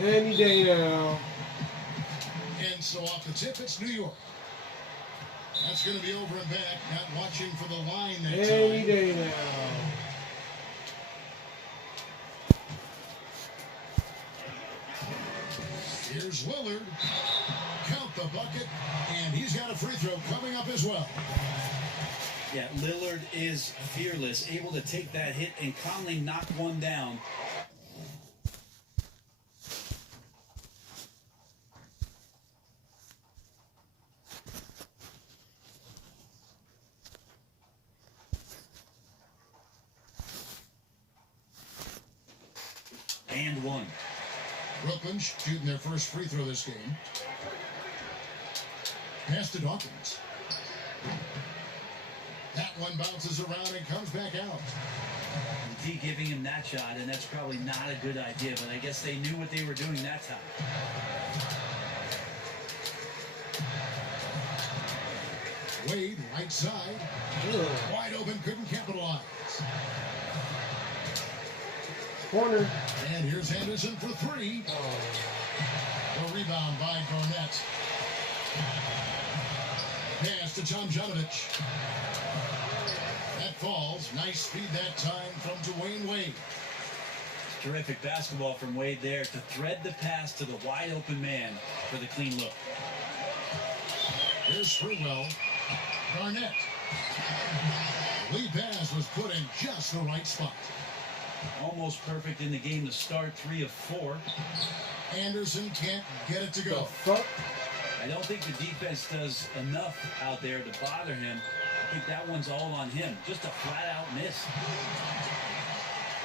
Any day now. And so off the tip, it's New York. That's going to be over and back. Not watching for the line that Any time. day now. Here's Lillard. Count the bucket. And he's got a free throw coming up as well. Yeah, Lillard is fearless, able to take that hit and calmly knock one down. And one. Brooklyn shooting their first free throw this game. Pass to Dawkins. That one bounces around and comes back out. D giving him that shot, and that's probably not a good idea, but I guess they knew what they were doing that time. Wade, right side. Ugh. Wide open, couldn't capitalize. Corner. And here's Anderson for three. Oh. The rebound by Garnett. Pass to John Jonovich. That falls. Nice speed that time from Dwayne Wade. Terrific basketball from Wade there to thread the pass to the wide open man for the clean look. Here's Sprewell. Garnett. Lee pass was put in just the right spot. Almost perfect in the game to start, 3 of 4. Anderson can't get it to The go. fuck? I don't think the defense does enough out there to bother him. I think that one's all on him. Just a flat-out miss.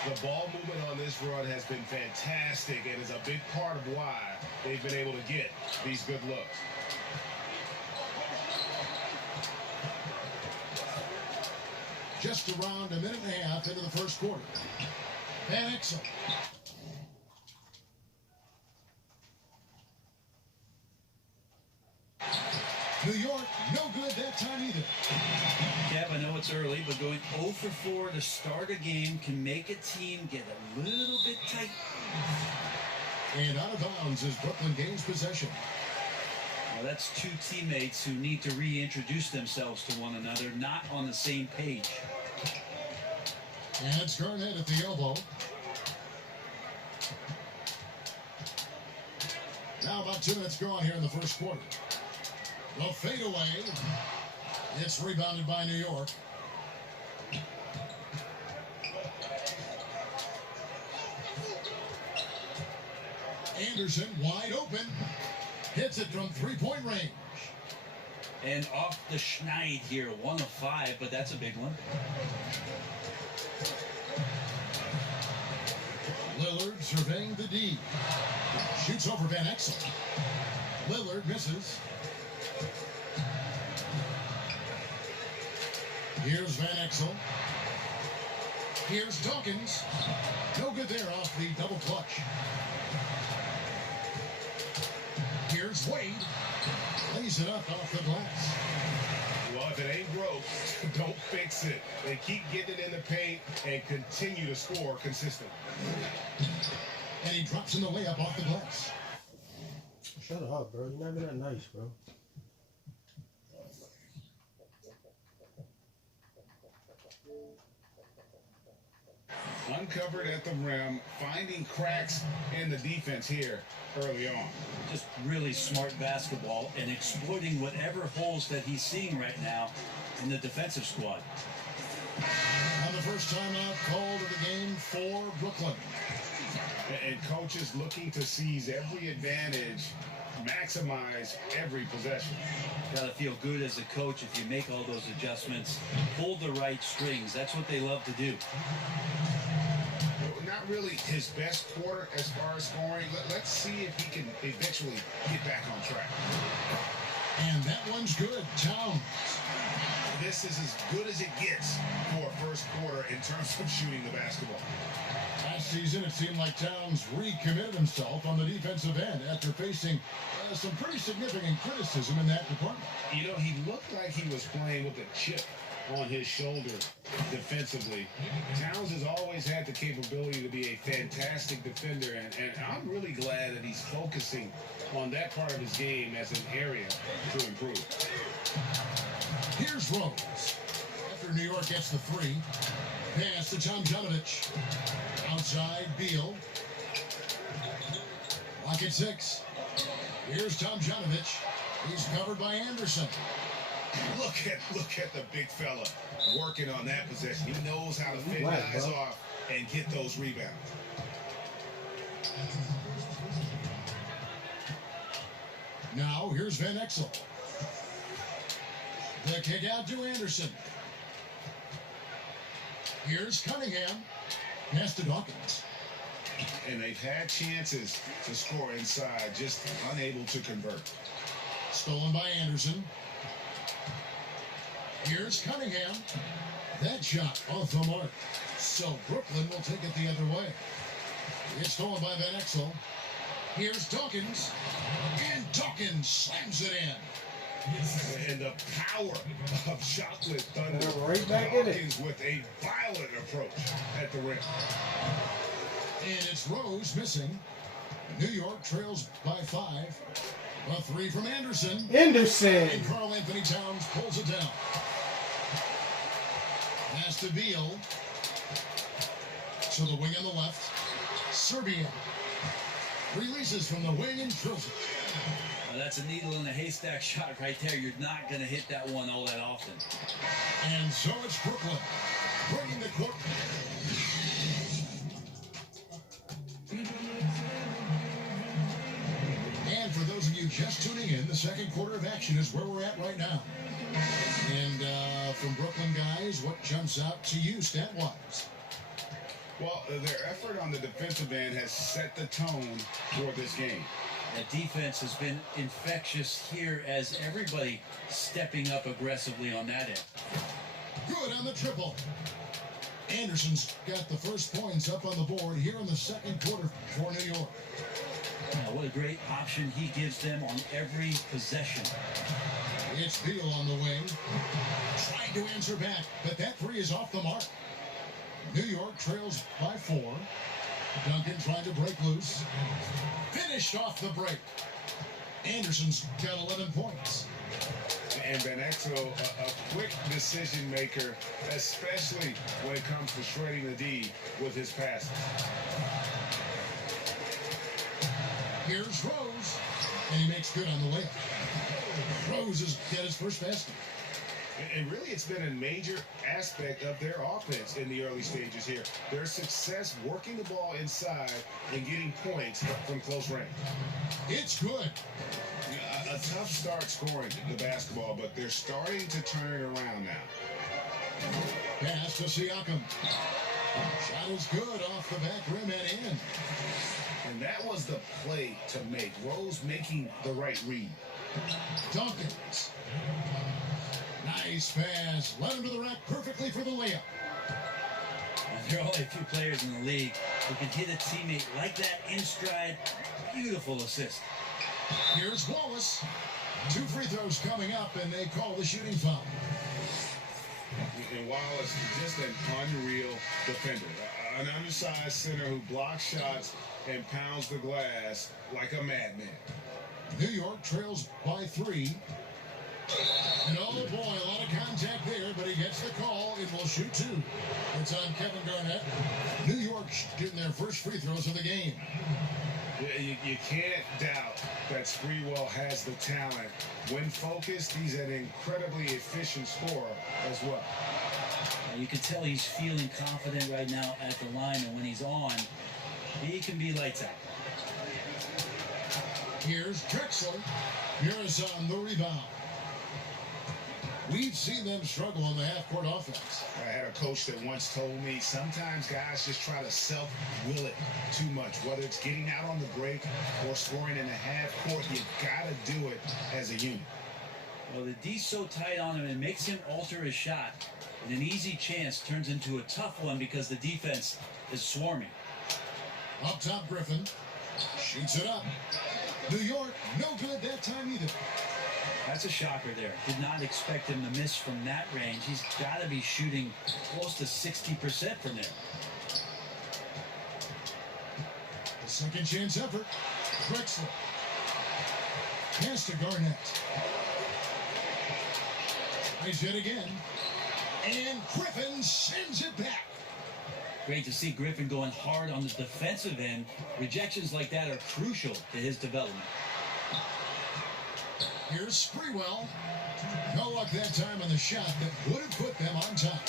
The ball movement on this run has been fantastic and is a big part of why they've been able to get these good looks. Just around a minute and a half into the first quarter. Van Exel. New York, no good that time either. Kev, I know it's early, but going 0 for 4 to start a game can make a team get a little bit tight. And out of bounds as Brooklyn gains possession. Well, that's two teammates who need to reintroduce themselves to one another, not on the same page. And it's Garnett at the elbow. Now about 2 minutes gone here in the first quarter. The fadeaway. It's rebounded by New York. Anderson wide open. Hits it from three-point range. And off the schneid here, 1 of 5, but that's a big one. Lillard surveying the D. Shoots over Van Exel. Lillard misses. Here's Van Exel. Here's Dawkins. No good there off the double clutch. Here's Wade. Lays it up off the glass. Well, if it ain't broke, don't fix it. They keep getting it in the paint and continue to score consistently. And he drops in the layup off the glass. Shut up, bro. You're not even that nice, bro. Uncovered at the rim, finding cracks in the defense here early on. Just really smart basketball and exploiting whatever holes that he's seeing right now in the defensive squad. On the first time out called of the game for Brooklyn. And coaches looking to seize every advantage, maximize every possession. Got to feel good as a coach if you make all those adjustments. Pull the right strings. That's what they love to do. Not really his best quarter as far as scoring. Let's see if he can eventually get back on track. And that one's good. Towns. This is as good as it gets for a first quarter in terms of shooting the basketball. Last season, it seemed like Towns recommitted himself on the defensive end after facing some pretty significant criticism in that department. You know, he looked like he was playing with a chip on his shoulder defensively. Towns has always had the capability to be a fantastic defender, and I'm really glad that he's focusing on that part of his game as an area to improve. Here's Rose. After New York gets the three, pass to Tomjanovich. Outside, Beal. Lock at 6. Here's Tomjanovich. He's covered by Anderson. Look at the big fella working on that possession. He knows how to fit guys off and get those rebounds. Now, here's Van Exel. The kick out to Anderson. Here's Cunningham. Pass to Dawkins. And they've had chances to score inside, just unable to convert. Stolen by Anderson. Here's Cunningham. That shot off the mark. So Brooklyn will take it the other way. It's stolen by Van Exel. Here's Dawkins. And Dawkins slams it in. And the power of Chocolate Thunder. Right back in it. Dawkins with a violent approach at the rim. And it's Rose missing. New York trails by 5. A 3 from Anderson. Anderson. And Karl Anthony Towns pulls it down. Pass to Beal. To the wing on the left. Serbia releases from the wing and drills it. That's a needle in a haystack shot right there. You're not going to hit that one all that often. And so it's Brooklyn bringing the court. And for those of you just tuning in, the second quarter of action is where we're at right now. And from Brooklyn guys, what jumps out to you stat-wise? Well, their effort on the defensive end has set the tone for this game. That defense has been infectious here as everybody stepping up aggressively on that end. Good on the triple. Anderson's got the first points up on the board here in the second quarter for New York. What a great option he gives them on every possession. It's Beal on the wing. Trying to answer back, but that 3 is off the mark. New York trails by 4. Duncan trying to break loose. Finished off the break. Anderson's got 11 points. And Van Exel, a quick decision maker, especially when it comes to shredding the D with his passes. Here's Rose, and he makes good on the layup. Rose has got his first basket. And really, it's been a major aspect of their offense in the early stages here. Their success working the ball inside and getting points from close range. It's good. A tough start scoring the basketball, but they're starting to turn it around now. Pass to Siakam. Shot is good off the back rim and in. And that was the play to make. Rose making the right read. Dawkins. Nice pass. Led him to the rack perfectly for the layup. There are only a few players in the league who can hit a teammate like that in stride. Beautiful assist. Here's Wallace. 2 free throws coming up, and they call the shooting foul. And Wallace, just an unreal defender. An undersized center who blocks shots and pounds the glass like a madman. New York trails by 3. And oh boy, a lot of contact there, but he gets the call and will shoot 2. It's on Kevin Garnett. New York getting their first free throws of the game. You can't doubt that Sprewell has the talent. When focused, he's an incredibly efficient scorer as well. You can tell he's feeling confident right now at the line, and when he's on, he can be lights out. Here's Drexler. Here's on the rebound. We've seen them struggle on the half-court offense. I had a coach that once told me sometimes guys just try to self-will it too much. Whether it's getting out on the break or scoring in the half-court, you got to do it as a unit. Well, the D's so tight on him, it makes him alter his shot. And an easy chance turns into a tough one because the defense is swarming. Up top, Griffin. Shoots it up. New York, no good that time either. That's a shocker there. Did not expect him to miss from that range. He's got to be shooting close to 60% from there. The second chance effort. Drexler. Pass to Garnett. Tries yet again. And Griffin sends it back. Great to see Griffin going hard on the defensive end. Rejections like that are crucial to his development. Here's Sprewell. No luck that time on the shot that would have put them on top.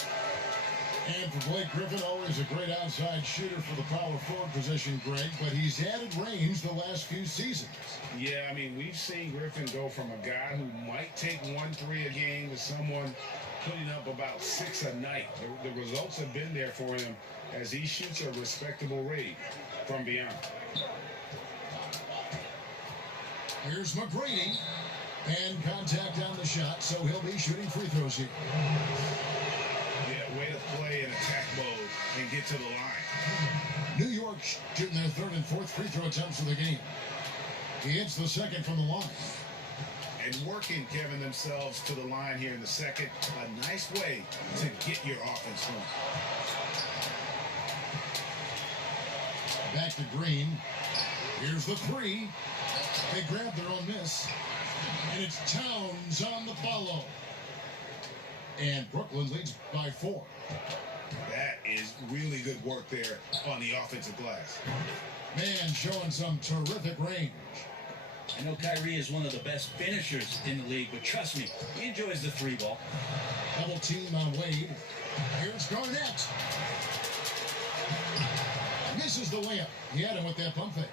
And for Blake Griffin, always a great outside shooter for the power forward position, Greg, but he's added range the last few seasons. Yeah, I mean, we've seen Griffin go from a guy who might take 1-3 a game to someone putting up about 6 a night. The results have been there for him as he shoots a respectable rate from beyond. Here's McGrady. And contact on the shot, so he'll be shooting free throws here. Yeah, way to play in attack mode and get to the line. New York shooting their third and fourth free throw attempts of the game. He hits the second from the line. And working, Kevin, themselves to the line here in the second. A nice way to get your offense going. Back to Green. Here's the three. They grab their own miss. And it's Towns on the follow. And Brooklyn leads by 4. That is really good work there on the offensive glass. Man showing some terrific range. I know Kyrie is one of the best finishers in the league, but trust me, he enjoys the 3 ball. Double team on Wade. Here's Garnett. Misses the layup. He had him with that pump fake.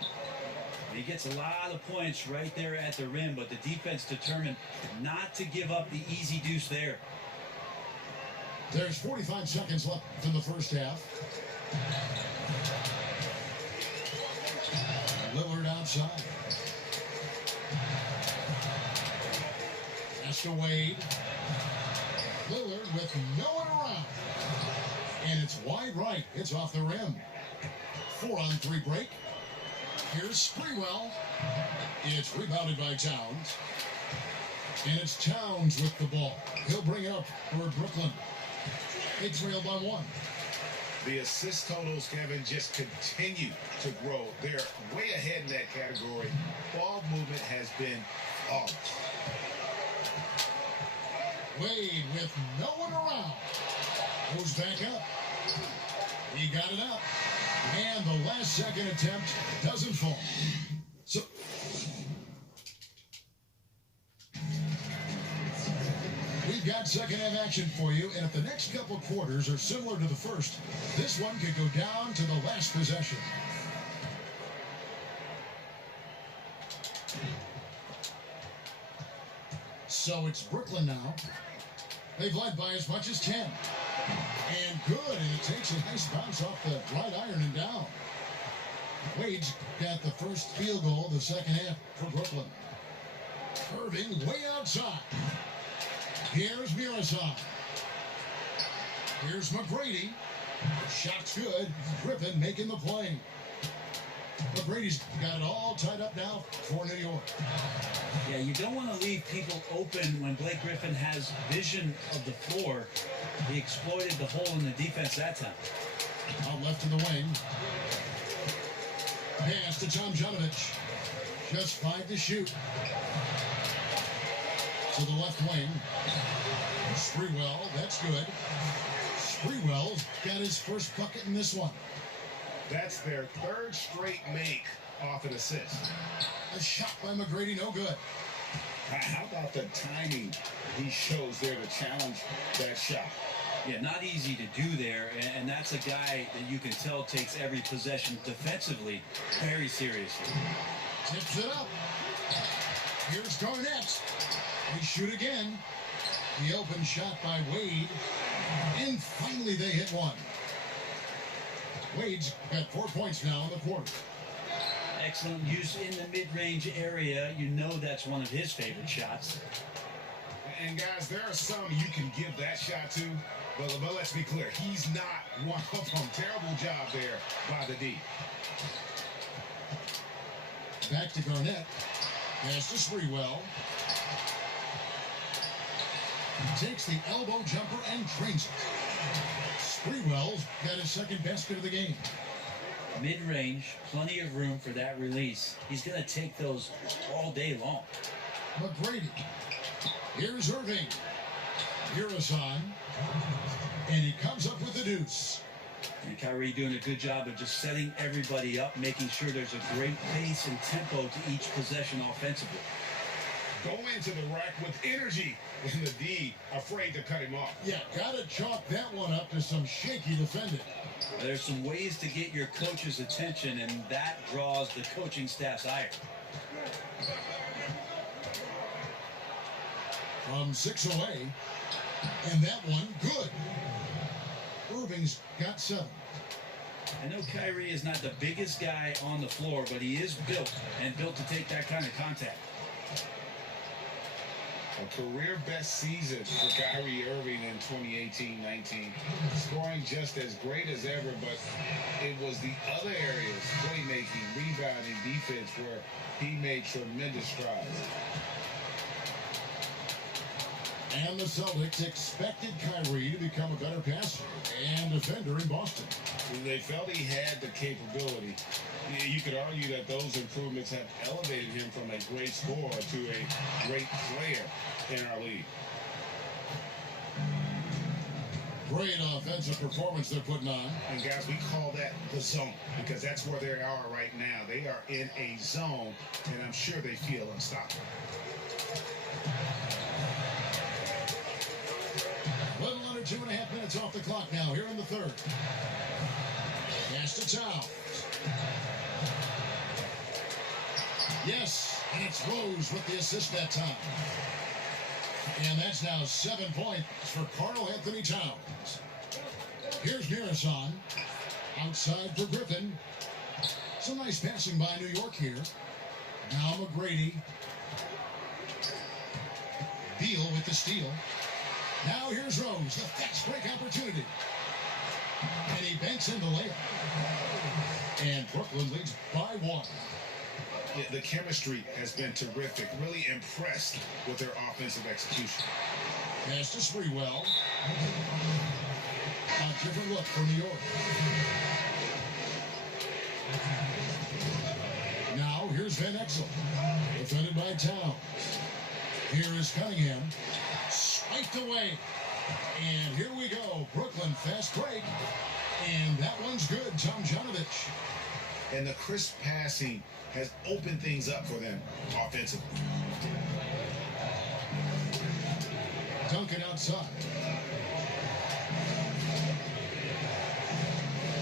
He gets a lot of points right there at the rim, but the defense determined not to give up the easy deuce there. There's 45 seconds left in the first half. Lillard outside. Pass to Wade. Lillard with no one around. And it's wide right. It's off the rim. 4-on-3 break. Here's Sprewell. It's rebounded by Towns. And it's Towns with the ball. He'll bring it up for Brooklyn. They trail by 1. The assist totals, Kevin, just continue to grow. They're way ahead in that category. Ball movement has been off. Wade with no one around. Goes back up. He got it up. And the last second attempt doesn't fall. So we've got second half action for you, and if the next couple quarters are similar to the first, this one could go down to the last possession. So it's Brooklyn now. They've led by as much as 10. And good, and it takes a nice bounce off the right iron and down. Wade's got the first field goal of the second half for Brooklyn. Irving way outside. Here's Miroslav. Here's McGrady. Shot's good. Griffin making the play. McGrady's got it all tied up now for New York. Yeah, you don't want to leave people open when Blake Griffin has vision of the floor. He exploited the hole in the defense that time. Out left to the wing. Pass to Tomjanovich. Just 5 to shoot. To the left wing. Sprewell, that's good. Sprewell's got his first bucket in this one. That's their third straight make off an assist. A shot by McGrady, no good. How about the timing he shows there to challenge that shot? Yeah, not easy to do there, and that's a guy that you can tell takes every possession defensively very seriously. Tips it up. Here's Garnett. They shoot again. The open shot by Wade. And finally they hit one. Wade's got 4 points now in the quarter. Excellent use in the mid-range area. You know that's one of his favorite shots. And guys, there are some you can give that shot to, but let's be clear, he's not one of them. Terrible job there by the D. Back to Garnett. Pass to Sprewell. Takes the elbow jumper and drains it. Sprewell's got his second basket of the game. Mid-range, plenty of room for that release. He's going to take those all day long. McGrady. Here's Irving. Urasan. And he comes up with the deuce. And Kyrie doing a good job of just setting everybody up, making sure there's a great pace and tempo to each possession offensively. Go into the rack with energy, and the D afraid to cut him off. Yeah, gotta chalk that one up to some shaky defending. There's some ways to get your coach's attention, and that draws the coaching staff's ire. From 6 away, and that one good. Irving's got 7. I know Kyrie is not the biggest guy on the floor, but he is built to take that kind of contact. A career best season for Kyrie Irving in 2018-19. Scoring just as great as ever, but it was the other areas, playmaking, rebounding, defense, where he made tremendous strides. And the Celtics expected Kyrie to become a better passer and defender in Boston. They felt he had the capability. You could argue that those improvements have elevated him from a great scorer to a great player in our league. Great offensive performance they're putting on. And guys, we call that the zone because that's where they are right now. They are in a zone, and I'm sure they feel unstoppable. A little under 2.5 minutes off the clock now here in the third. Pass to Towns. Yes, and it's Rose with the assist that time. And that's now 7 points for Karl Anthony Towns. Here's Mirasan. Outside for Griffin. Some nice passing by New York here. Now McGrady. Beal with the steal. Now here's Rose. The fast break opportunity. And he banks in the layup. And Brooklyn leads by 1. Yeah, the chemistry has been terrific. Really impressed with their offensive execution. Pass to Sprewell. A different look for New York. Now here's Van Exel. Defended by Towns. Here is Cunningham. Spiked away. And here we go. Brooklyn fast break. And that one's good. Tomjanovich. And the crisp passing has opened things up for them offensively. Duncan outside.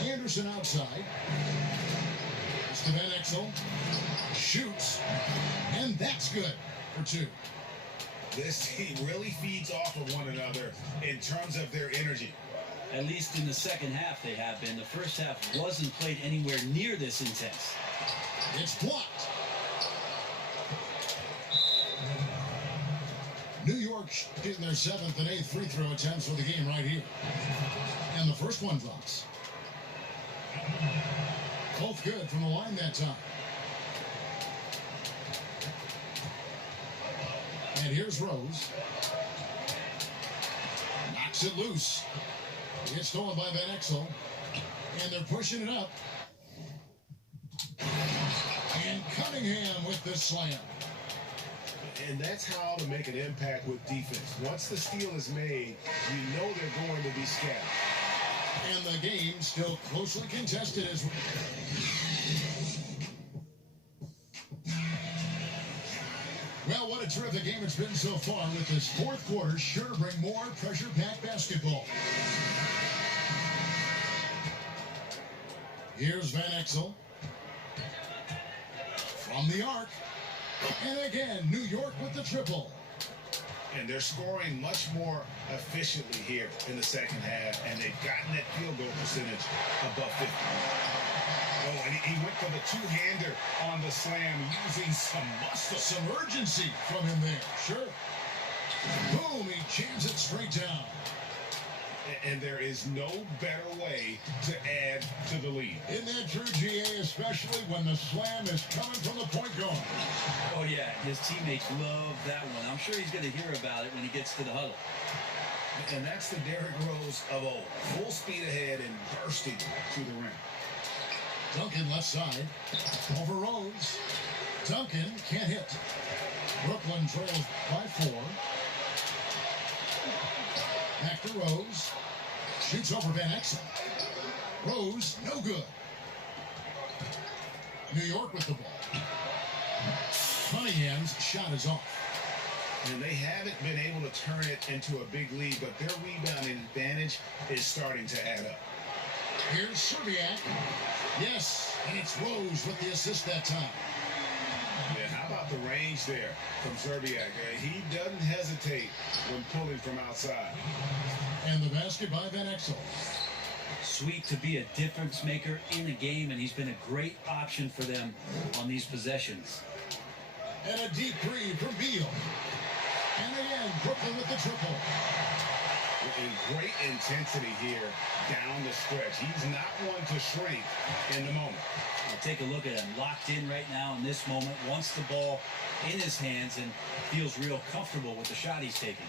Anderson outside. It's to Van Exel. Shoots. And that's good for 2. This team really feeds off of one another in terms of their energy. At least in the second half they have been. The first half wasn't played anywhere near this intense. It's blocked. New York getting their 7th and 8th free throw attempts for the game right here. And the first one drops. Both good from the line that time. And here's Rose. Knocks it loose. It's stolen by Van Exel. And they're pushing it up. And Cunningham with the slam. And that's how to make an impact with defense. Once the steal is made, you know they're going to be scattered. And the game still closely contested as well. What a terrific game it's been so far, with this fourth quarter sure to bring more pressure-packed basketball. Here's Van Exel from the arc. And again, New York with the triple. And they're scoring much more efficiently here in the second half, and they've gotten that field goal percentage above 50. Oh, and he went for the two-hander on the slam, using some muscle. Some urgency from him there, sure. Boom, he jams it straight down. And there is no better way to add to the lead. Isn't that true, GA, especially when the slam is coming from the point guard? Oh, yeah, his teammates love that one. I'm sure he's going to hear about it when he gets to the huddle. And that's the Derrick Rose of old. Full speed ahead and bursting to the rim. Duncan left side. Over Rose. Duncan can't hit. Brooklyn trails by 4. Back to Rose. Shoots over Van Exel. Rose, no good. New York with the ball. Cunningham's shot is off. And they haven't been able to turn it into a big lead, but their rebounding advantage is starting to add up. Here's Serbiak. Yes, and it's Rose with the assist that time. Yeah, how about the range there from Serbiak? He doesn't hesitate when pulling from outside. And the basket by Van Exel. Sweet to be a difference maker in a game, and he's been a great option for them on these possessions. And a deep three from Beal. And again, Brooklyn with the triple. In great intensity here down the stretch. He's not one to shrink in the moment. Now take a look at him, locked in right now in this moment, wants the ball in his hands and feels real comfortable with the shot he's taking.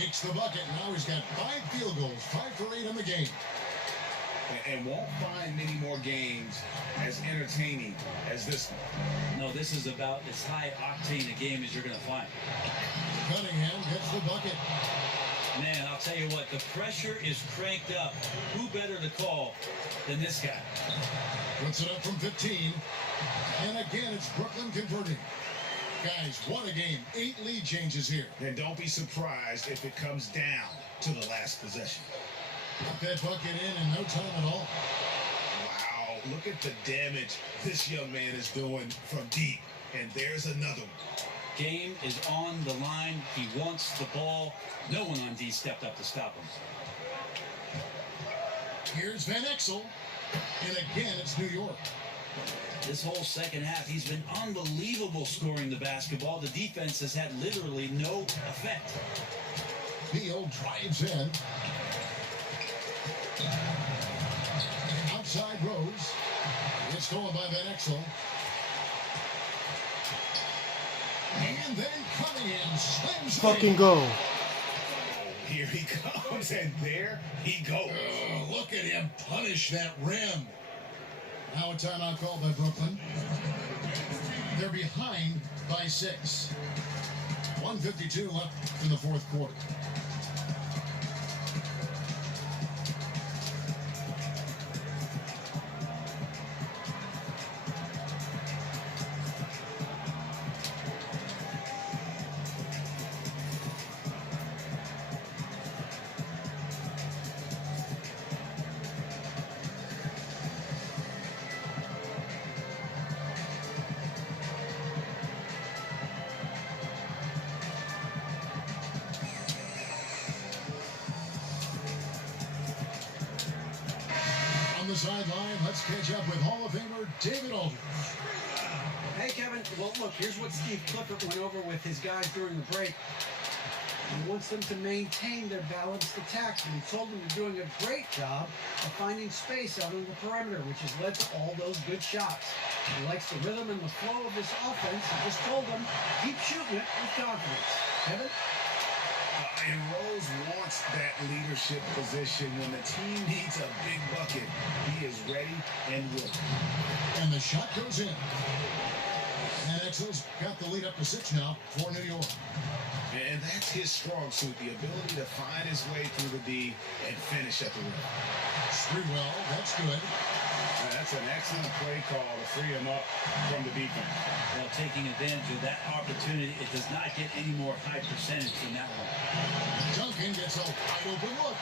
Makes the bucket. Now he's got 5 field goals, 5 for 8 in the game. And won't find many more games as entertaining as this one. No, this is about as high octane a game as you're going to find. Cunningham gets the bucket. Man, I'll tell you what, the pressure is cranked up. Who better to call than this guy? Puts it up from 15. And again, it's Brooklyn converting. Guys, what a game. 8 lead changes here. And don't be surprised if it comes down to the last possession. Put that bucket in no time at all. Wow, look at the damage this young man is doing from deep. And there's another one. Game is on the line. He wants the ball. No one on D stepped up to stop him. Here's Van Exel. And again, it's New York. This whole second half, he's been unbelievable scoring the basketball. The defense has had literally no effect. Beal drives in. Outside Rose. It's stolen by Van Exel. And then Cunningham slams it Fucking in. go. Here he comes, and there he goes. Oh, look at him punish that rim. Now a timeout called by Brooklyn. They're behind by 6. 1:52 left in the fourth quarter. On the sideline, let's catch up with Hall of Famer David Aldridge. Hey, Kevin. Well, look, here's what Steve Clifford went over with his guys during the break. He wants them to maintain their balanced attack, and he told them they're doing a great job of finding space out on the perimeter, which has led to all those good shots. He likes the rhythm and the flow of this offense. He just told them, keep shooting it with confidence. Kevin? And Rose wants that leadership position. When the team needs a big bucket, he is ready and willing. And the shot goes in. And Exel's got the lead up to 6 now for New York. And that's his strong suit, the ability to find his way through the D and finish at the rim. Sprewell, that's good. That's an excellent play call to free him up from the defense. Well, taking advantage of that opportunity, it does not get any more high percentage than that one. Duncan gets a wide open look.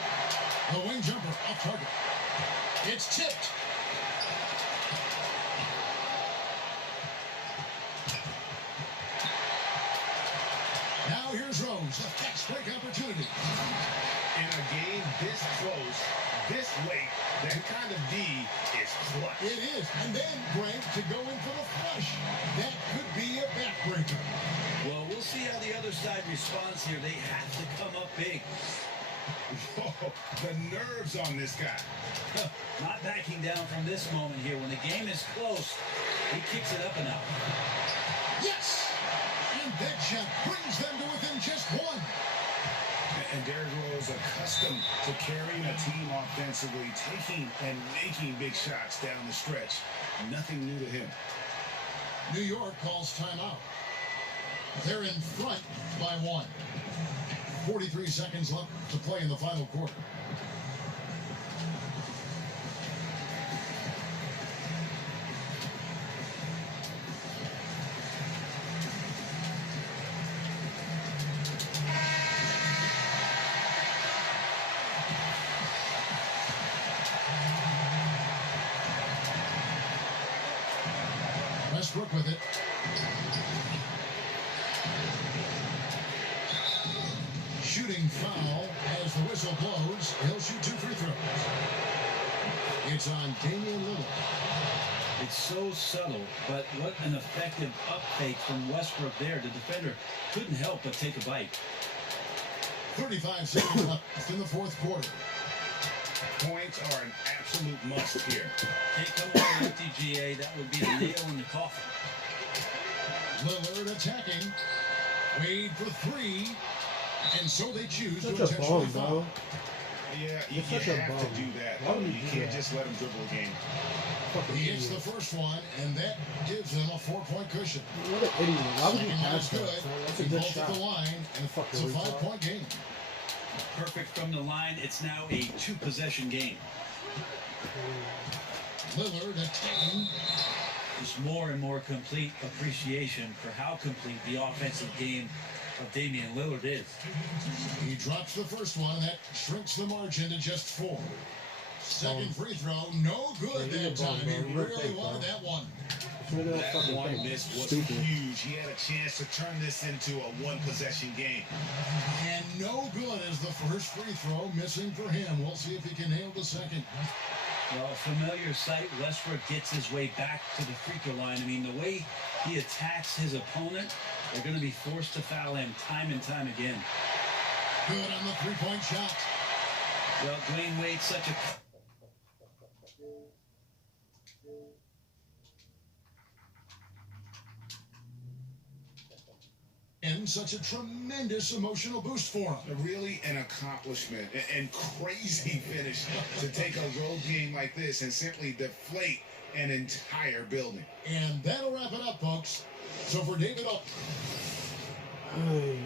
The wing jumper off target. It's tipped. Now here's Rose, a fast break opportunity. In a game this close, this late, that kind of D is clutch. It is. And then Greg to go in for the flush. That could be a backbreaker. Well, we'll see how the other side responds here. They have to come up big. Oh, the nerves on this guy. Not backing down from this moment here. When the game is close, he kicks it up and out. Yes! And that shot brings them to within just one. And Derrick Rose accustomed to carrying a team offensively, taking and making big shots down the stretch. Nothing new to him. New York calls timeout. They're in front by 1. 43 seconds left to play in the final quarter. Westbrook with it. Shooting foul as the whistle blows. He'll shoot 2 free throws. It's on Damian Lillard. It's so subtle, but what an effective up fake from Westbrook there. The defender couldn't help but take a bite. 35 seconds left in the fourth quarter. Points are an absolute must here. Take them away, UTGA. That would be the nail in the coffin. Lillard attacking. Wade for 3. And so they choose Such to a intentionally bum, foul. bro. Yeah, you You're such a have to bum. do that. Why would You you do can't that? just let him dribble a game. Fucking He hits the idiot. first one, and that gives them a 4-point cushion. What an idiot. Why would you Second one pass is that? good. son? That's a He good bolted shot. the line, and Fucking it's a retard. 5-point game. Perfect from the line. It's now a 2-possession game. Lillard attacking. Just more and more complete appreciation for how complete the offensive game of Damian Lillard is. He drops the first one, and that shrinks the margin to just 4. Second free throw, no good Yeah, that you're a bum, time. bro. He You're a really fake, wanted bro. that one. Look at that That fucking one thing. miss was Stupid. huge. He had a chance to turn this into a one-possession game. And no good as the first free throw, missing for him. We'll see if he can nail the second. Well, familiar sight. Westbrook gets his way back to the free throw line. I mean, the way he attacks his opponent, they're going to be forced to foul him time and time again. Good on the three-point shot. Well, Dwayne Wade's such a... And such a tremendous emotional boost for him. Really an accomplishment and crazy finish to take a road game like this and simply deflate an entire building. And that'll wrap it up, folks. So for David Hey.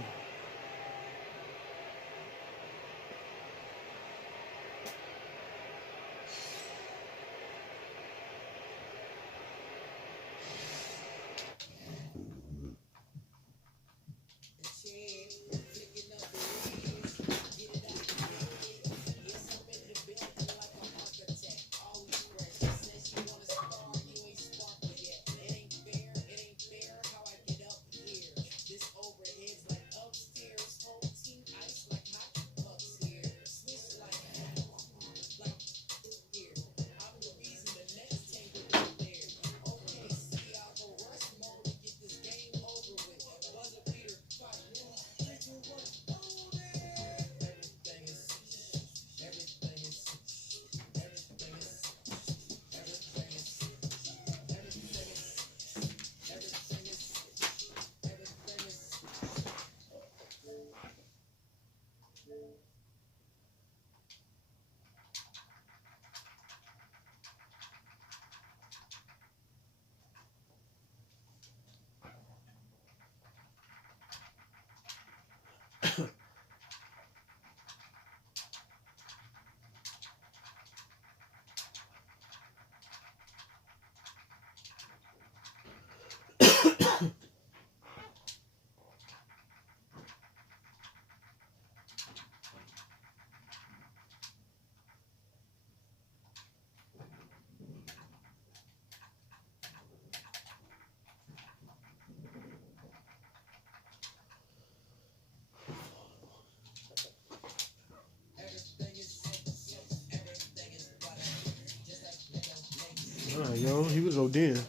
Alright, yo, he was ODing.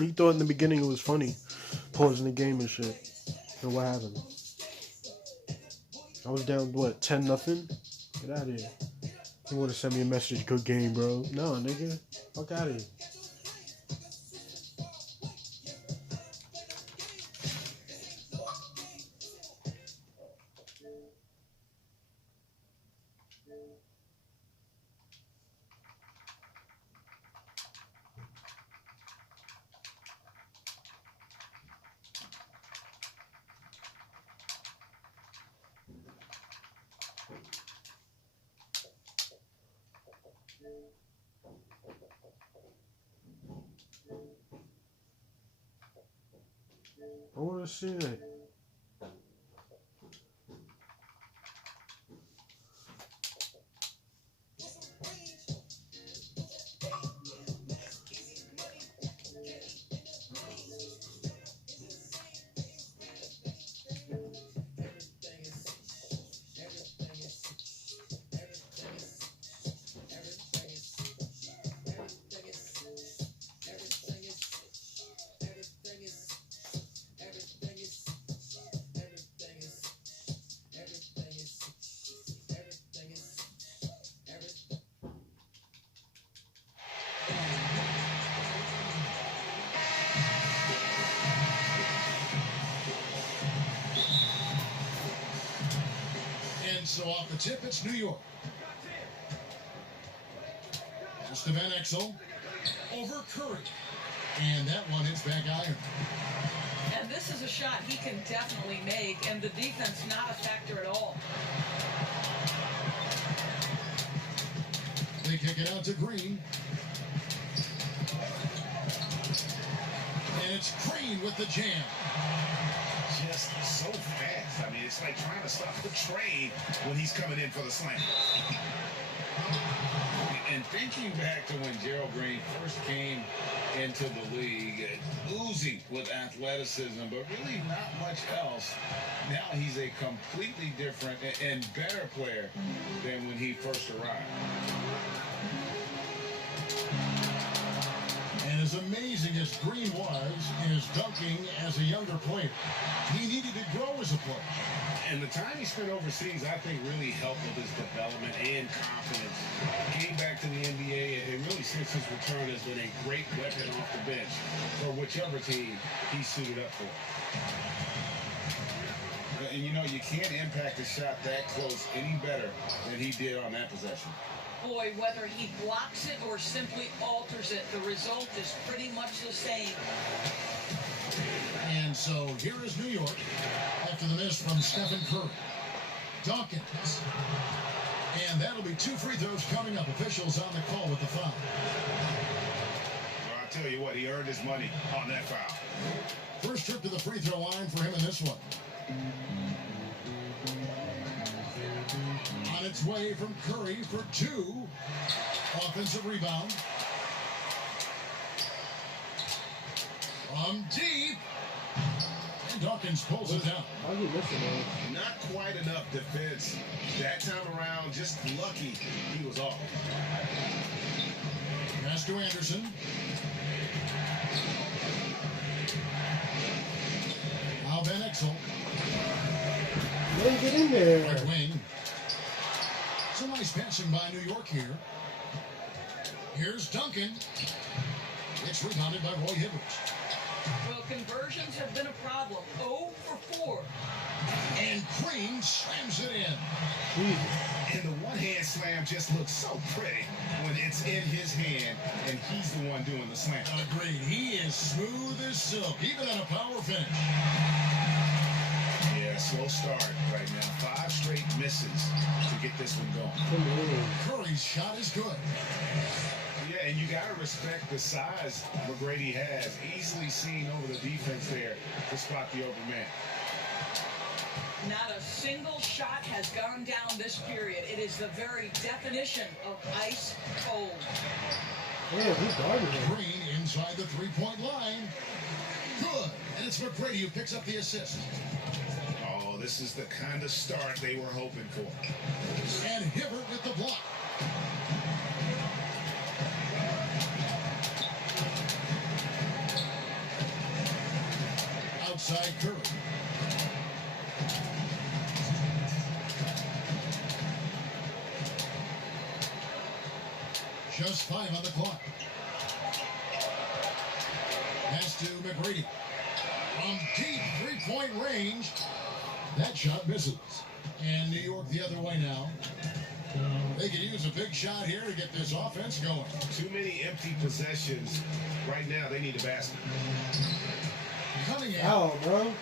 He thought in the beginning it was funny, pausing the game and shit. So what happened? I was down, what, 10-0? Get out of here. You want to send me a message, good game, bro. No, nigga. Fuck out of here. I want to see it. So off the tip, it's New York. Just to Van Exel. Over Curry. And that one hits back iron. And this is a shot he can definitely make, and the defense not a factor at all. They kick it out to Green. And it's Green with the jam. Just so fast. I mean, it's like trying to stop the train when he's coming in for the slam. And thinking back to when Gerald Green first came into the league, oozing with athleticism, but really not much else. Now he's a completely different and better player than when he first arrived. And as amazing as Green was in his dunking as a younger player, he needed to grow as a player. And the time he spent overseas, I think, really helped with his development and confidence. Came back to the NBA, and really since his return has been a great weapon off the bench for whichever team he's suited up for. And you know, you can't impact a shot that close any better than he did on that possession. Boy, whether he blocks it or simply alters it, the result is pretty much the same. And so here is New York after the miss from Stephen Curry. Dawkins. And that'll be 2 free throws coming up. Officials on the call with the foul. Well, I'll tell you what, he earned his money on that foul. First trip to the free throw line for him in this one. On its way from Curry for 2. Offensive rebound. From deep. And Dawkins pulls it down. How you missing, man? Not quite enough defense. That time around, just lucky he was off. Pass to Anderson. Now Van Exel. Let him get in there. Right wing. Some nice passing by New York here. Here's Duncan. It's rebounded by Roy Hibbert. Well, conversions have been a problem. 0 for 4. And Green slams it in. Jesus. And the one-hand slam just looks so pretty when it's in his hand and he's the one doing the slam. Agreed. He is smooth as silk, even on a power finish. Yeah, slow start right now. 5 straight misses to get this one going. Come on. Curry's shot is good. Yeah, and you got to respect the size McGrady has. Easily seen over the defense there to spot the open man. Not a single shot has gone down this period. It is the very definition of ice cold. Yeah, who's guarding him? Green inside the 3-point line. Good. And it's McGrady who picks up the assist. Oh, this is the kind of start they were hoping for. And Hibbert with the block. Outside Curry. Just 5 on the clock. Pass to McGrady. From deep three-point range. That shot misses. And New York the other way now. They could use a big shot here to get this offense going. Too many empty possessions. Right now, they need a basket. Cunningham. Foul, bro.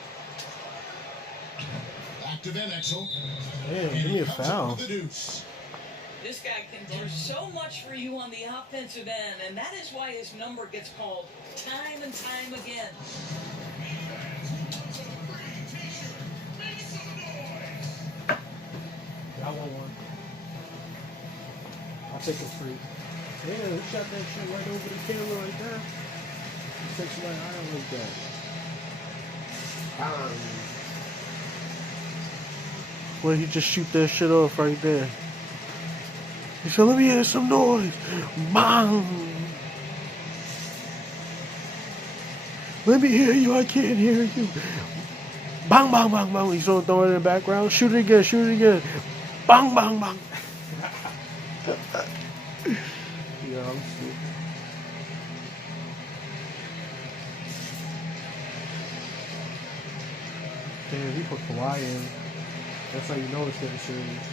Back to Van Exel. Damn, And give me he a comes up foul. with the deuce. This guy can do so much for you on the offensive end, and that is why his number gets called time and time again. I want one. I'll take a free. Damn, he shot that shit right over the camera right there. He takes my eye like that. Well, he just shoot that shit off right there. He said, let me hear some noise. Bang! Let me hear you, I can't hear you. Bang, bang, bang, bang. He's gonna throw it in the background. Shoot it again, shoot it again. Bang, bang, bang. Yeah, I'm sick. Damn, he put Kawhi in. That's how you know it's getting serious.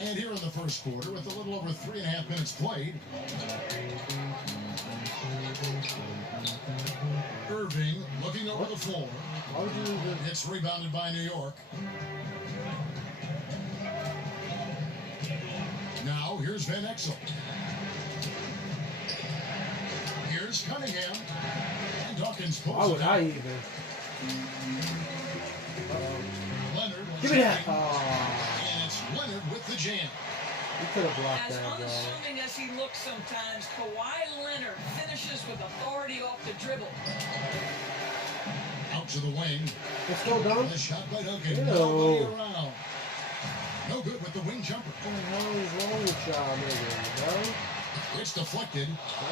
And here in the first quarter, with a little over 3.5 minutes played, Irving looking over the floor. Why would you do this? It's rebounded by New York. Now, here's Van Exel. Here's Cunningham. And Dawkins pulls Why would it I out. even? Leonard was Give me that. shooting, Oh, and it's Leonard with the jam. you could have blocked As that, bro. unassuming as he looks sometimes, Kawhi Leonard finishes with authority off the dribble. Out to the wing. Let's go, Dom. The shot by Duncan. Ew. Nobody around. No good with the wing jumper. What the hell is wrong with y'all niggas, bro? It's deflected.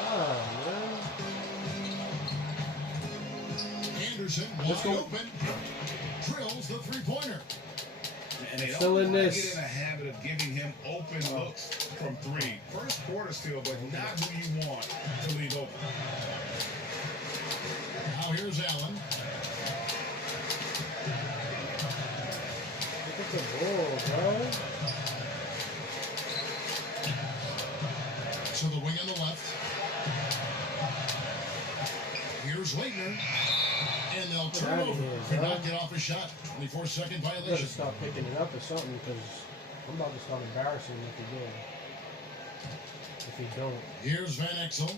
God, man. Anderson Let's wide go. open. Drills the three-pointer. And they don't Still in wanna this. get in a habit of giving him open looks from three. First quarter still, but not who you want to leave open. Now here's Allen. Look at the ball, bro. To the wing on the left. Here's Leitner. And they'll turn outta over here, for bro. knocking off a shot. 24-second You gotta violation. start picking it up or something, because I'm about to start embarrassing him if he do. If he don't. Here's Van Exel.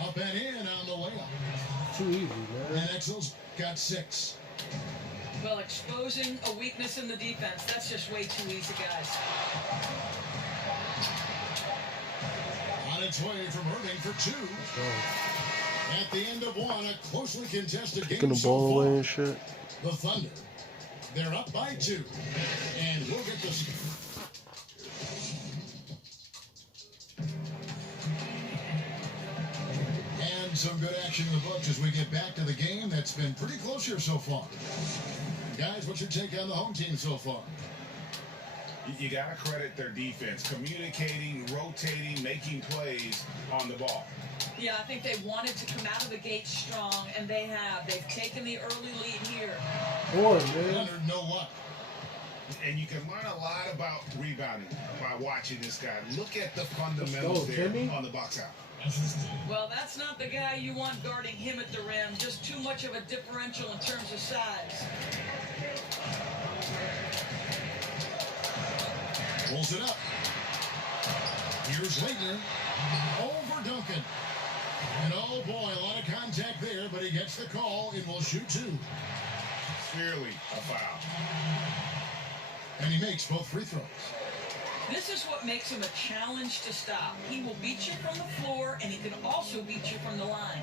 Up and in on the layup. Too easy, man. Van Exel's got 6. Well, exposing a weakness in the defense, that's just way too easy, guys. On its way from Irving for 2. Let's go. At the end of one, a closely contested Kicking game the so ball far. away and shit. The Thunder. They're up by 2. And we'll get this. And some good action in the books as we get back to the game that's been pretty close here so far. Guys, what's your take on the home team so far? You got to credit their defense, communicating, rotating, making plays on the ball. Yeah, I think they wanted to come out of the gate strong, and they have. They've taken the early lead here. Boy, man. Leonard, no luck. And you can learn a lot about rebounding by watching this guy. Look at the fundamentals there Jimmy. on the box out. Well, that's not the guy you want guarding him at the rim. Just too much of a differential in terms of size. Pulls it up. Here's Leitner. Over Duncan. And oh boy, a lot of contact there, but he gets the call and will shoot 2. Clearly a foul. And he makes both free throws. This is what makes him a challenge to stop. He will beat you from the floor, and he can also beat you from the line.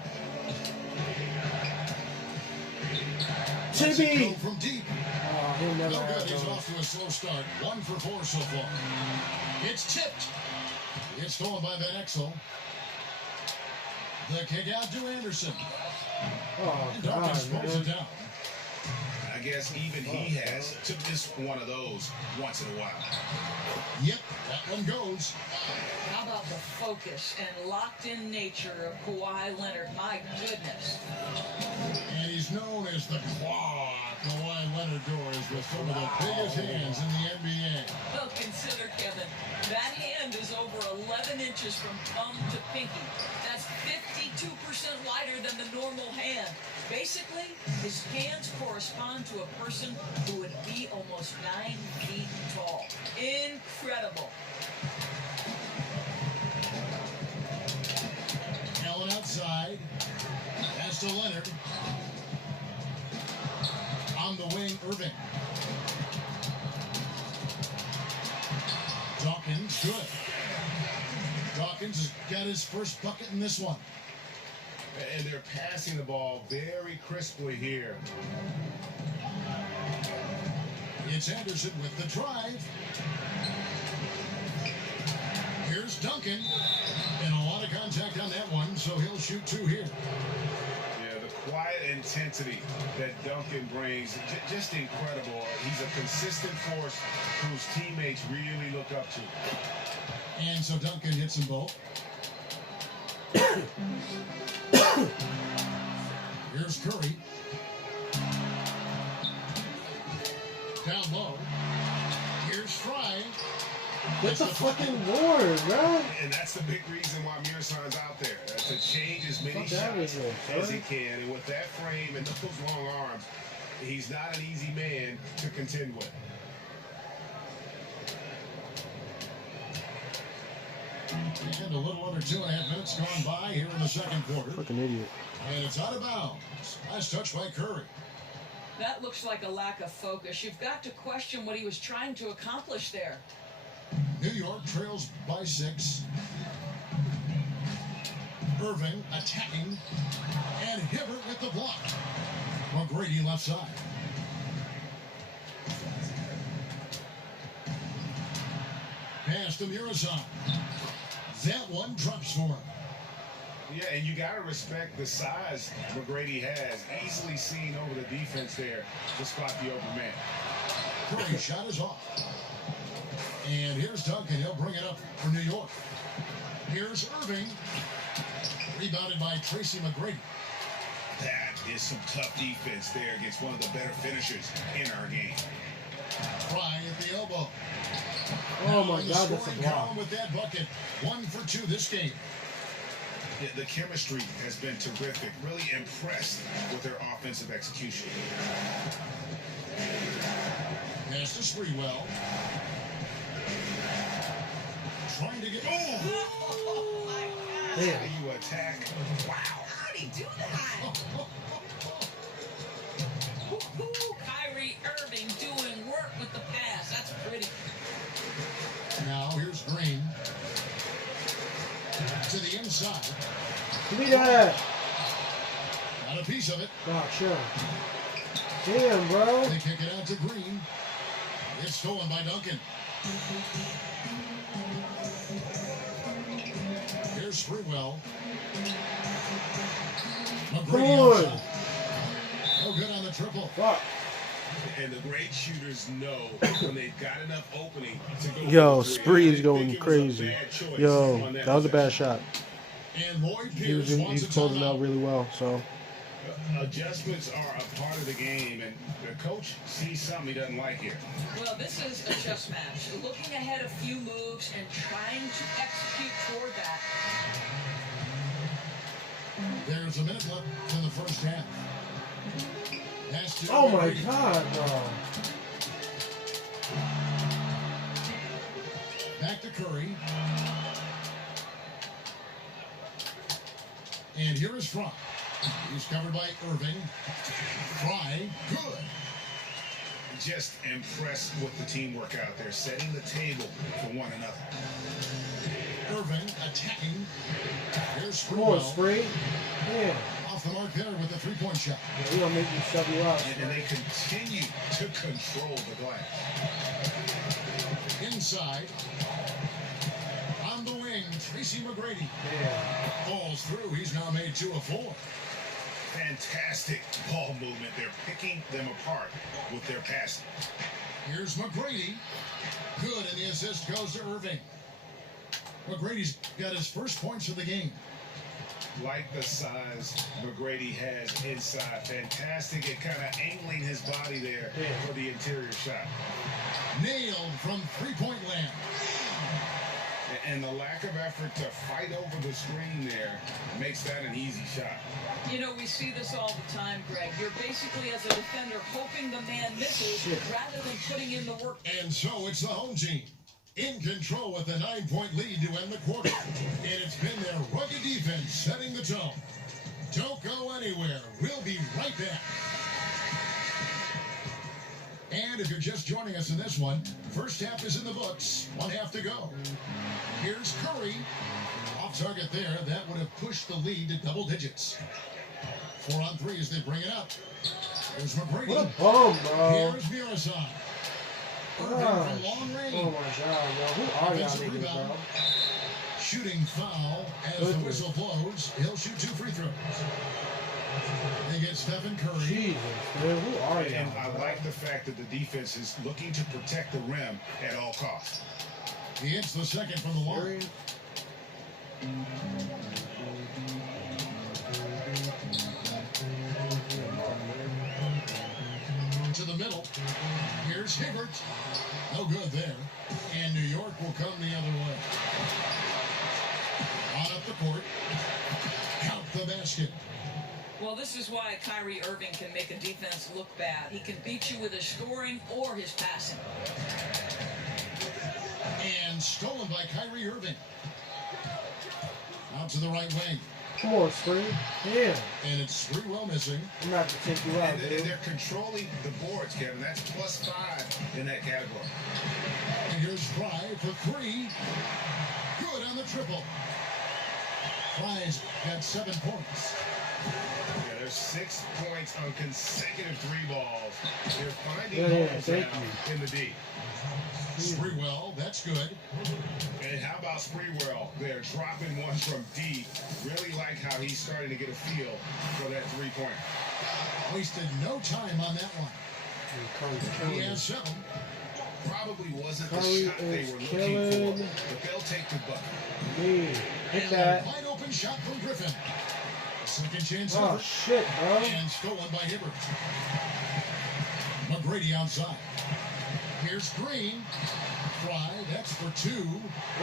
Lets it Timmy! go from deep. Oh, he'll never No good. have He's those. off to a slow start. 1 for 4 so far. It's tipped. It's stolen by Van Exel. The kick out to Anderson. Oh, And Dawkins God, pulls it man. down. I guess even he has took this one of those once in a while. Yep, that one goes. How about the focus and locked-in nature of Kawhi Leonard? My goodness. And he's known as the Claw. Kawhi Leonard doors with some of the biggest hands in the NBA. Well, consider, Kevin, that hand is over 11 inches from thumb to pinky. That's 52% wider than the normal hand. Basically, his hands correspond to a person who would be almost 9 feet tall. Incredible. Allen outside. Pass to Leonard. On the wing, Irving. Dawkins, good. Dawkins has got his first bucket in this one. And they're passing the ball very crisply here. It's Anderson with the drive. Here's Duncan. And a lot of contact on that one, so he'll shoot 2 here. Yeah, the quiet intensity that Duncan brings, just incredible. He's a consistent force whose teammates really look up to. And so Duncan hits them both. Here's Curry. Down low. Here's Fry. Get the fucking board, bro. And that's the big reason why Mursan's out there, to change as many Fuck that shots is as he can. And with that frame and those long arms, he's not an easy man to contend with. And a little under 2.5 minutes gone by here in the second quarter. Fucking idiot. And it's out of bounds. Last touch by Curry. That looks like a lack of focus. You've got to question what he was trying to accomplish there. New York trails by 6. Irving attacking. And Hibbert with the block. McGrady left side. Pass to Murashan. That one drops for him. Yeah, and you got to respect the size McGrady has. Easily seen over the defense there to spot the open man. Curry's shot is off. And here's Duncan. He'll bring it up for New York. Here's Irving. Rebounded by Tracy McGrady. That is some tough defense there against one of the better finishers in our game. Fry at the elbow. Oh Now my in the God, that's a scoring block. column with that bucket. 1 for 2 this game. Yeah, the chemistry has been terrific. Really impressed with their offensive execution. Pass to Sprewell. Trying to get. Oh, my God. Damn. How you attack. Wow. How'd he do that? Woo-hoo, Kyrie Irving doing work with the pass. That's pretty. Now here's Green. To the inside. Give me that. Got a piece of it. Oh, sure. Damn, bro. They kick it out to Green. It's stolen by Duncan. Here's Sprewell. McGrady Good. outside. No good on the triple. Fuck. And the great shooters know when they've got enough opening to go. Yo, for three. Spree I is think going it was a crazy. bad choice Yo, on that was a bad possession. shot. And Lloyd He was Pierce wants he's a closing out timeout. really well, so. Adjustments are a part of the game, and the coach sees something he doesn't like here. Well, this is a chess match. Looking ahead a few moves and trying to execute toward that. There's a minute left in the first half. Pass to Oh my McGrady. God, bro. Back to Curry. And here is Fry. He's covered by Irving. Fry, good. Just impressed with the teamwork out there, setting the table for one another. Irving attacking. Here's Come on, Sprewell. Spree. Yeah. Off off the mark there with the three-point shot. Yeah, he gonna make you shove you out. And they continue to control the glass. Inside. On the wing, Tracy McGrady. Yeah. Falls through. He's now made 2 of 4. Fantastic ball movement. They're picking them apart with their passing. Here's McGrady. Good, and the assist goes to Irving. McGrady's got his first points of the game. Like the size McGrady has inside. Fantastic at kind of angling his body there for the interior shot. Nailed from three-point land. And the lack of effort to fight over the screen there makes that an easy shot. You know, we see this all the time, Greg. You're basically, as a defender, hoping the man misses rather than putting in the work. And so it's the home team in control with a 9-point lead to end the quarter. And it's been their rugged defense setting the tone. Don't go anywhere. We'll be right back. And if you're just joining us in this one, first half is in the books. 1 half to go. Here's Curry. Off target there. That would have pushed the lead to double digits. 4 on 3 as they bring it up. There's McGrady. What a bum, bro. Here's Murasai. Irving from long range. Oh my God, yo. Who are y'all Offensive niggas, rebound. bro? Shooting foul as the whistle blows. He'll shoot 2 free throws. They get Stephen Curry. Jesus, man. Who are y'all? And I like the fact that the defense is looking to protect the rim at all costs. He hits the second from the line. To the middle. Here's Hibbert. No good there. And New York will come the other way. On up the court. Count the basket. Well, this is why Kyrie Irving can make a defense look bad. He can beat you with his scoring or his passing. And stolen by Kyrie Irving. Out to the right wing. Come on, Spree. Damn. And it's Sprewell missing. I'm gonna have to take you out, And dude. they're controlling the boards, Kevin. That's +5 in that category. And here's Fry for 3. Good on the triple. Fry's got 7 points. Yeah, there's 6 points on consecutive 3 balls. They're finding Yeah, holes thank now in the D. Sprewell, that's good. And how about Sprewell? They're dropping ones from deep. Really like how he's starting to get a feel for that 3-point. Wasted no time on that one. He has 7. Probably wasn't Curry the shot they is were killing. looking for, but they'll take the bucket. Dude, hit And that. a wide open shot from Griffin. Second chance Oh, effort. shit, bro. And stolen by Hibbert. McGrady outside. Here's Green. Fry, that's for 2.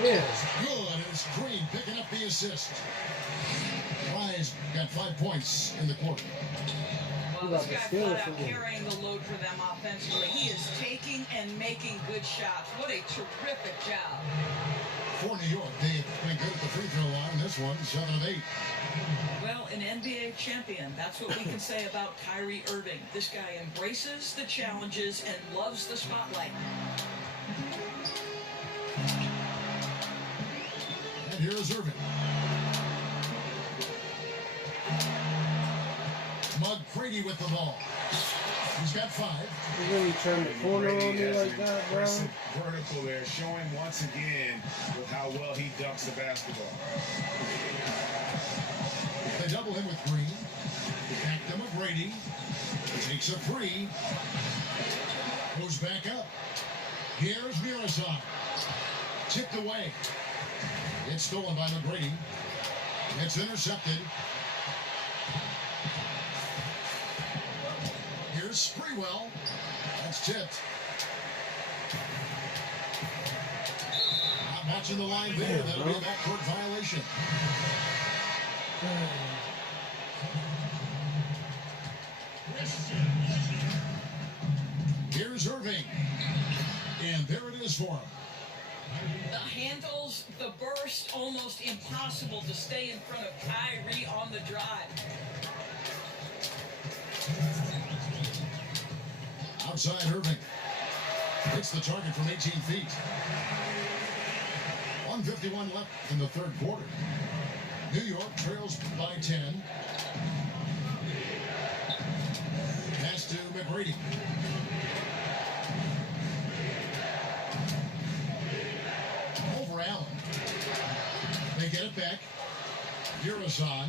Yeah. Good, and it's Green picking up the assist. Fry's got 5 points in the quarter. Well, Who this got the guy steal flat from out him? carrying the load for them offensively. He is taking and making good shots. What a terrific job. For New York, they've been good at the free throw line. This one, 7 of 8. Well, an NBA champion. That's what we can say about Kyrie Irving. This guy embraces the challenges and loves the spotlight. And here is Irving. McGrady with the ball. He's got 5. You really turned the corner on Brady me has like an that, bro. impressive vertical there, showing once again with how well he dunks the basketball. They double him with Green. Back to McGrady. Takes a 3. Goes back up. Here's Murasai. Tipped away. It's stolen by McGrady. It's intercepted. Here's Sprewell. That's tipped. Not matching the line there. That'll be a backcourt violation. Here's Irving. And there it is for him. The handles, the burst, almost impossible to stay in front of Kyrie on the drive. Outside Irving. Hits the target from 18 feet. 1:51 left in the third quarter. New York trails by 10. Brady. Over Allen. They get it back. Urazon.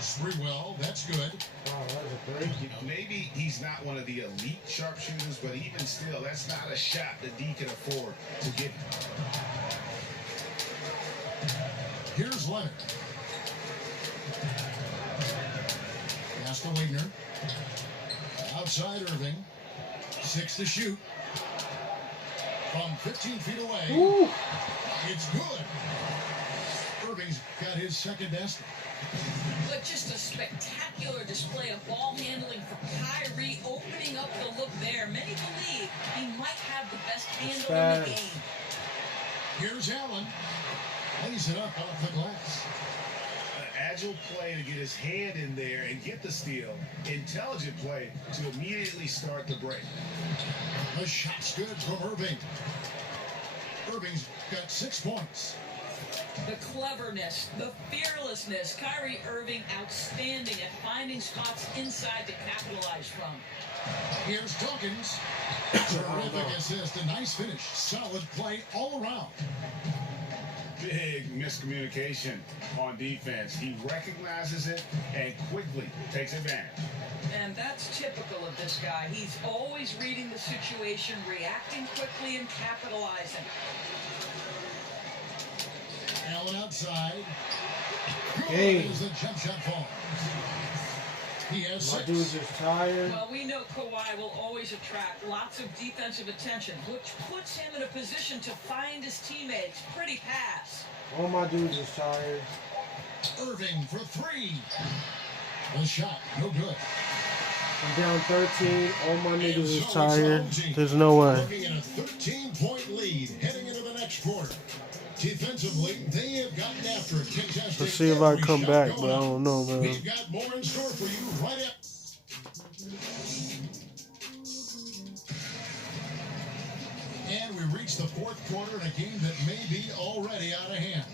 Sprewell, that's good. Wow, that was a great. You know, maybe he's not one of the elite sharpshooters, but even still, that's not a shot that D can afford to get. Here's Leonard. Pass to Wagner. Outside Irving. 6 to shoot. From 15 feet away. Woo. It's good. Irving's got his second basket. But just a spectacular display of ball handling from Kyrie, opening up the look there. Many believe he might have the best handle in the fast. game. Here's Allen. Lays it up off the glass. Agile play to get his hand in there and get the steal. Intelligent play to immediately start the break. The shot's good from Irving. Irving's got 6 points. The cleverness, the fearlessness. Kyrie Irving outstanding at finding spots inside to capitalize from. Here's Dawkins. Terrific assist. A nice finish. Solid play all around. Big miscommunication on defense. He recognizes it and quickly takes advantage. And that's typical of this guy. He's always reading the situation, reacting quickly, and capitalizing. Allen outside. Hey. Good as the jump shot falls. He has My 6. dude's just tired. Well, we know Kawhi will always attract lots of defensive attention, which puts him in a position to find his teammates. Pretty pass. All my dudes is tired. Irving for 3. The shot, no good. I'm down 13. All my niggas And is so it's tired. OG. There's no way. Looking at a 13-point lead heading into the next quarter. Defensively, they have gotten after it. Contesting Let's see if I every come shot back, going but I up. don't know, man. We've got more in store for you right up. And we reach the 4th quarter in a game that may be already out of hand.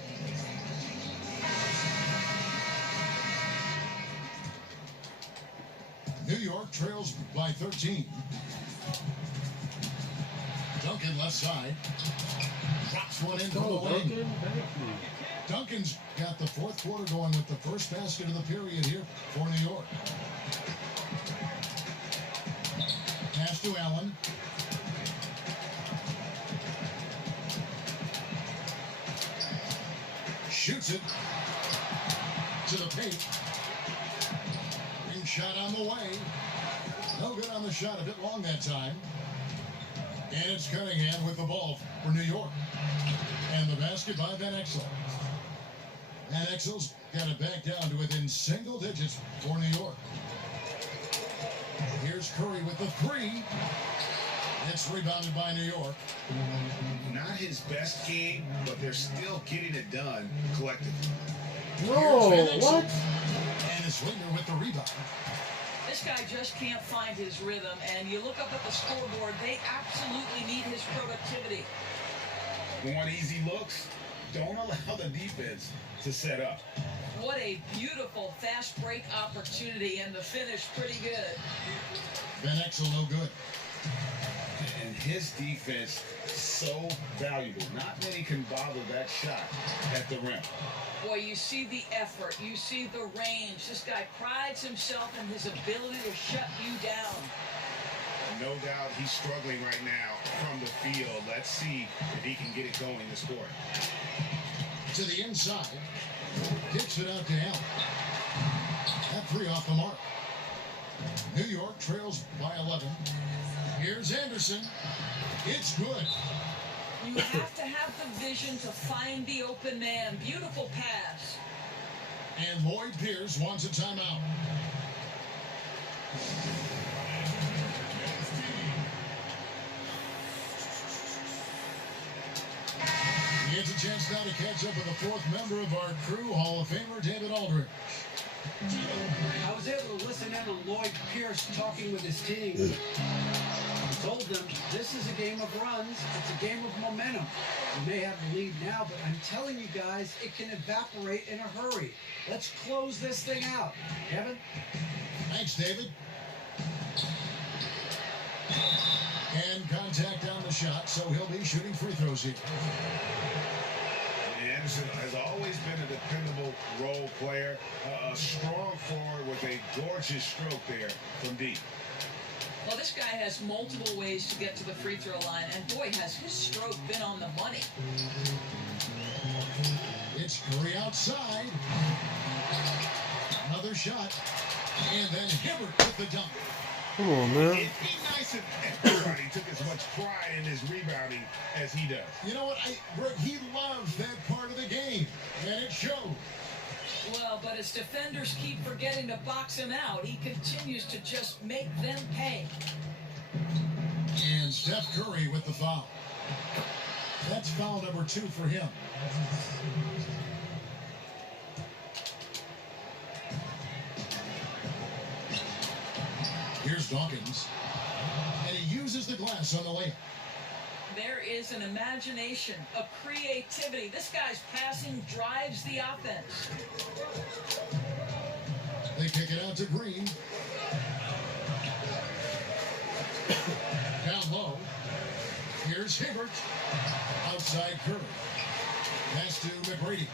New York trails by 13. Duncan left side. Drops one in from the Oh, wing. Duncan, thank you. Duncan's got the 4th quarter going with the first basket of the period here for New York. Pass to Allen. Shoots it to the paint. Ring shot on the way. No good on the shot, a bit long that time. And it's Cunningham with the ball for New York. And the basket by Van Exel. Van Exel's got it back down to within single digits for New York. Here's Curry with the 3. It's rebounded by New York. Not his best game, but they're still getting it done collectively. No, Here's Van Exel. what? And it's Wagner with the rebound. This guy just can't find his rhythm, and you look up at the scoreboard, they absolutely need his productivity. Want easy looks? Don't allow the defense to set up. What a beautiful fast break opportunity, and the finish pretty good. Van Exel no good. And his defense so valuable. Not many can bother that shot at the rim. Boy, you see the effort, you see the range. This guy prides himself in his ability to shut you down. No doubt he's struggling right now from the field. Let's see if he can get it going this quarter. To the inside. Kicks it out to Allen. That 3 off the mark. New York trails by 11. Here's Anderson. It's good. You have to have the vision to find the open man. Beautiful pass. And Lloyd Pierce wants a timeout. He gets a chance now to catch up with the 4th member of our crew, Hall of Famer David Aldridge. I was able to listen in on Lloyd Pierce talking with his team. He told them this is a game of runs. It's a game of momentum. We may have the lead now, but I'm telling you guys, it can evaporate in a hurry. Let's close this thing out. Kevin? Thanks, David. tack down the shot, so he'll be shooting free throws here. Anderson has always been a dependable role player, a strong forward with a gorgeous stroke there from deep. Well, this guy has multiple ways to get to the free throw line, and boy, has his stroke been on the money. It's Curry outside. Another shot. And then Hibbert with the dunk. Come on, man. It'd be nice if everybody took as much pride in his rebounding as he does. You know what? He loves that part of the game, and it shows. Well, but his defenders keep forgetting to box him out. He continues to just make them pay. And Steph Curry with the foul. That's foul number 2 for him. Here's Dawkins. And he uses the glass on the layup. There is an imagination, a creativity. This guy's passing drives the offense. They kick it out to Green. Down low. Here's Hibbert. Outside Curry. Pass to McGrady.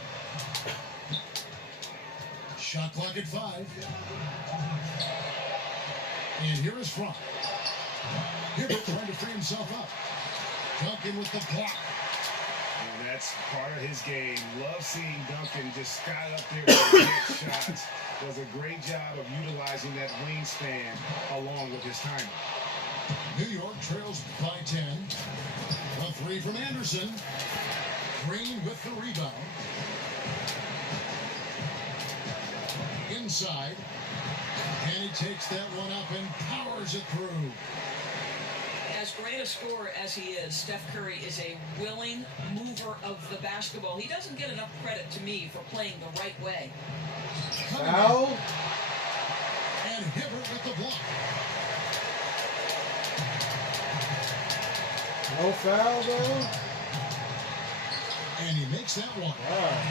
Shot clock at 5. And here is Frank. Hibbert trying to free himself up. Duncan with the block. And that's part of his game. Love seeing Duncan just sky up there with his shots. Does a great job of utilizing that wingspan along with his timing. New York trails by 10. A 3 from Anderson. Green with the rebound. Inside. And he takes that one up and powers it through. As great a scorer as he is, Steph Curry is a willing mover of the basketball. He doesn't get enough credit to me for playing the right way. Foul. And Hibbert with the block. No foul, though. And he makes that one. Wow.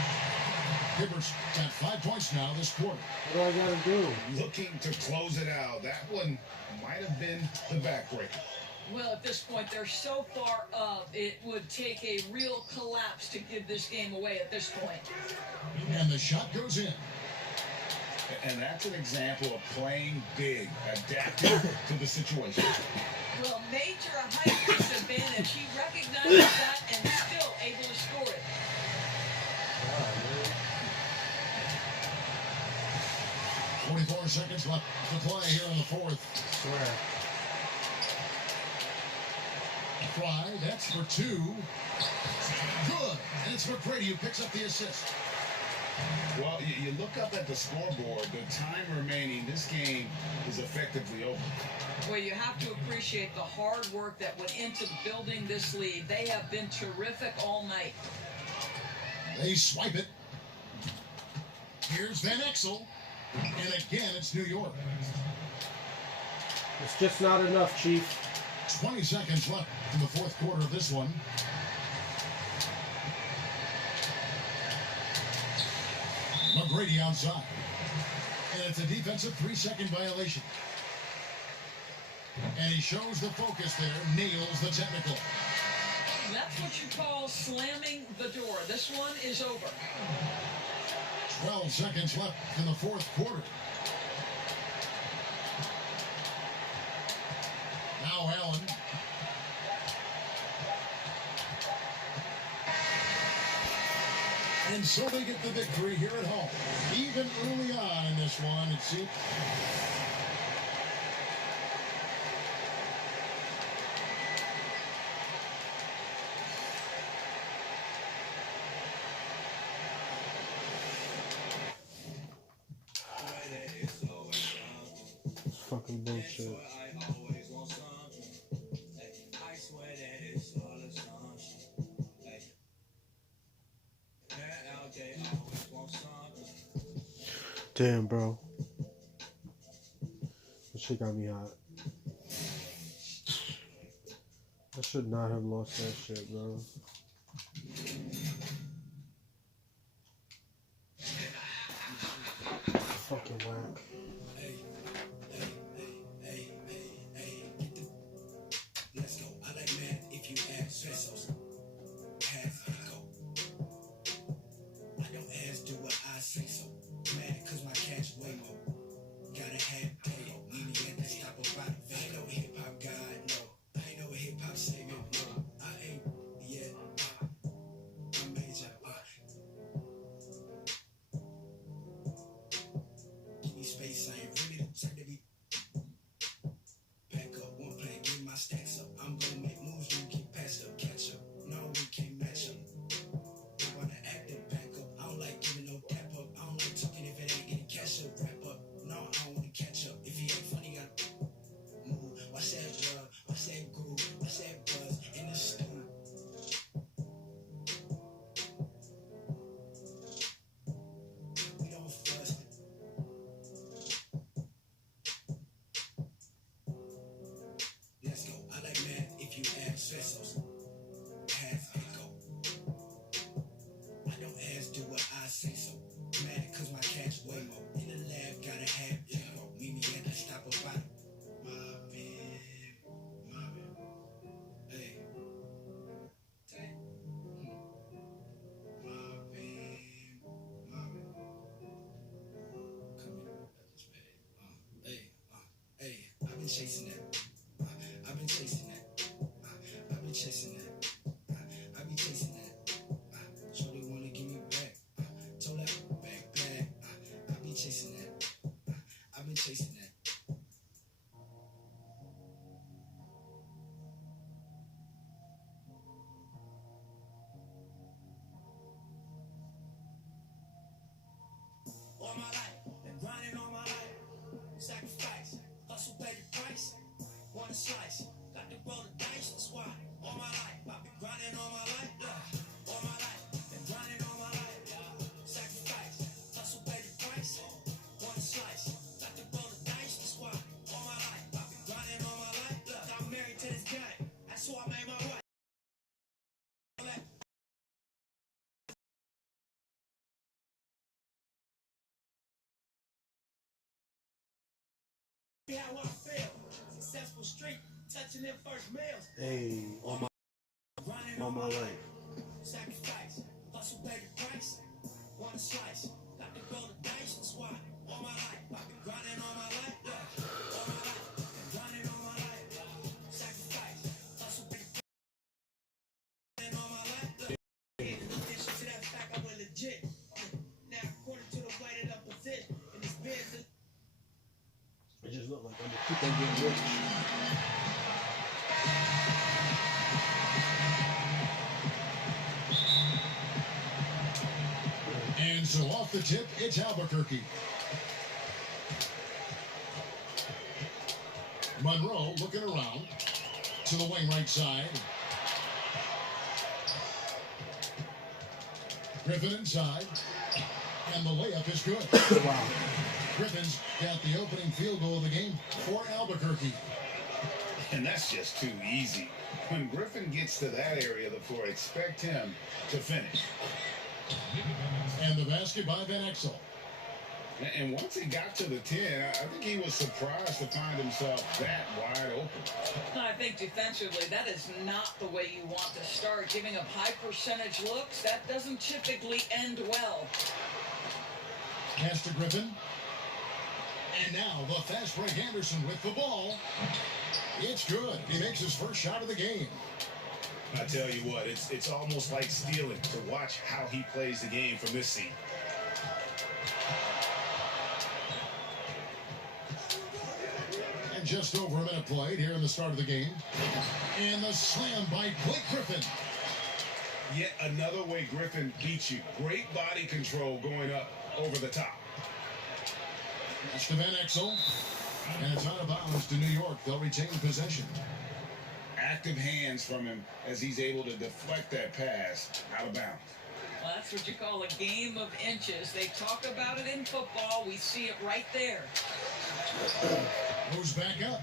Hibbert's got 5 points now this quarter. What do I gotta do? Looking to close it out. That one might have been the backbreaker. Well, at this point, they're so far up, it would take a real collapse to give this game away at this point. And the shot goes in. And that's an example of playing big, adapting to the situation. Well, major height disadvantage. He recognizes that and still able to score it. 44 seconds left to play here in the fourth. Swear. Fry, that's for 2. Good. And it's McGrady who picks up the assist. Well, you look up at the scoreboard, the time remaining, this game is effectively over. Well, you have to appreciate the hard work that went into building this lead. They have been terrific all night. They swipe it. Here's Van Exel. And again, it's New York. It's just not enough, Chief. 20 seconds left in the fourth quarter of this one. McGrady outside. And it's a defensive 3-second violation. And he shows the focus there, nails the technical. That's what you call slamming the door. This one is over. 12 seconds left in the fourth quarter. Now Allen. And so they get the victory here at home. Even early on in this one, it seems. It's fucking bullshit. Damn, bro. That shit got me hot. I should not have lost that shit, bro. Fucking whack. Let's go. I like man. Same groove, same buzz in the stew. We don't fuss. Let's go. I like math if you add pesos. Pass and go. I don't ask, do what I say so. Mad cause my cash way more. In the lab, gotta have info. Meet me at the stop of bottom. Hey. Hey, I've been chasing that. I've been chasing that. I've been chasing that. I've been chasing that. So they wanna give me back. Told that back. I've been chasing that. I've been chasing that. All my life, been grinding all my life. Sacrifice, hustle, pay the price. Want a slice, got to roll the dice. That's why all my life, I've been grinding all my life. Yeah. All my life, been grinding all my life. Yeah. Sacrifice, hustle, pay the price. Want a slice, got to roll the dice. That's why all my life, I've been grinding all my life. Look, I'm married to this game. That's who I made my wife. How I feel. Successful street, touching their first meals. Hey, all my life. Sacrifice, hustle, pay the price. Want a slice, got to roll the dice. That's why all my life, I've been grinding all my life. Yeah. All my life, been grinding all my life. Yeah. Sacrifice, hustle, pay the price. All my life. Yeah. In addition to that fact, I went legit. Now, according to the way that I position in this business. It just looked like I'm gonna keep on getting rich. And so off the tip, it's Albuquerque. Monroe looking around to the wing right side. Griffin inside. And the layup is good. Wow. Griffin's got the opening field goal of the game for Albuquerque. And that's just too easy. When Griffin gets to that area of the floor, expect him to finish. And the basket by Van Exel. And once he got to the 10, I think he was surprised to find himself that wide open. I think defensively, that is not the way you want to start. Giving up high percentage looks, that doesn't typically end well. Pass to Griffin. And now the fast break Anderson with the ball. It's good. He makes his first shot of the game. I tell you what, it's almost like stealing to watch how he plays the game from this seat. And just over a minute played here in the start of the game. And the slam by Blake Griffin. Yet another way Griffin beats you. Great body control going up over the top. That's to Van Exel. And it's out of bounds to New York. They'll retain possession. Active hands from him as he's able to deflect that pass out of bounds. Well, that's what you call a game of inches. They talk about it in football. We see it right there. Moves back up.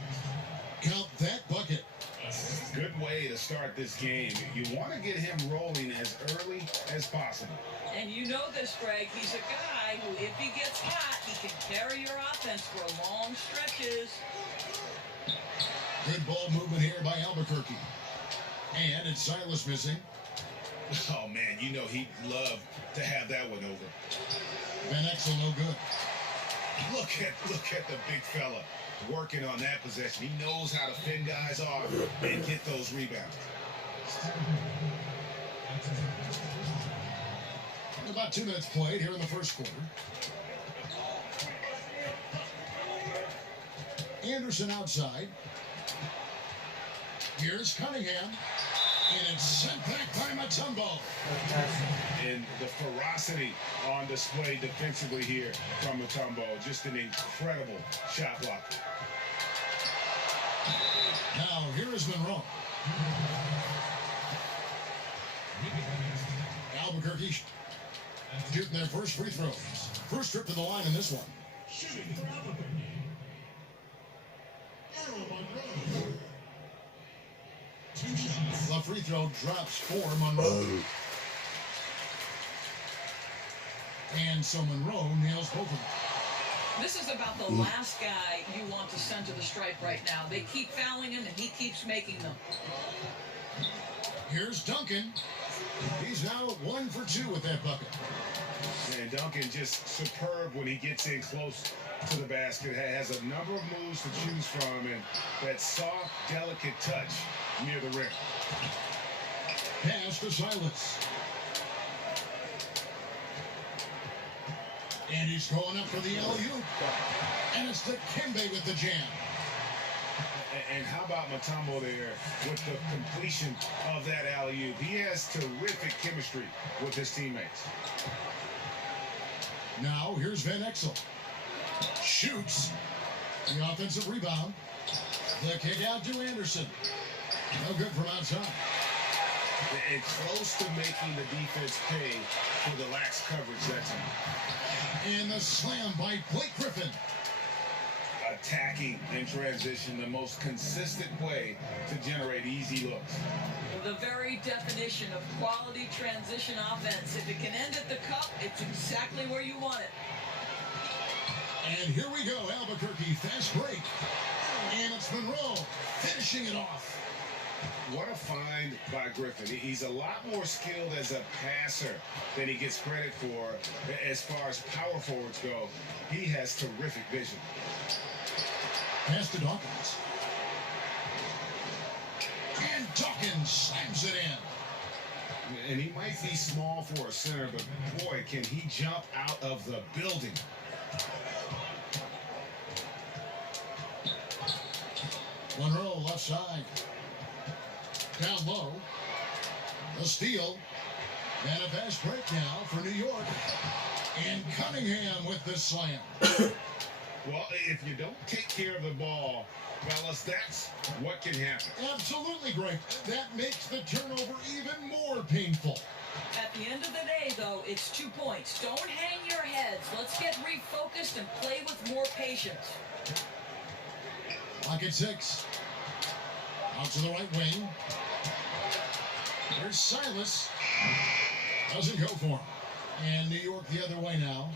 Count that bucket. Good way to start this game. You want to get him rolling as early as possible. And you know this, Greg. He's a guy who, if he gets hot, he can carry your offense for long stretches. Good ball movement here by Albuquerque. And it's Silas missing. Oh, man, you know he'd love to have that one over. Van Exel no good. Look at the big fella working on that possession. He knows how to fin guys off and get those rebounds. About 2 minutes played here in the first quarter. Anderson outside. Here's Cunningham. And it's sent back by Mutombo. And the ferocity on display defensively here from Mutombo. Just an incredible shot blocker. Now here Here is Monroe. Albuquerque shooting their first free throws. First trip to the line in this one. Shooting for Albuquerque. Errol Monroe. 2 shots. The free throw drops for Monroe. And so Monroe nails both of them. This is about the last guy you want to send to the stripe right now. They keep fouling him, and he keeps making them. Here's Duncan. He's now 1 for 2 with that bucket. And Duncan just superb when he gets in close to the basket. Has a number of moves to choose from, and that soft, delicate touch near the rim. Pass to Silas. And he's going up for the alley-oop. And it's to Kembe with the jam. And how about Mutombo there with the completion of that alley-oop? He has terrific chemistry with his teammates. Now, here's Van Exel. Shoots. The offensive rebound. The kick out to Anderson. No good from outside. And close to making the defense pay for the lax coverage that time. And the slam by Blake Griffin. Attacking in transition, the most consistent way to generate easy looks. The very definition of quality transition offense. If it can end at the cup, it's exactly where you want it. And here we go, Albuquerque, fast break. And it's Monroe finishing it off. What a find by Griffin. He's a lot more skilled as a passer than he gets credit for as far as power forwards go. He has terrific vision. Pass to Dawkins. And Dawkins slams it in. And he might be small for a center, but boy, can he jump out of the building. Monroe left side. Down low. The steal. And a fast break now for New York. And Cunningham with the slam. Well, if you don't take care of the ball, fellas, that's what can happen. Absolutely great. That makes the turnover even more painful. At the end of the day, though, it's 2 points. Don't hang your heads. Let's get refocused and play with more patience. Lock at 6. Out to the right wing. There's Silas. Doesn't go for him. And New York the other way now.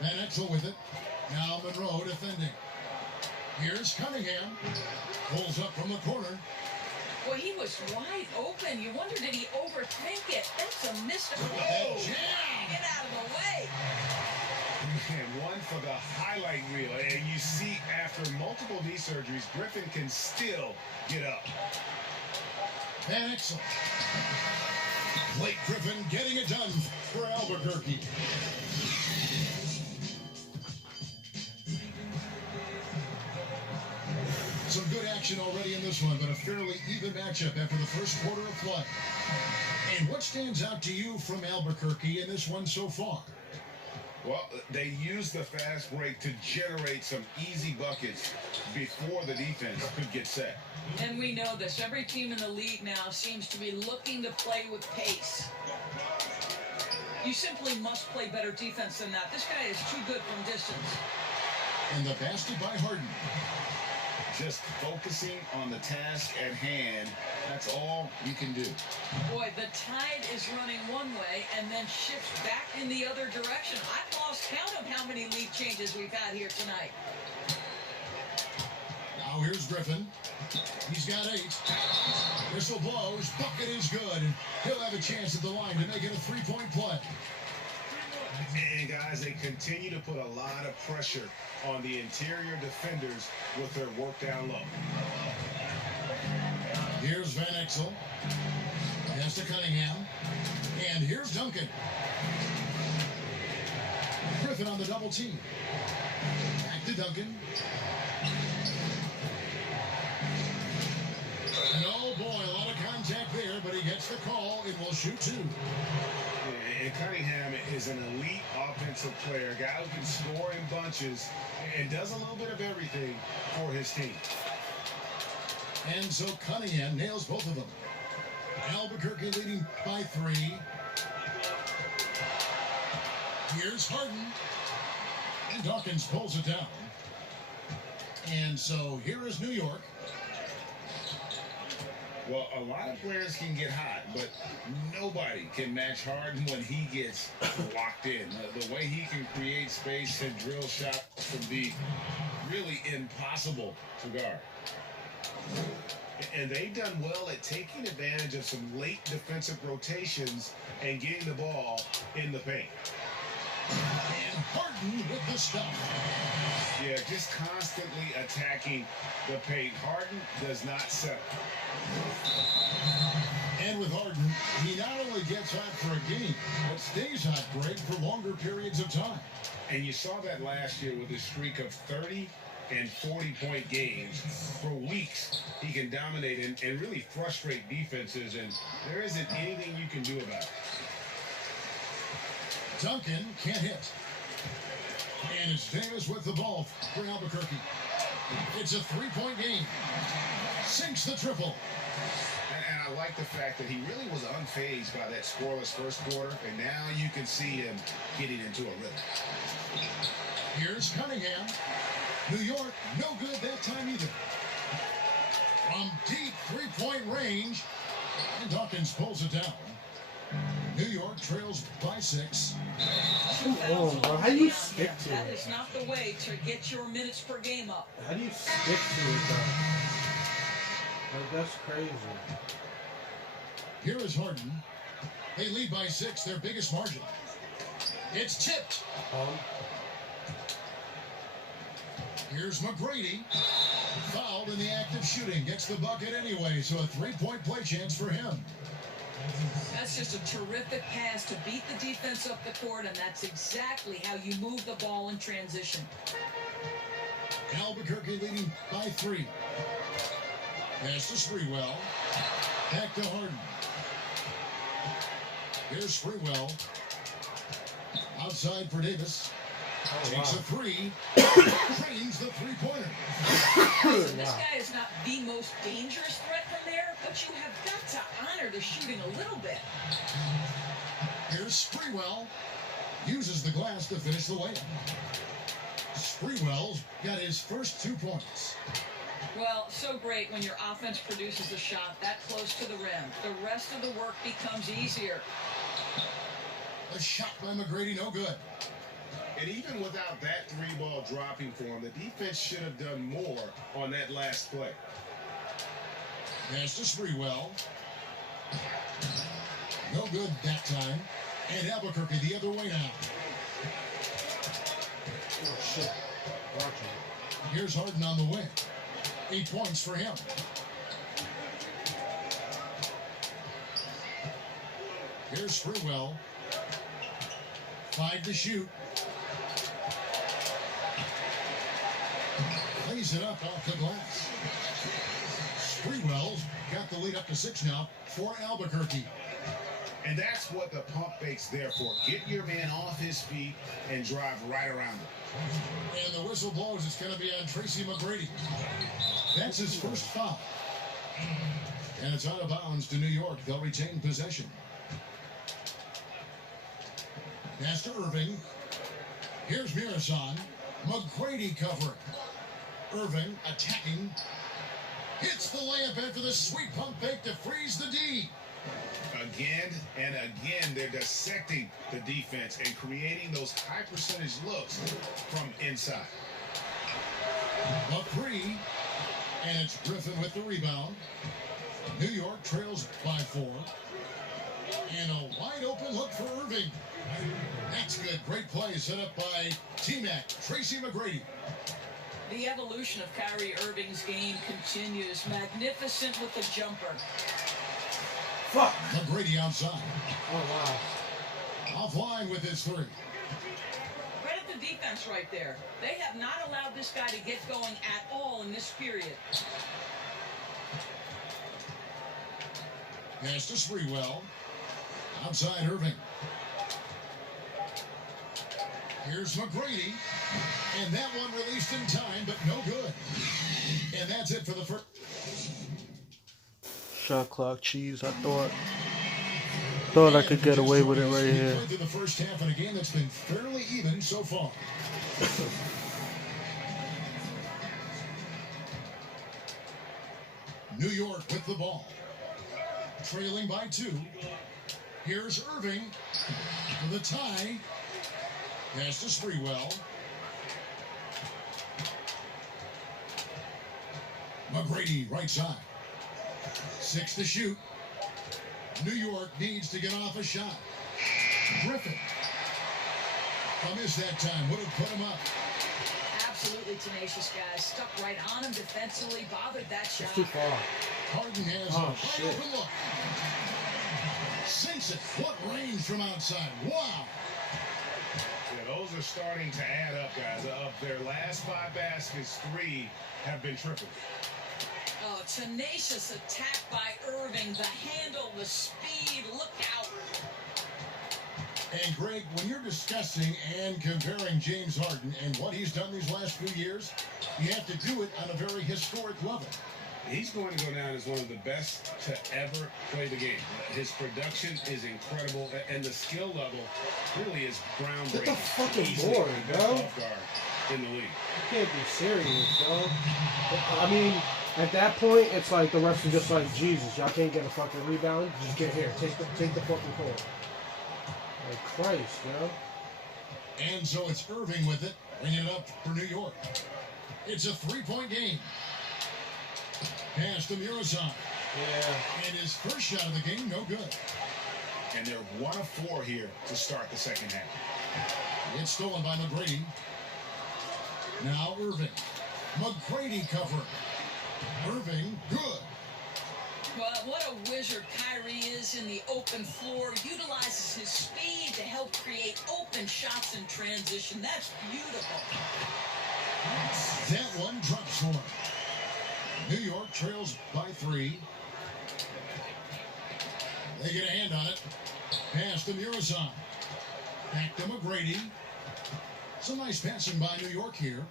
Van Exel with it. Now Monroe defending. Here's Cunningham. Pulls up from the corner. Well, he was wide open. You wonder, did he overthink it? That's a missed. Oh, jam! Get out of the way. And one for the highlight reel. And you see, after multiple knee surgeries, Griffin can still get up. Van Exel. Blake Griffin getting it done for Albuquerque. Some good action already in this one, but a fairly even matchup after the first quarter of play. And what stands out to you from Albuquerque in this one so far? Well, they used the fast break to generate some easy buckets before the defense could get set. And we know this. Every team in the league now seems to be looking to play with pace. You simply must play better defense than that. This guy is too good from distance. And the basket by Harden. Just focusing on the task at hand, that's all you can do. Boy, the tide is running one way and then shifts back in the other direction. I've lost count of how many lead changes we've had here tonight. Now here's Griffin. He's got 8. Whistle blows. Bucket is good. And he'll have a chance at the line to make it a 3-point play. And guys, they continue to put a lot of pressure on the interior defenders with their work down low. Here's Van Exel. Pass to Cunningham. And here's Duncan. Griffin on the double team. Back to Duncan. And oh boy, a lot of contact there, but he gets the call and will shoot 2. And Cunningham is an elite offensive player, a guy who can score in bunches and does a little bit of everything for his team. And so Cunningham nails both of them. Albuquerque leading by 3. Here's Harden. And Dawkins pulls it down. And so here is New York. Well, a lot of players can get hot, but nobody can match Harden when he gets locked in. The way he can create space and drill shots can be really impossible to guard. And they've done well at taking advantage of some late defensive rotations and getting the ball in the paint. And Harden with the stuff. Yeah, just constantly attacking the paint. Harden does not settle. And with Harden, he not only gets hot for a game, but stays hot, Greg, for longer periods of time. And you saw that last year with a streak of 30 and 40-point games. For weeks, he can dominate and really frustrate defenses, and there isn't anything you can do about it. Duncan can't hit. And it's Davis with the ball for Albuquerque. It's a 3-point game. Sinks the triple. And I like the fact that he really was unfazed by that scoreless first quarter, and now you can see him getting into a rhythm. Here's Cunningham. New York, no good that time either. From deep 3-point range, and Dawkins pulls it down. New York trails by 6. Come on, bro. How do you stick to That it? is not the way to get your minutes per game up. How do you stick to it, though? Like, that's crazy. Here is Harden. They lead by 6, their biggest margin. It's tipped. Here's McGrady. Fouled in the act of shooting. Gets the bucket anyway, so a 3-point play chance for him. That's just a terrific pass to beat the defense up the court, and that's exactly how you move the ball in transition. Albuquerque leading by 3. Pass to Sprewell. Back to Harden. Here's Sprewell. Outside for Davis. Takes a 3. Trains the 3-pointer. Listen, this guy is not the most dangerous threat from there, but you have got to honor the shooting a little bit. Here's Sprewell. Uses the glass to finish the layup. Sprewell's got his first 2 points. Well, so great when your offense produces a shot that close to the rim. The rest of the work becomes easier. A shot by McGrady, no good. And even without that 3-ball dropping for him, the defense should have done more on that last play. Pass to Sprewell. No good that time. And Albuquerque the other way now. Oh, shit. Watch it. Here's Harden on the wing. 8 points for him. Here's Sprewell. 5 to shoot. Lays it up off the glass. Sprewell's got the lead up to 6 now for Albuquerque. And that's what the pump fake's there for. Get your man off his feet and drive right around him. And the whistle blows. It's going to be on Tracy McGrady. That's his first foul. And it's out of bounds to New York. They'll retain possession. Pass to Irving. Here's Mirasan. McGrady covering. Irving attacking. Hits the layup after the sweet pump fake to freeze the D. Again and again, they're dissecting the defense and creating those high percentage looks from inside. A 3. And it's Griffin with the rebound. New York trails by 4. And a wide open look for Irving. That's good. Great play set up by T-Mac, Tracy McGrady. The evolution of Kyrie Irving's game continues. Magnificent with the jumper. Fuck. McGrady outside. Oh, wow. Offline with his 3. Credit the defense right there. They have not allowed this guy to get going at all in this period. Pass to Sprewell. Outside Irving. Here's McGrady. And that one released in time, but no good. And that's it for the first. shot clock cheese. I thought I could get away with it right here. Through the first half in a game that's been fairly even so far. New York with the ball, trailing by 2. Here's Irving for the tie. Pass to Sprewell. McGrady right side. 6 to shoot. New York needs to get off a shot. Griffin. If I missed that time, would have put him up. Absolutely tenacious guys. Stuck right on him defensively. Bothered that shot. It's too far. Harden has a wide open look. Sinks it. What range from outside. Wow. Yeah, those are starting to add up, guys. Of their last 5 baskets, 3 have been triples. Oh, tenacious attack by Irving. The handle, the speed. Look out. And Greg, when you're discussing and comparing James Harden and what he's done these last few years, you have to do it on a very historic level. He's going to go down as one of the best to ever play the game. His production is incredible, and the skill level really is groundbreaking. Get the fucking Easily board, the best bro. off guard in the league. You can't be serious, bro. I mean, at that point, it's like the refs are just like, Jesus, y'all can't get a fucking rebound. Just get here. Take the fucking court. Like Christ, yo. And so it's Irving with it, bringing it up for New York. It's a 3-point game. Pass to Murazov. Yeah. And his first shot of the game, no good. And they're 1 of 4 here to start the second half. It's stolen by McGrady. Now Irving. McGrady cover. Irving, good. Well, what a wizard Kyrie is in the open floor. Utilizes his speed to help create open shots in transition. That's beautiful. That one drops for him. New York trails by 3. They get a hand on it. Pass to Murazov. Back to McGrady. Some nice passing by New York here.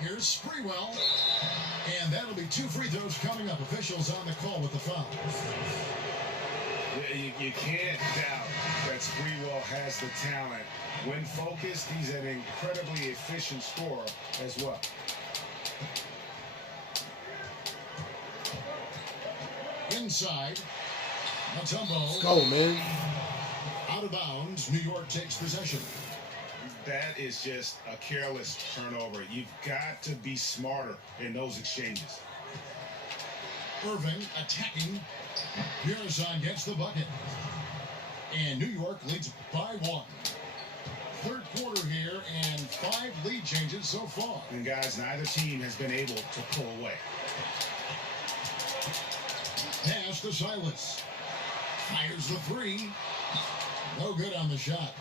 Here's Sprewell. And that'll be 2 free throws coming up. Officials on the call with the foul. You can't doubt that Sprewell has the talent. When focused, he's an incredibly efficient scorer as well. Inside. Mutombo. Let's go, man. Out of bounds. New York takes possession. That is just a careless turnover. You've got to be smarter in those exchanges. Irving attacking. Murazov gets the bucket. And New York leads by 1. Third quarter here and 5 lead changes so far. And guys, neither team has been able to pull away. Pass to Silas. Fires the 3. No good on the shot.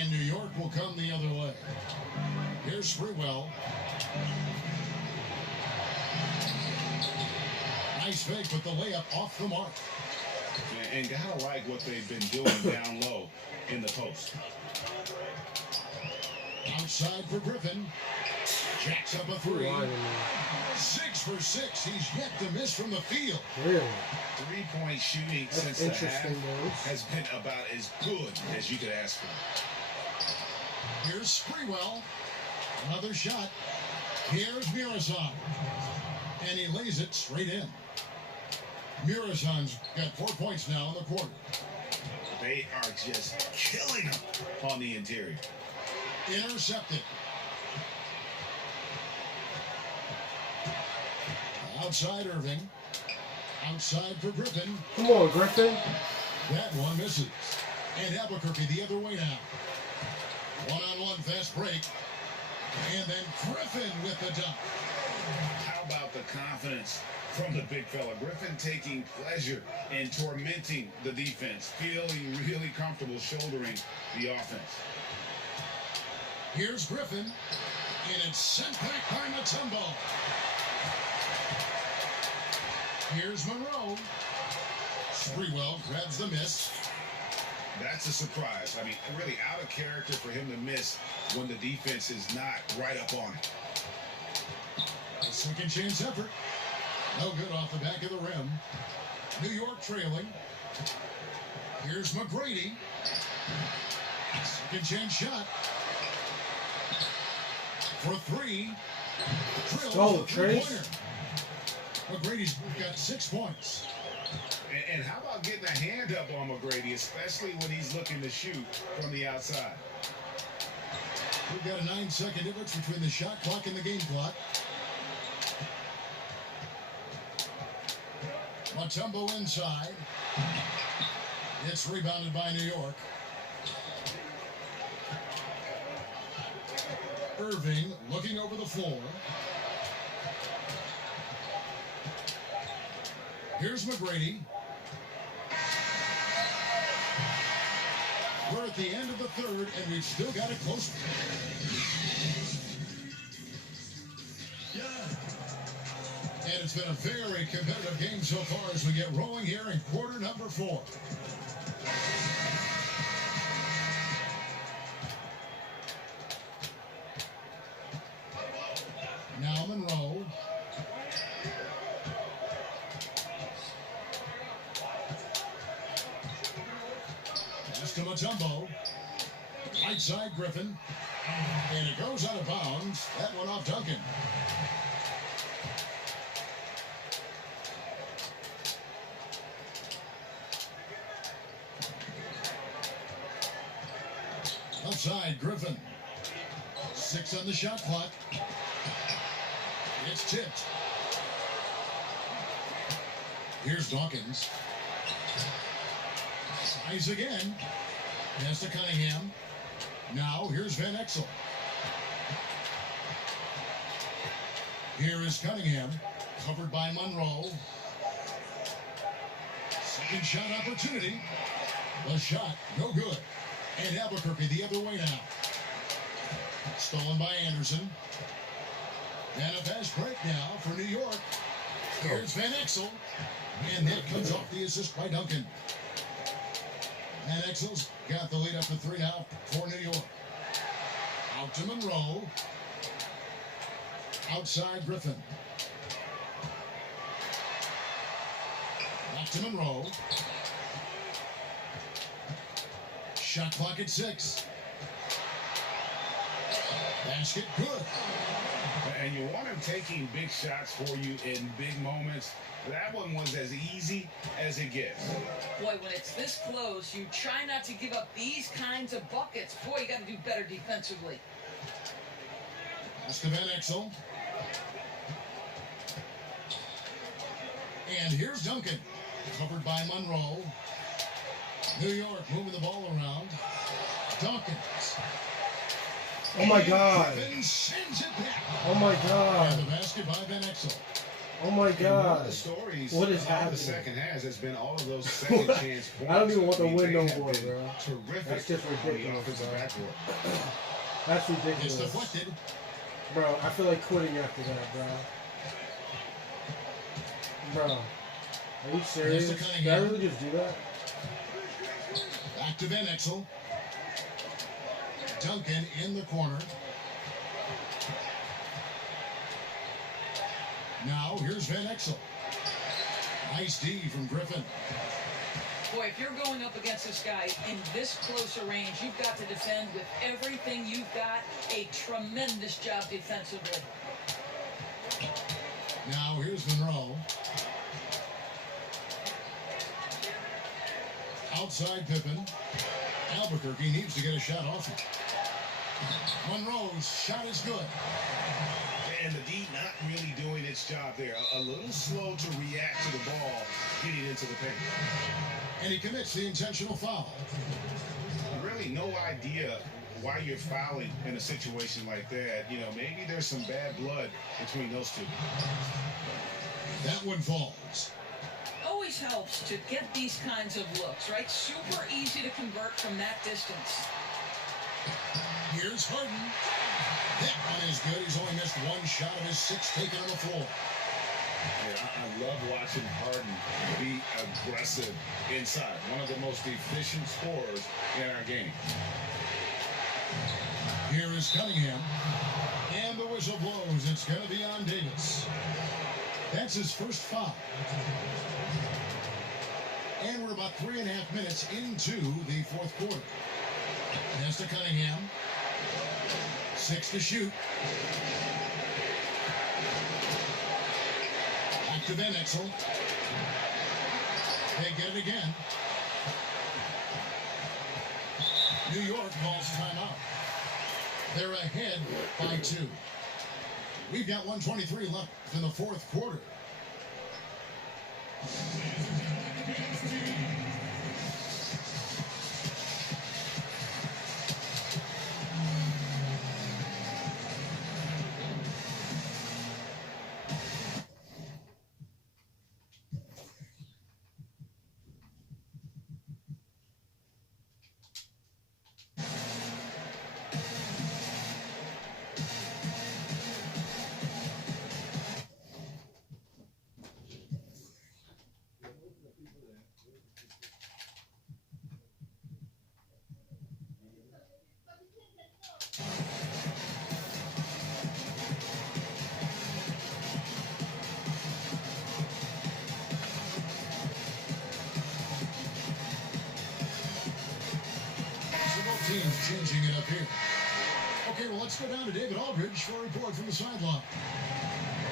And New York will come the other way. Here's Sprewell. Nice fake, but the layup off the mark. And gotta like what they've been doing down low in the post. Outside for Griffin. Jacks up a 3. 6 for 6. He's yet to miss from the field. Really? 3-point shooting That's since the half interesting, though. has been about as good as you could ask for. Here's Sprewell. Another shot. Here's Murazov. And he lays it straight in. Murazov's got 4 points now in the quarter. They are just killing him on the interior. Intercepted. Outside Irving. Outside for Griffin. Come on, Griffin. That one misses. And Albuquerque the other way now. One-on-one fast break. And then Griffin with the dunk. How about the confidence from the big fella? Griffin taking pleasure in tormenting the defense, feeling really comfortable shouldering the offense. Here's Griffin. And it's sent back by Mutombo. Here's Monroe. Sprewell grabs the miss. That's a surprise. I mean, really out of character for him to miss when the defense is not right up on it. A second chance effort. No good off the back of the rim. New York trailing. Here's McGrady. Second chance shot. For three. Trill Oh, with a Trace. three-pointer. McGrady's got 6 points. And how about getting a hand up on McGrady, especially when he's looking to shoot from the outside? We've got a 9-second difference between the shot clock and the game clock. Mutombo inside. It's rebounded by New York. Irving looking over the floor. Here's McGrady. We're at the end of the third, and we've still got it close. And it's been a very competitive game so far as we get rolling here in quarter number 4. Now Monroe. Pass to Mutombo. Right side Griffin. And it goes out of bounds. That one off Duncan. Outside Griffin. 6 on the shot clock. It's tipped. Here's Dawkins. Size again. Pass to Cunningham. Now here's Van Exel. Here is Cunningham. Covered by Monroe. Second shot opportunity. The shot, no good. And Albuquerque the other way now. Stolen by Anderson. And a fast break now for New York. Here's Van Exel. And that comes off the assist by Duncan. Van Exel's got the lead up to 3 now for New York. Out to Monroe. Outside Griffin. Back to Monroe. Shot clock at 6. Basket good. And you want him taking big shots for you in big moments. That one was as easy as it gets. Boy, when it's this close, you try not to give up these kinds of buckets. Boy, you got to do better defensively. That's to Van Exel. And here's Duncan. Covered by Monroe. New York moving the ball around. Dawkins. Oh my God. Griffin sends it back. Oh my And God. the basket by Van Exel. Oh my And one of God. the stories What is of happening? the second has been all of those second chance points. I don't even want the I mean, win they no have more, been bro. Terrific That's just on the ridiculous, offensive bro. backboard. That's It's ridiculous. deflected. Bro, I feel like quitting after that, bro. Bro. Are you serious? Mr. Did I Cunningham. really just do that? Back to Van Exel. Duncan in the corner. Now here's Van Exel. Nice D from Griffin. Boy, if you're going up against this guy in this close a range, you've got to defend with everything you've got. A tremendous job defensively. Now here's Monroe. Outside Pippen. Albuquerque needs to get a shot off it. Monroe's shot is good. And the D not really doing its job there. A little slow to react to the ball getting into the paint. And he commits the intentional foul. Really no idea why you're fouling in a situation like that. You know, maybe there's some bad blood between those two. That one falls. Always helps to get these kinds of looks, right? Super easy to convert from that distance. Here's Harden. That one is good. He's only missed 1 shot of his 6 taken on the floor. I love watching Harden be aggressive inside. One of the most efficient scorers in our game. Here is Cunningham. And the whistle blows. It's going to be on Davis. That's his first foul. And we're about 3.5 minutes into the fourth quarter. Pass to Cunningham. 6 to shoot. Back to Van Exel. They get it again. New York calls timeout. They're ahead by 2. We've got 1:23 left in the fourth quarter. Teams changing it up here. Okay, well, let's go down to David Aldridge for a report from the sideline.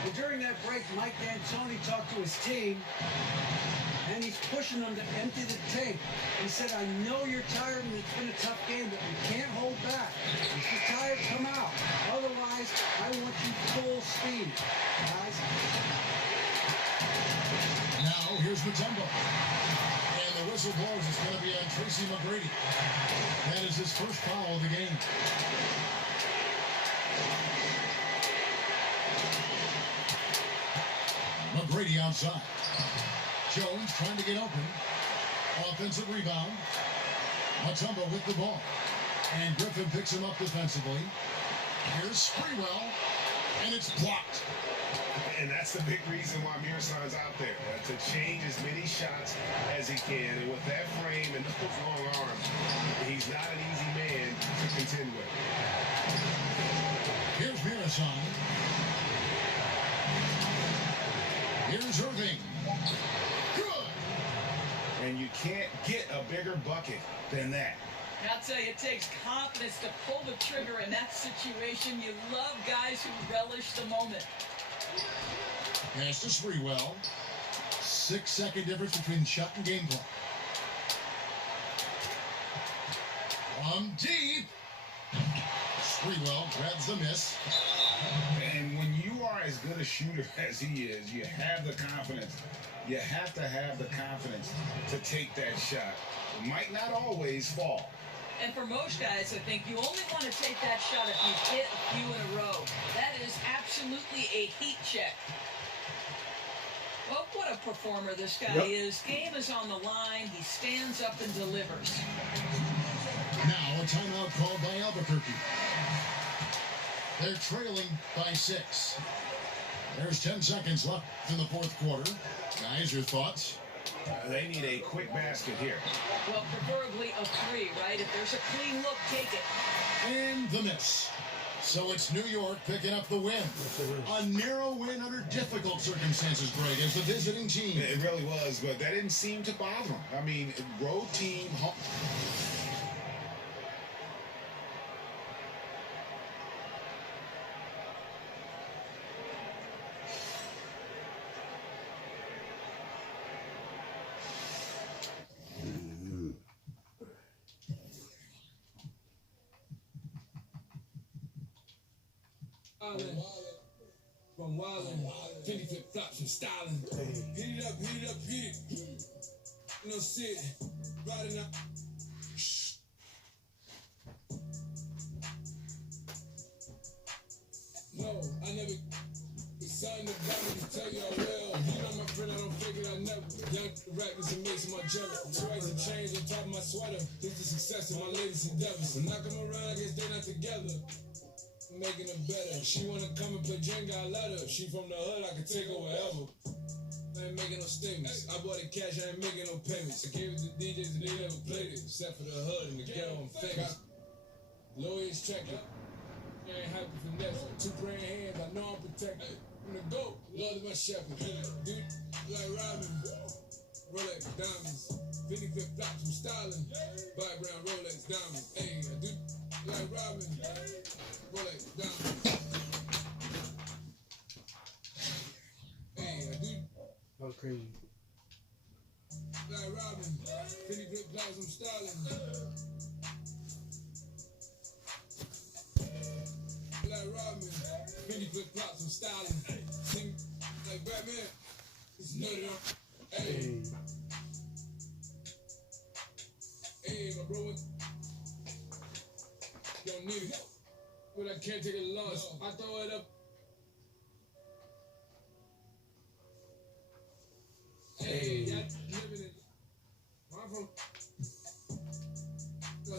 Well, during that break, Mike D'Antoni talked to his team, and he's pushing them to empty the tank. He said, I know you're tired and it's been a tough game, but we can't hold back. If you're tired, come out. Otherwise, I want you full speed, guys. Now, here's Mutombo. And the whistle blows. It's going to be on Tracy McGrady. That is his first foul of the game. McGrady outside. Jones trying to get open. Offensive rebound. Mutombo with the ball. And Griffin picks him up defensively. Here's Sprewell. And it's blocked. And that's the big reason why Murason's out there, to change as many shots as he can. And with that frame and those long arms, he's not an easy man to contend with. Here's Murason. Here's Irving. Good. And you can't get a bigger bucket than that. I'll tell you, it takes confidence to pull the trigger in that situation. You love guys who relish the moment. Pass to Sprewell. 6-second difference between shot and game clock. From deep. Sprewell grabs the miss. And when you are as good a shooter as he is, you have the confidence. You have to have the confidence to take that shot. It might not always fall. And for most guys, I think you only want to take that shot if you hit a few in a row. That is absolutely a heat check. Well, what a performer this guy is. Game is on the line. He stands up and delivers. Now a timeout called by Albuquerque. They're trailing by 6. There's 10 seconds left in the fourth quarter. Guys, your thoughts? They need a quick basket here. Well, preferably a 3, right? If there's a clean look, take it. And the miss. So it's New York picking up the win. A narrow win under difficult circumstances, Greg, as the visiting team. It really was, but that didn't seem to bother them. I mean, road team... From wildin', 50 flip flops and styling. Hit it up, hit it up, hit it. No shit, riding up. No, I never. Son of God, I can tell you I will. You know my friend, I don't fake it, I never. Young rappers and mates in my jungle. Twice a change on top of my sweater. This is success in my latest endeavors. When I come around, I guess they're not together. Making it better. She wanna come and play Jenga, I let her. She from the hood, I can take her wherever. I ain't making no statements. I bought it cash, I ain't making no payments. I gave it to DJs and they never played it. Except for the hood and the ghetto, I'm famous. Lawyers check it. ain't have to finesse. 2 grand hands, I know I'm protected. From the GOAT, Lord is my shepherd. Dude, like Robin, Rolex diamonds. 50 flip flops from styling. Background Rolex diamonds. Hey, dude, like Robin, Rolex diamonds. Hey, dude. That was crazy. Like Robin, 50 flip flops from styling. Like Robin, 50 flip flops from styling. Sing like Batman. It's nutted up. Hey. Hey, my bro. Don't need it. But I can't take a loss. I throw it up. Hey, y'all living it. I'm from.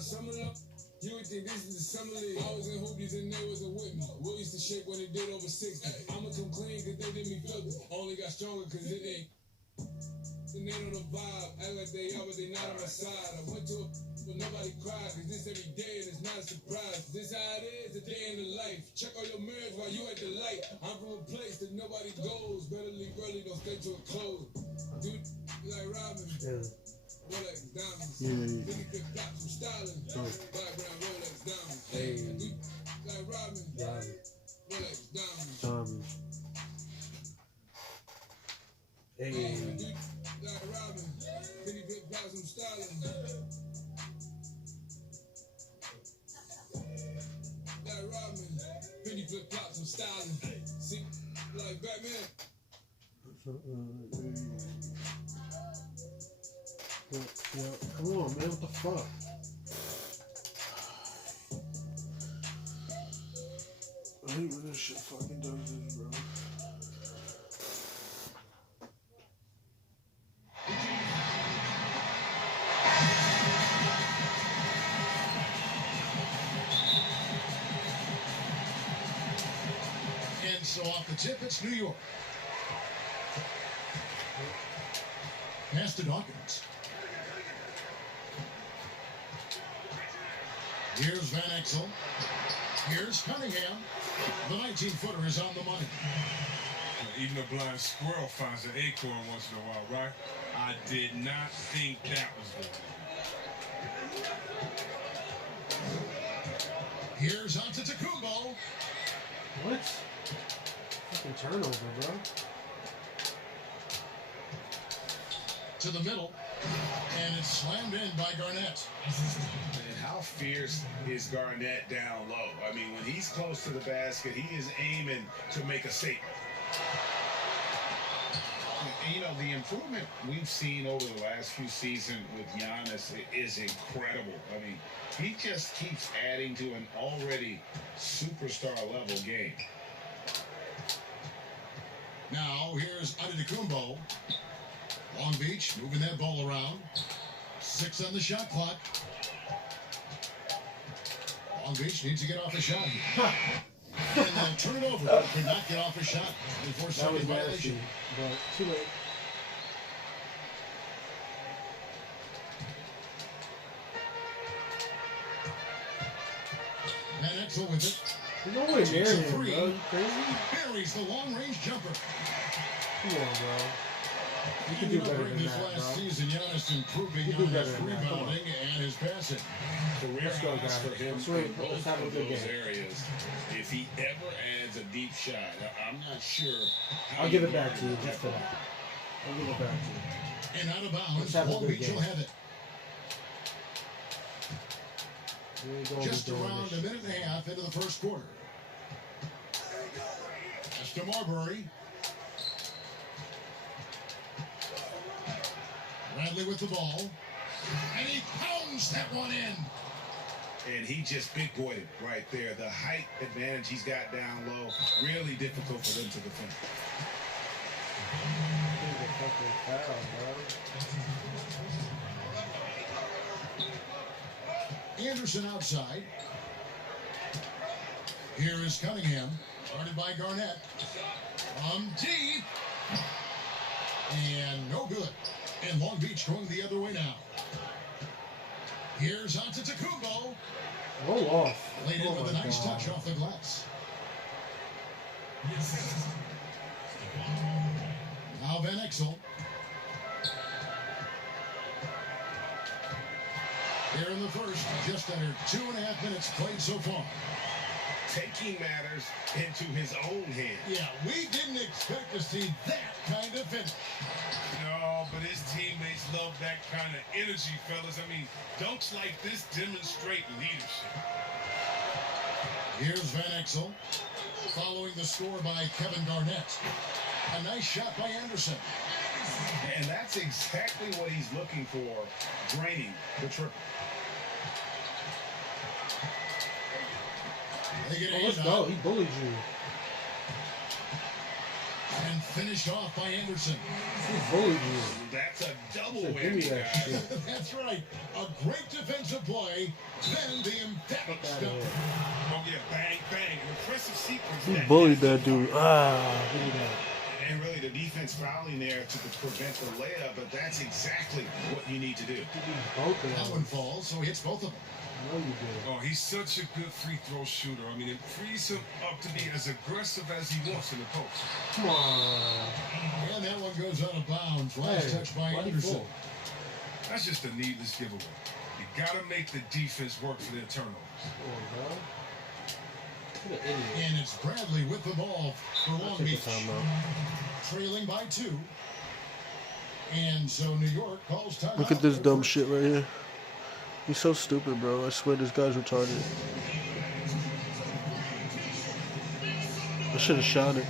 Sum it up. You would think this is the summer league. I was in hoopies and they wasn't with me. Will used to shake when it did over 60. I'ma come clean cause they did me filthy. Only got stronger cause it ain't. And they know the vibe. Act like they are, but they not on my side. I went to a but nobody cried cause this every day and it's not a surprise. This how it is, a day in the life. Check all your mirrors while you at the light. I'm from a place that nobody goes. Better leave early, don't stay till it close. Dude, like Robin. Yeah. Rolex diamonds. Yeah. 50 flip flops from styling. Background Rolex diamonds. Hey. Dude, like Robin. Rolex diamonds. Diamonds. Hey. Dude, like Robin. 50 flip flops from styling. Like Robin. 50 flip flops from styling. See, like Batman. Yeah, come on, man, what the fuck? I hate when this shit fucking does this, bro. And so off the tip, it's New York. Pass to Dawkins. Here's Van Exel. Here's Cunningham. The 19-footer is on the money. Even a blind squirrel finds an acorn once in a while, right? I did not think that was good. Here's Antetokounmpo. What? Fucking turnover, bro. To the middle. And it's slammed in by Garnett. And how fierce is Garnett down low? I mean, when he's close to the basket, he is aiming to make a statement. And, you know, the improvement we've seen over the last few seasons with Giannis is incredible. I mean, he just keeps adding to an already superstar level game. Now, here's Antetokounmpo. Long Beach moving that ball around. 6 on the shot clock. Long Beach needs to get off the shot here. And they'll turn it over. Could not get off a shot before That was second nasty, violation. but too late. Van Exel with it. There's no way near Takes a him, three. bro. You crazy? Buries the long-range jumper. Come on, bro. You can do better than this that, last bro. season, Giannis improving You do on better his than that. Come on. rebounding and his passing. Career Let's go, highs guys. for him Let's win. in both Let's have a of good those game. areas. If he ever adds a deep shot, I'm not sure. how I'll give it you back do to you just for that. I'll give it back to you. And out of Let's bounds, have a Long good Beach will game. have it. We ain't gonna Just be doing around this a shit. minute and a half into the first quarter. That's to Marbury. Bradley with the ball. And he pounds that one in. And he just big boyed it right there. The height advantage he's got down low, really difficult for them to defend. He's a fucking foul, bro. Anderson outside. Here is Cunningham. Guarded by Garnett. From deep. And no good. And Long Beach going the other way now. Here's Antetokounmpo. Roll off. Laid in Oh with a my nice God. touch off the glass. Now Van Exel. Here in the first, just under 2.5 minutes played so far. Taking matters into his own hands. Yeah, we didn't expect to see that kind of finish. No, but his teammates love that kind of energy, fellas. I mean, dunks like this demonstrate leadership. Here's Van Exel, following the score by Kevin Garnett. A nice shot by Anderson. And that's exactly what he's looking for, draining the triple. They get a Oh, let's handout go. He bullied you. and finished off by Anderson. He bullied you. That's a double Said, give me whammy, that guys. shit. That's right. A great defensive play. Then the emphatic Fuck outta stop. here. Oh, yeah, bang, bang. An impressive sequence. He bullied that dude. Ah, give me that. And really, the defense fouling there to prevent the layup, but that's exactly what you need to do. He beat both of That them. one falls, so he hits both of them. No, you did. Oh, he's such a good free throw shooter. I mean, it frees him up to be as aggressive as he wants in the post. Come on. And that one goes out of bounds. Last Hey, touch by why'd he Anderson. pull? That's just a needless giveaway. You gotta make the defense work for their turnovers. Come on, bro. What an idiot. And it's Bradley with the ball for I'll Long take Beach. the timeout. Trailing by 2. And so New York calls timeout. Look at this dumb shit right here. He's so stupid, bro. I swear this guy's retarded. I should have shot it.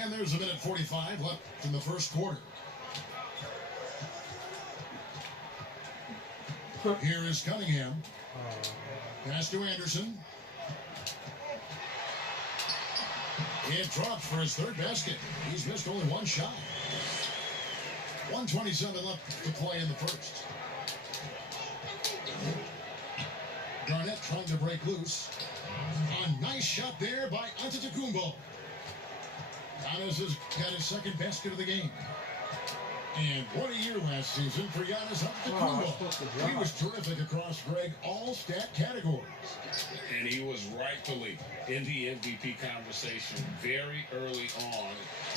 And there's a minute 45 left in the first quarter. Here is Cunningham. Pass to Anderson. It drops for his third basket. He's missed only one shot. 1:27 left to play in the first. Garnett trying to break loose. A nice shot there by Antetokounmpo. Giannis has got his second basket of the game. And what a year last season for Giannis Antetokounmpo. He was terrific across, Greg, all stat categories. And he was rightfully in the MVP conversation very early on.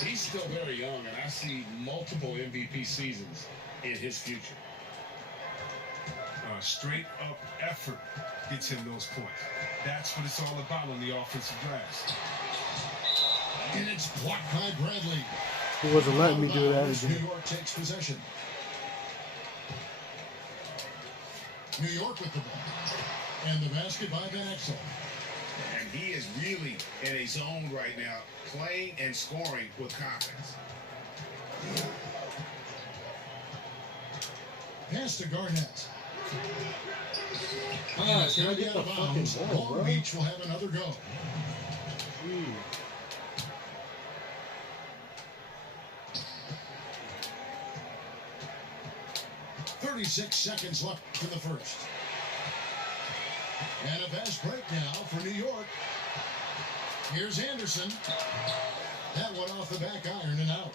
He's still very young, and I see multiple MVP seasons in his future. Straight up effort gets him those points. That's what it's all about on the offensive glass. And it's blocked by Bradley. He wasn't letting me do that New again. York takes possession. New York with the ball. And the basket by Van Exel. And he is really in a zone right now, playing and scoring with confidence. Pass to Garnett. Ah, And it's can I going to be get out the of fucking bounds. ball, Long bro? Beach will have another go. Ooh. 36 seconds left in the first. And a fast break now for New York. Here's Anderson. That one off the back iron and out.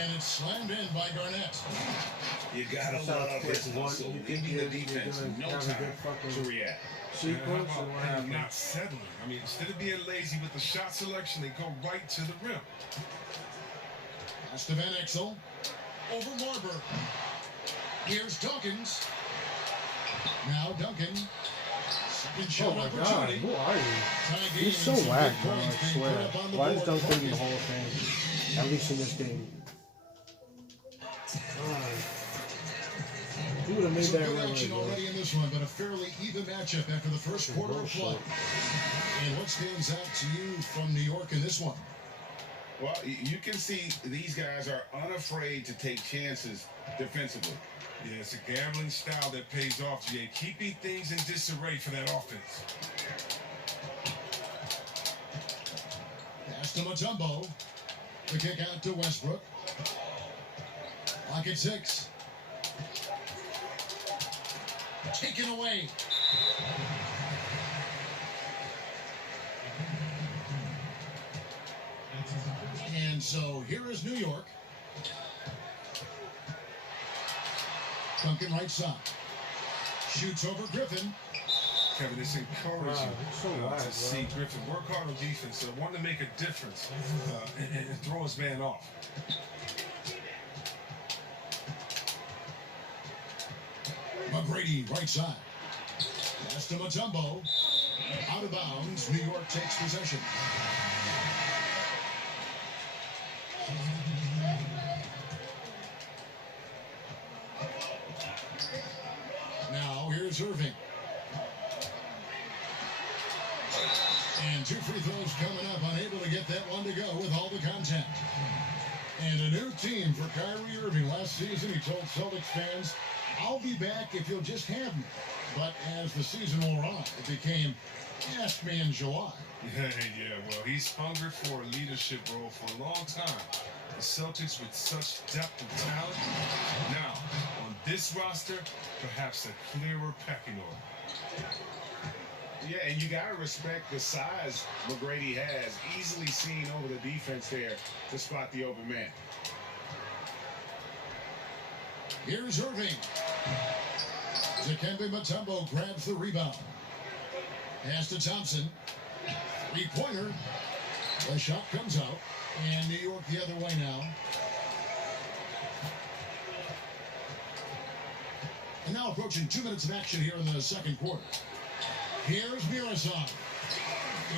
And it's slammed in by Garnett. You gotta That's how love quick his one- hustle, you think giving the you're defense gonna no have a time good fucking to react. sequence, How and about what happened? not settling? I mean, instead of being lazy with the shot selection, they go right to the rim. Pass to Van Exel. Over Marber. Here's Dawkins. Now Duncan. Second Oh shot my god, opportunity. who are you? Tie game He's so and some whack, big bro, points I being put swear. up on the Why is board Duncan for in the Hall August. of Fame? At least in this game. He would have made Some that good run action right, bro. already in this one, but a fairly even matchup after the first quarter of play. And what stands out to you from New York in this one? Well, you can see these guys are unafraid to take chances defensively. Yeah, it's a gambling style that pays off, Jay. Keeping things in disarray for that offense. Pass to Mutombo. The kick out to Westbrook. Lock at 6. Taken away. And so here is New York. Duncan right side. Shoots over Griffin. Kevin, it's encouraging Wow, he's so wide, to bro. see Griffin work hard on defense, want to make a difference and throw his man off. McGrady right side. Pass to Mutombo. Out of bounds. New York takes possession. Now here's Irving. And 2 free throws coming up. Unable to get that one to go with all the contact. And a new team for Kyrie Irving. Last season, he told Celtics fans, I'll be back if you'll just have me. But as the season wore on, it became, ask me in July. Yeah, well, he's hungered for a leadership role for a long time. The Celtics with such depth of talent. Now, on this roster, perhaps a clearer pecking order. Yeah, and you got to respect the size McGrady has. Easily seen over the defense there to spot the open man. Here's Irving. Dikembe Mutombo grabs the rebound. Pass to Thompson. Three-pointer. The shot comes out. And New York the other way now. And now approaching 2 minutes of action here in the second quarter. Here's Miroslav.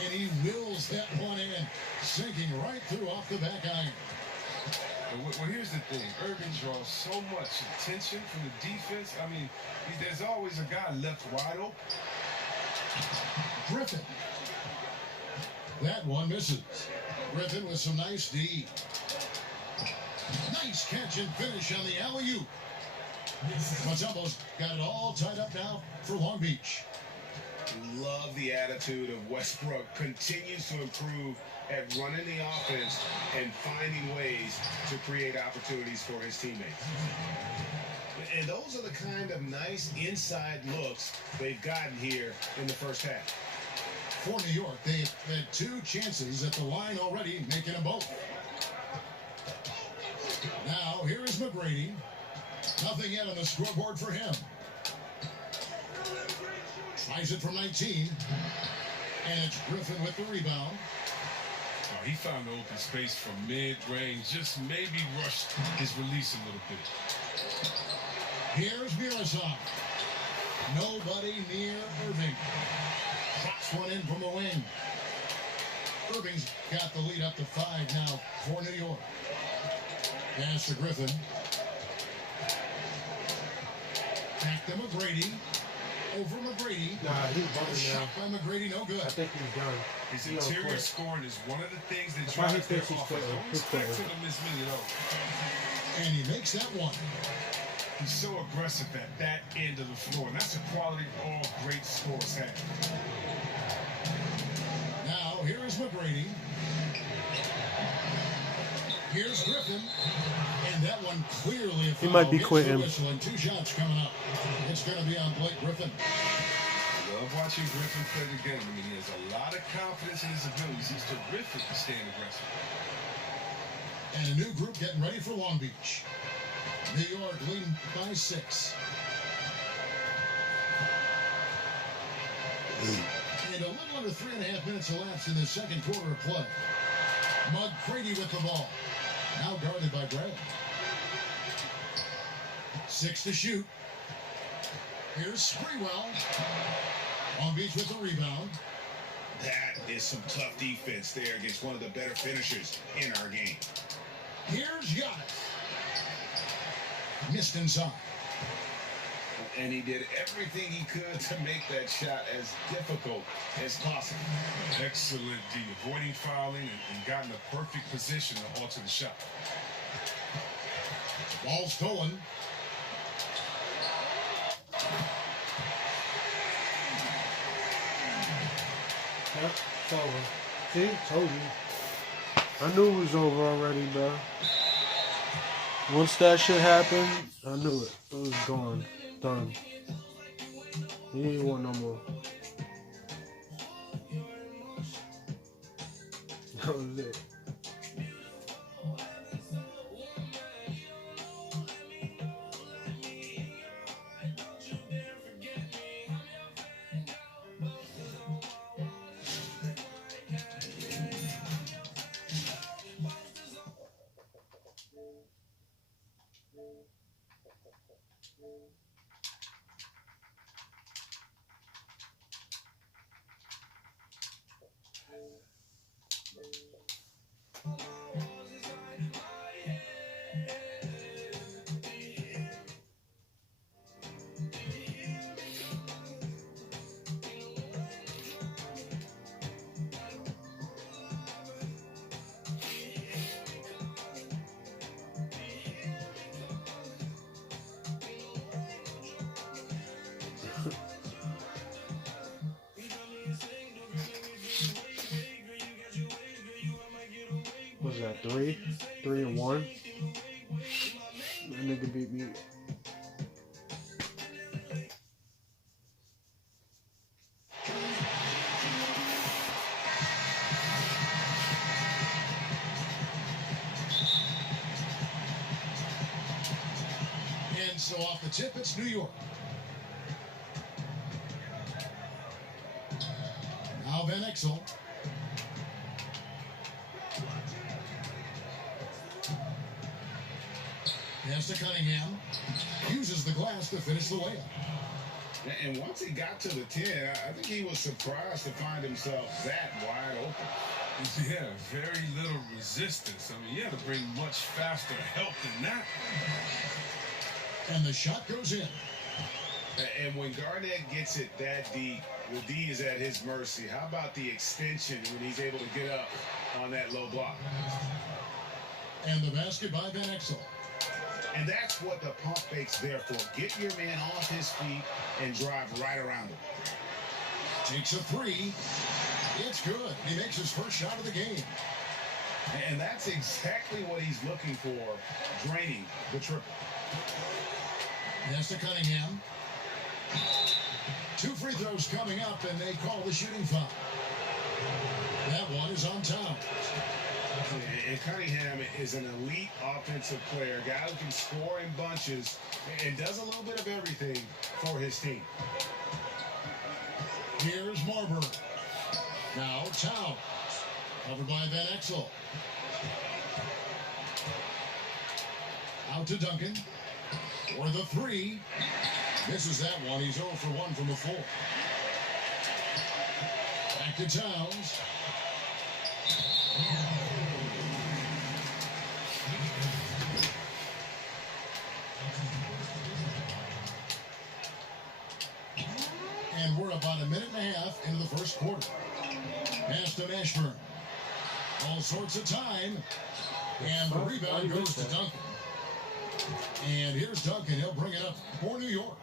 And he wills that one in. Sinking right through off the back iron. Well, here's the thing. Irving draws so much attention from the defense. I mean, there's always a guy left wide open. Griffin. That one misses. Griffin with some nice D. Nice catch and finish on the alley-oop. Mutombo's got it all tied up now for Long Beach. Love the attitude of Westbrook. Continues to improve at running the offense and finding ways to create opportunities for his teammates. And those are the kind of nice inside looks they've gotten here in the first half. For New York, they've had 2 chances at the line already, making them both. Now, here is McGrady. Nothing yet on the scoreboard for him. Tries it from 19. And it's Griffin with the rebound. Oh, he found the open space from mid-range, just maybe rushed his release a little bit. Here's Miroslav. Nobody near Irving. Drops one in from the wing. Irving's got the lead up to 5 now for New York. Pass to Griffin. Back to McGrady. Over McGrady. Nah, he's bumming Shot now. by McGrady, no good. I think he's done. His He on interior court. scoring is one of the things that That's why he drives their thinks he's offense. quitting. Don't He's expect quitting. him to miss many of those. And he makes that one. He's so aggressive at that end of the floor, and that's a quality all great scorers have. Now, here is McGrady. Here's Griffin. And that one clearly a foul. He might be Gets the quitting. whistle, and 2 shots coming up. It's going to be on Blake Griffin. I love watching Griffin play the game. I mean, he has a lot of confidence in his abilities. He's terrific at staying aggressive. And a new group getting ready for Long Beach. New York leading by 6. And a little under 3.5 minutes elapsed in the second quarter of play. McGrady with the ball. Now guarded by Brad. 6 to shoot. Here's Sprewell. Long Beach with the rebound. That is some tough defense there against one of the better finishers in our game. Here's Giannis. Missed inside. And he did everything he could to make that shot as difficult as possible. Excellent D, avoiding fouling and got in the perfect position to alter the shot. Ball stolen. Yep, it's over. See, told you. I knew it was over already, bro. Once that shit happened, I knew it. It was gone. Done. He ain't want no more. That was it. What's that, 3? 3-1? That nigga beat me. And so off the tip, it's New York. Now Van Exel. Pass to Cunningham. Uses the glass to finish the layup. And once he got to the 10, I think he was surprised to find himself that wide open. Yeah, very little resistance. I mean, you had to bring much faster help than that. And the shot goes in. And when Garnett gets it that deep, the D is at his mercy. How about the extension when he's able to get up on that low block? And the basket by Van Exel. And that's what the pump fake's there for. Get your man off his feet and drive right around him. Takes a 3. It's good. He makes his first shot of the game. And that's exactly what he's looking for, draining the triple. Pass to Cunningham. 2 free throws coming up, and they call the shooting foul. That one is on Towns. And Cunningham is an elite offensive player, a guy who can score in bunches and does a little bit of everything for his team. Here's Marbury. Now Towns. Covered by Van Exel. Out to Duncan. For the 3. Misses that one. He's 0 for 1 from the 4. Back to Towns. And we're about a minute and a half into the first quarter. Pass to Mashburn. All sorts of time. And the rebound goes to Duncan. And here's Duncan. He'll bring it up for New York.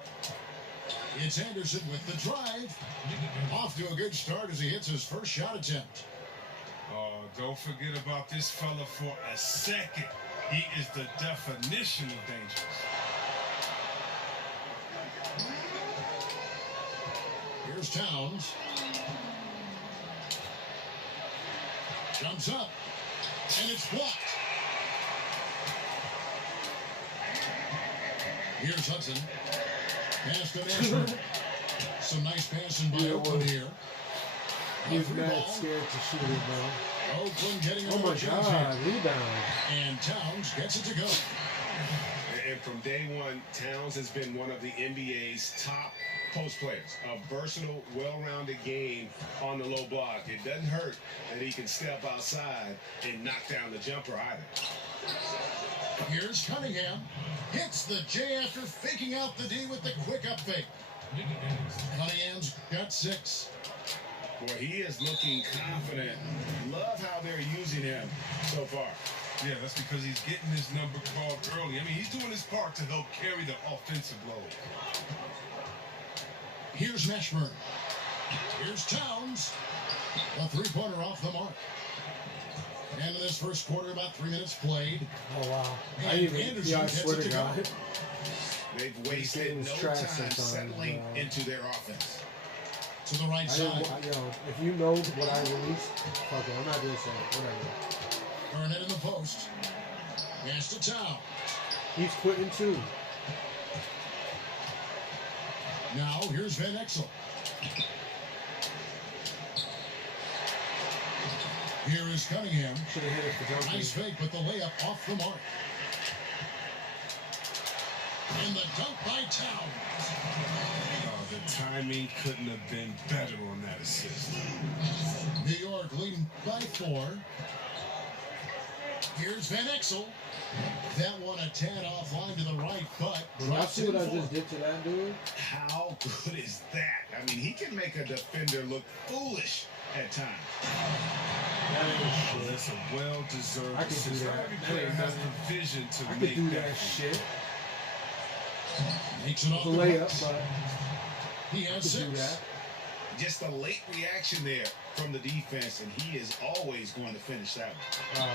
It's Anderson with the drive. Off to a good start as he hits his first shot attempt. Don't forget about this fella for a second. He is the definition of dangerous. Here's Towns. Jumps up. And it's blocked. Here's Hudson. Pass to Mashburn. Some nice passing by Oakland here. He's mad scared to shoot it, bro. Oakland getting Oh my God, rebound. And Towns gets it to go. and from day one, Towns has been one of the NBA's top post players. A versatile, well-rounded game on the low block. It doesn't hurt that he can step outside and knock down the jumper either. Here's Cunningham. Hits the J after faking out the D with the quick up fake. Cunningham's got 6. Boy, he is looking confident. Love how they're using him so far. Yeah, that's because he's getting his number called early. I mean, he's doing his part to help carry the offensive load. Here's Mashburn. Here's Towns. A three-pointer off the mark. End of this first quarter, about 3 minutes played. Oh wow! I And even Anderson yeah, I gets swear it to to go. God. They've game wasted is no trash time sometimes, settling bro. into their offense. To the right I side. didn't, if you know what I released, fuck it, I'm not gonna say it. Whatever. Burnett in the post. Pass to Towns. He's quitting too. Now here's Van Exel. Here is Cunningham. Should have hit it for Duncan. Nice fake, but the layup off the mark. And the dunk by Towns. The timing couldn't have been better on that assist. New York leading by 4. Here's Van Exel. That one a tad offline to the right, but When y'all drops see in what I for. just did to that dude? How good is that? I mean, he can make a defender look foolish at times. That ain't Well, shit. that's a well-deserved I can do assist. that. Not every That player ain't has nothing. the vision to I make could do that that shit. Makes it off The the layup, glass. but He I has could do 6. that. Just a late reaction there from the defense, and he is always going to finish that one.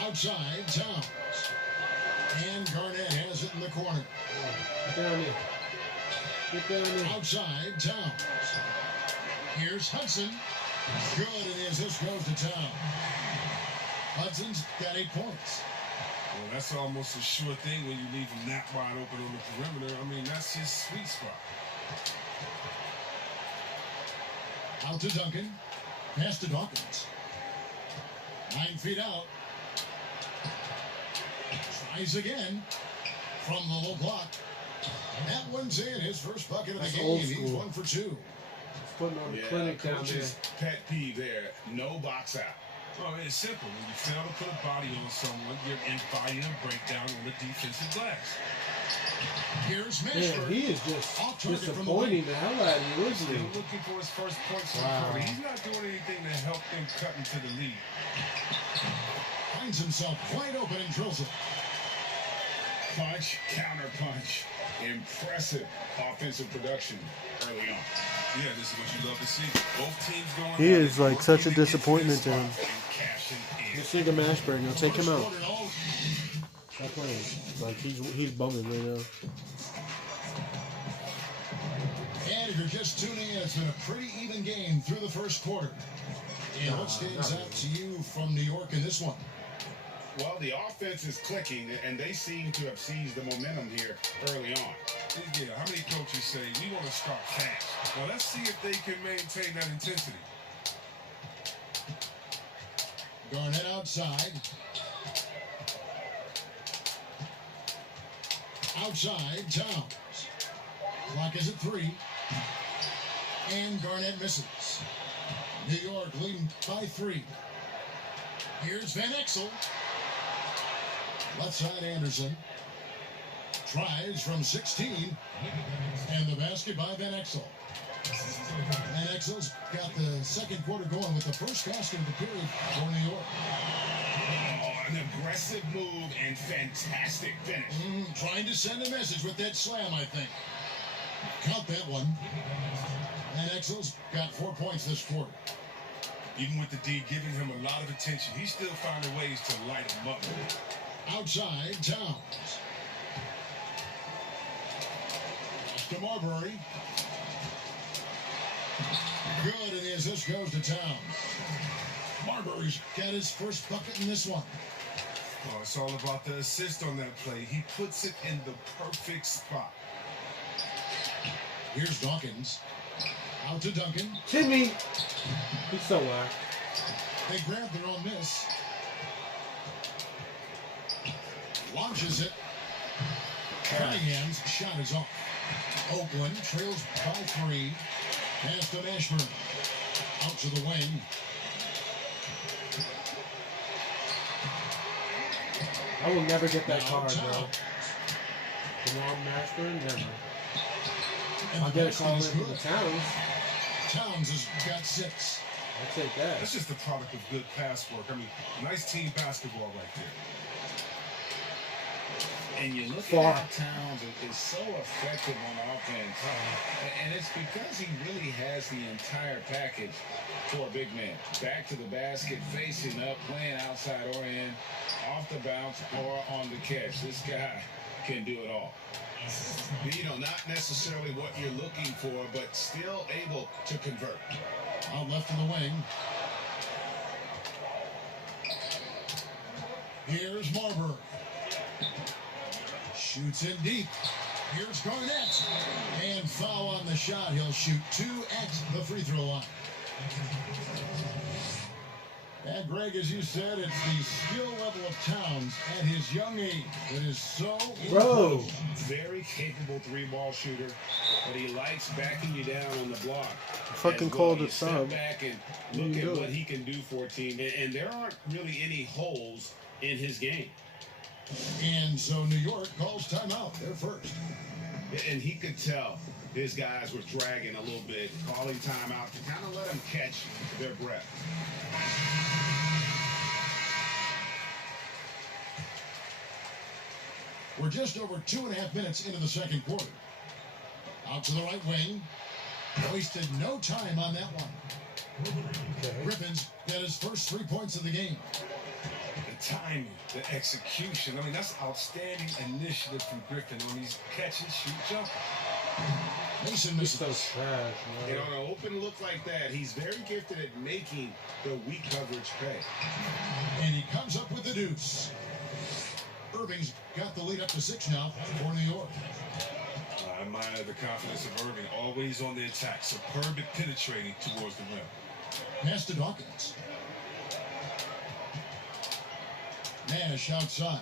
Outside, Towns. And Garnett has it in the corner. Get down there. Get down there. Outside, Towns. Here's Hudson. Good, and as this goes to Towns. Hudson's got 8 points. Well, that's almost a sure thing when you leave him that wide open on the perimeter. I mean, that's his sweet spot. Out to Duncan. Pass to Dawkins. 9 feet out. Tries again from the low block. That one's in. His first bucket of the That's game. old He's school. 1 for 2. He's putting on the Yeah, clinic down there. coach's pet peeve there. No box out. Oh, it's simple. When you fail to put a body on someone, you're inviting a breakdown on the defensive glass. Here's Man, Mashburn. he is just Off target from the disappointing the hell out of you, isn't Still he? looking for his first points in Wow. the quarter. He's not doing anything to help them cut into the lead. Finds himself wide open and drills it. Punch, counter punch. Impressive offensive production early on. Yeah, this is what you love to see. Both teams going. He at is it, like such a working to get disappointment to their him. spot and cashing in. This nigga Mashburn, now take him First out. quarter, all Stop playing. Like he's bumming right now. And if you're just tuning in, it's been a pretty even game through the first quarter. And what stands not out to you from New York in this one? Well, the offense is clicking, and they seem to have seized the momentum here early on. Yeah, how many coaches say we want to start fast? Well, let's see if they can maintain that intensity. Garnett outside. Outside, Towns. Clock is at 3. And Garnett misses. New York leading by 3. Here's Van Exel. Left side, Anderson. Tries from 16. And the basket by Van Exel. Van Exel's got the second quarter going with the first basket of the period for New York. Oh, an aggressive move and fantastic finish. Trying to send a message with that slam, I think. Count that one. Van Exel's got 4 points this quarter. Even with the D giving him a lot of attention, he's still finding ways to light him up. Outside, Towns. To Marbury. Good, and as this goes to Towns. Marbury's got his first bucket in this one. Oh, it's all about the assist on that play. He puts it in the perfect spot. Here's Dawkins. Out to Duncan. Timmy! He's so whack. They grab their own miss. Launches it. Cunningham's shot is off. Oakland trails by 3. Pass to Ashburn. Out to the wing. I will never get that Now card, Towns. bro. Jamal Mashburn, never. And I'll the get a basket call in is from the good. Towns. Towns has got 6. I'll take that. That's just the product of good pass work. I mean, nice team basketball right there. And you look Far. at how Towns is so effective on offense. And it's because he really has the entire package for a big man. Back to the basket, facing up, playing outside or in, off the bounce or on the catch. This guy can do it all. You know, not necessarily what you're looking for, but still able to convert. Out left in the wing. Here's Marbury. Shoots in deep. Here's Garnett. And foul on the shot. He'll shoot 2 at the free throw line. And Greg, as you said, it's the skill level of Towns at his young age that is so Bro. incredible. Very capable 3-ball shooter, but he likes backing you down on the block. Fucking as well. called You it step sub. back and You look do at it. what he can do for a team, and there aren't really any holes in his game. And so New York calls timeout. They're first. And he could tell his guys were dragging a little bit, calling timeout to kind of let them catch their breath. We're just over 2.5 minutes into the second quarter. Out to the right wing. Wasted no time on that one. Okay. Griffin's got his first 3 points of the game. The timing, the execution. I mean, that's outstanding initiative from Griffin on these catch and shoot jump. Mason He's misses. so trash, And man. on an open look like that, he's very gifted at making the weak coverage pay. And he comes up with the deuce. Irving's got the lead up to 6 now for New York. I admire the confidence of Irving, always on the attack, superb at penetrating towards the rim. Pass to Dawkins. Nash outside.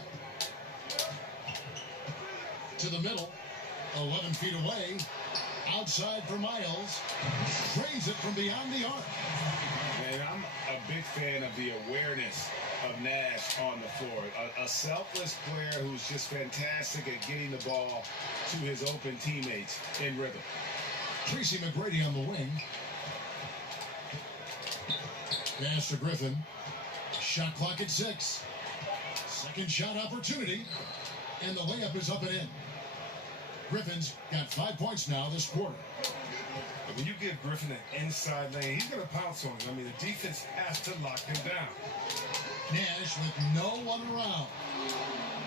To the middle. 11 feet away. Outside for Miles. Drains it from beyond the arc. And I'm a big fan of the awareness of Nash on the floor. A selfless player who's just fantastic at getting the ball to his open teammates in rhythm. Tracy McGrady on the wing. Pass to Griffin. Shot clock at 6. Second shot opportunity. And the layup is up and in. Griffin's got 5 points now this quarter. But when you give Griffin an inside lane, he's going to pounce on him. I mean, the defense has to lock him down. Nash with no one around.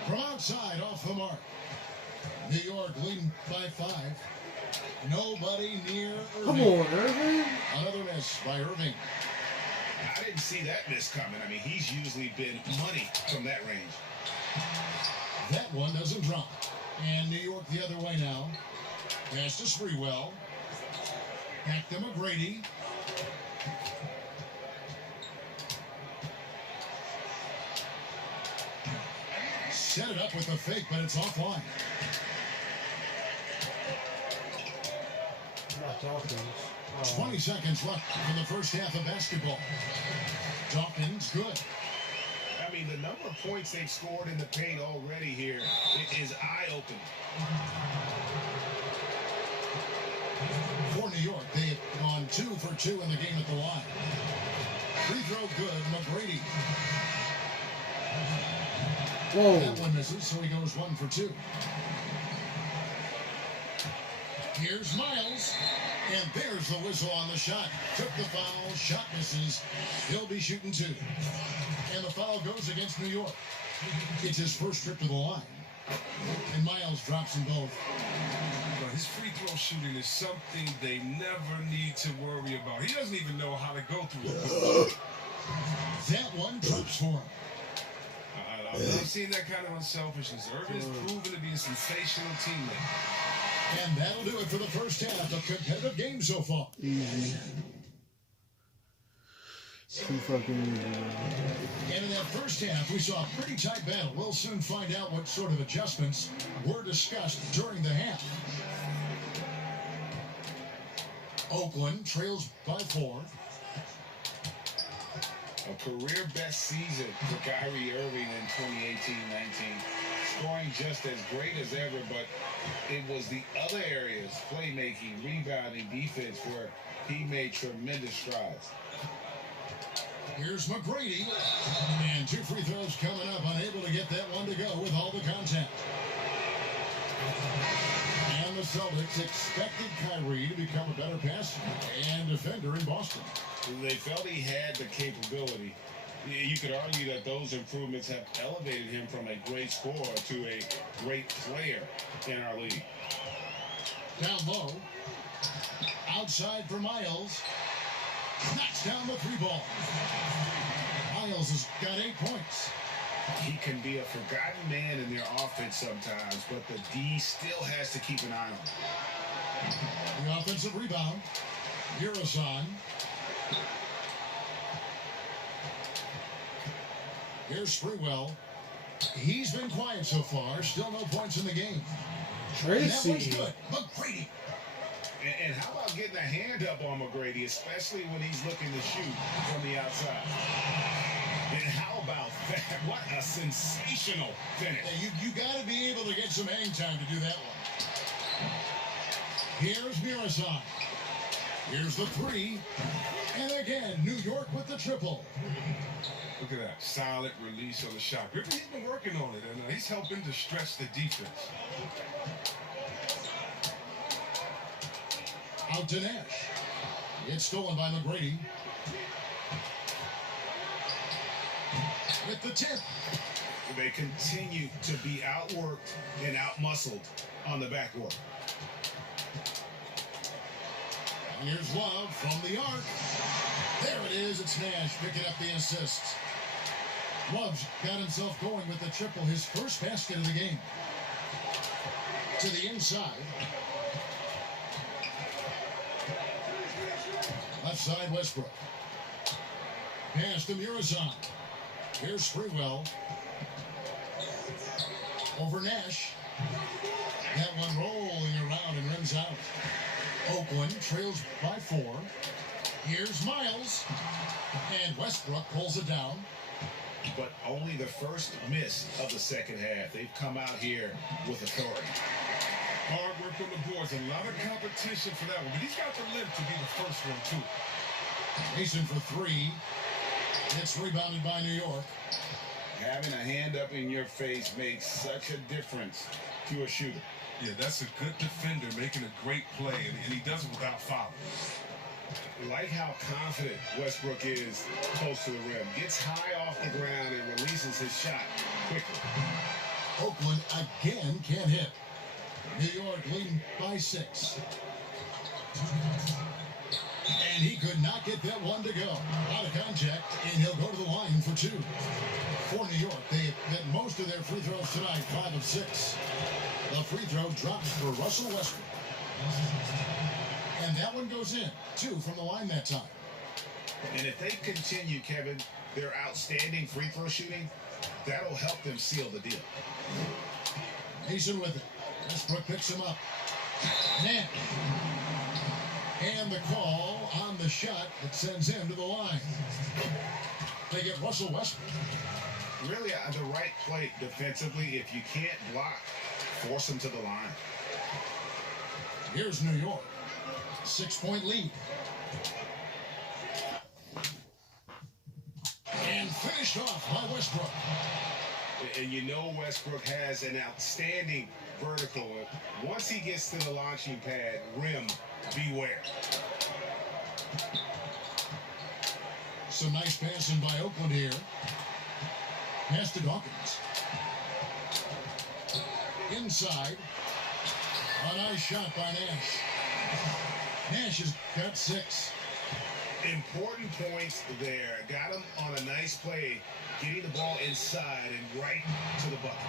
From outside off the mark. New York leading by 5. Nobody near Irving. Come on, Irving. Another miss by Irving. I didn't see that miss coming. I mean, he's usually been money from that range. That one doesn't drop. And New York the other way now. Pass to Sprewell. Back to McGrady. Set it up with a fake, but it's offline. Not Dawkins. 20 seconds left in the first half of basketball. Dawkins, good. I mean, the number of points they've scored in the paint already here is eye-opening. For New York, they have gone 2 for 2 in the game at the line. Free throw good, McGrady. Whoa. That one misses, so he goes 1 for 2. Here's Miles, and there's the whistle on the shot. Took the foul, shot misses. He'll be shooting 2. And the foul goes against New York. It's his first trip to the line. And Miles drops them both. But his free throw shooting is something they never need to worry about. He doesn't even know how to go through it. That one drops for him. I've not seen that kind of unselfishness. Irvin is proven to be a sensational teammate. And that'll do it for the first half of competitive game so far. Easy. Too fucking easy, man. And in that first half, we saw a pretty tight battle. We'll soon find out what sort of adjustments were discussed during the half. Oakland trails by 4. A career best season for Kyrie Irving in 2018-19. Scoring just as great as ever, but it was the other areas, playmaking, rebounding, defense, where he made tremendous strides. Here's McGrady. And 2 free throws coming up. Unable to get that one to go with all the contact. And the Celtics expected Kyrie to become a better passer and defender in Boston. They felt he had the capability. You could argue that those improvements have elevated him from a great scorer to a great player in our league. Down low. Outside for Miles. Knocks down the 3 ball. Miles has got 8 points. He can be a forgotten man in their offense sometimes, but the D still has to keep an eye on him. The offensive rebound. Muresan. Here's Sprewell. He's been quiet so far. Still no points in the game. And that one's Tracy. good. McGrady. And how about getting a hand up on McGrady, especially when he's looking to shoot from the outside? And how about that? What a sensational finish. Yeah, you got to be able to get some hang time to do that one. Here's Muresan. Here's the 3. And again, New York with the triple. Look at that solid release on the shot. He's been working on it, and he's helping to stretch the defense. Out to Nash. It's stolen by McGrady. With the tip. They continue to be outworked and outmuscled on the backcourt. Here's Love from the arc. There it is. It's Nash picking up the assists. Love's got himself going with the triple, his first basket of the game. To the inside. Left side, Westbrook. Pass to Muresan. Here's Sprewell. Over Nash. That one rolling around and rims out. Oakland trails by 4. Here's Miles. And Westbrook pulls it down. But only the first miss of the second half. They've come out here with authority. Hard work on the boards, a lot of competition for that one, but he's got the lift to be the first one, too. Mason for 3. It's rebounded by New York. Having a hand up in your face makes such a difference to a shooter. Yeah, that's a good defender making a great play, and he does it without fouling. Like how confident Westbrook is close to the rim. Gets high off the ground and releases his shot quickly. Oakland again can't hit. New York leading by 6. And he could not get that one to go. Out of contact, and he'll go to the line for 2. For New York, they hit most of their free throws tonight, 5 of 6. The free throw drops for Russell Westbrook. And that one goes in. 2 from the line that time. And if they continue, Kevin, their outstanding free throw shooting, that'll help them seal the deal. Mason with it. Westbrook picks him up. Nash. And the call on the shot that sends him to the line. They get Russell Westbrook. Really, the right play defensively. If you can't block, force him to the line. Here's New York. 6-point lead. And finished off by Westbrook. And you know Westbrook has an outstanding vertical. Once he gets to the launching pad, rim, beware. Some nice passing by Oakland here. Pass to Dawkins. Inside. A nice shot by Nash. Nash has got 6. Important points there. Got him on a nice play, getting the ball inside and right to the bucket.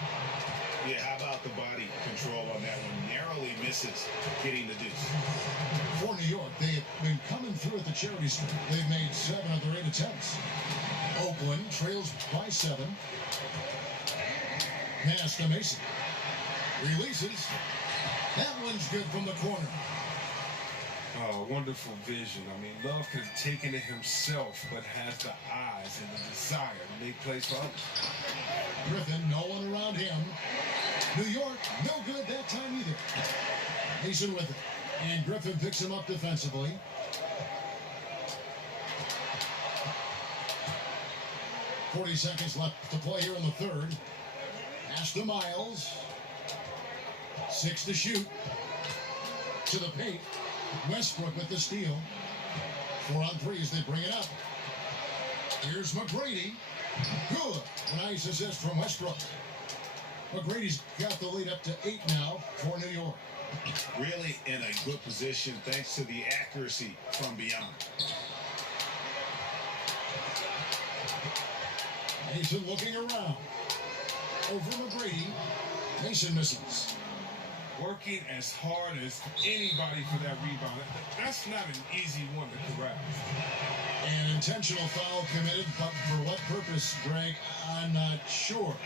Yeah, how about the body control on that one? Narrowly misses getting the deuce. For New York, they have been coming through at the charity stripe. They've made 7 of their 8 attempts. Oakland trails by 7. Pass to Mason. Releases. That one's good from the corner. Oh, wonderful vision. I mean, Love could have taken it himself, but has the eyes and the desire to make plays for others. Griffin, no one around him. New York, no good that time either. Mason with it. And Griffin picks him up defensively. .40 seconds left to play here in the third. Pass to Miles. 6 to shoot. To the paint. Westbrook with the steal. 4 on 3 as they bring it up. Here's McGrady. Good. A nice assist from Westbrook. McGrady's got the lead up to 8 now for New York. Really in a good position thanks to the accuracy from beyond. Mason looking around. Over McGrady. Mason misses. Working as hard as anybody for that rebound. That's not an easy one to corral. An intentional foul committed, but for what purpose, Greg? I'm not sure.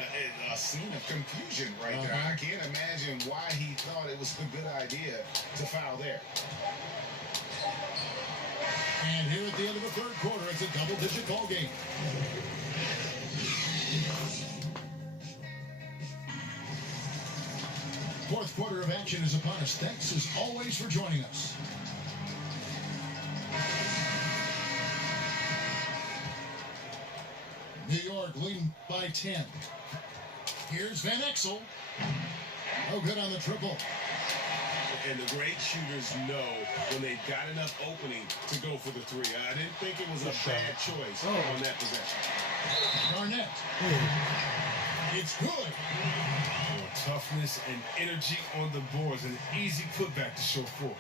A scene of confusion right there. I can't imagine why he thought it was a good idea to foul there. And here at the end of the third quarter, it's a double-digit ball game. Fourth quarter of action is upon us. Thanks as always for joining us. New York leading by 10. Here's Van Exel. No good on the triple. And the great shooters know when they've got enough opening to go for the 3. I didn't think it was a bad choice on that possession. Garnett. It's good. Toughness and energy on the boards. An easy putback to show forth.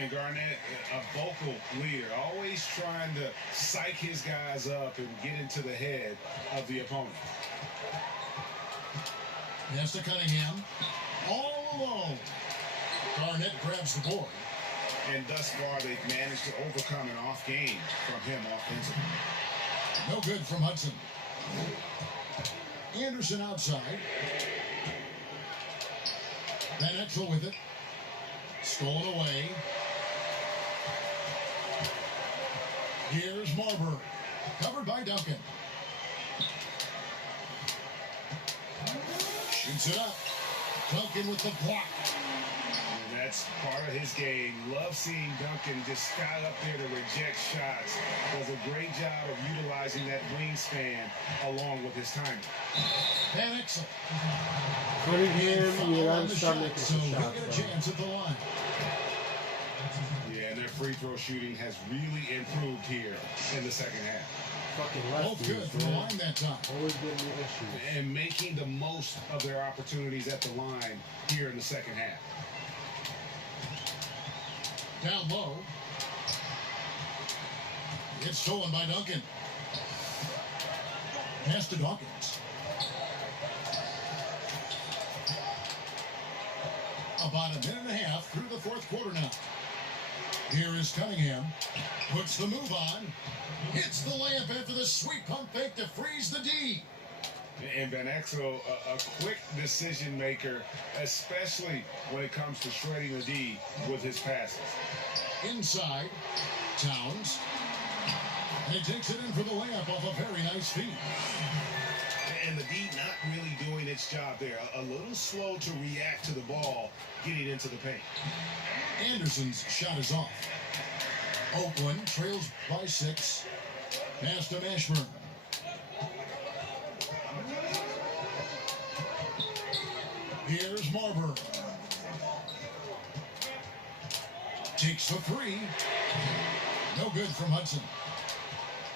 And Garnett, a vocal leader, always trying to psych his guys up and get into the head of the opponent. Yes, to Cunningham. All alone. Garnett grabs the board. And thus far, they've managed to overcome an off game from him offensively. No good from Hudson. Anderson outside. Van Exel with it. Stolen away. Here's Marbury. Covered by Duncan. Shoots it up. Duncan with the block. And that's part of his game. Love seeing Duncan just sky up there to reject shots. Does a great job of utilizing that wingspan along with his timing. Van Exel. Cunningham, you gotta start making So some he'll shots, get a bro. chance at the line. Yeah, and their free throw shooting has really improved here in the second half. Fucking Both good lefties, from the man. line that time. Always getting the issues. And making the most of their opportunities at the line here in the second half. Down low. It's stolen by Duncan. Pass to Dawkins. About a minute and a half through the fourth quarter now. Here is Cunningham. Puts the move on. Hits the layup after the sweet pump fake to freeze the D. And Van Exel, a quick decision maker, especially when it comes to shredding the D with his passes. Inside, Towns. And he takes it in for the layup off a very nice feed. And the D not really doing its job there. A little slow to react to the ball getting into the paint. Anderson's shot is off. Oakland trails by 6. Pass to Mashburn. Here's Marbury. Takes the 3. No good from Hudson.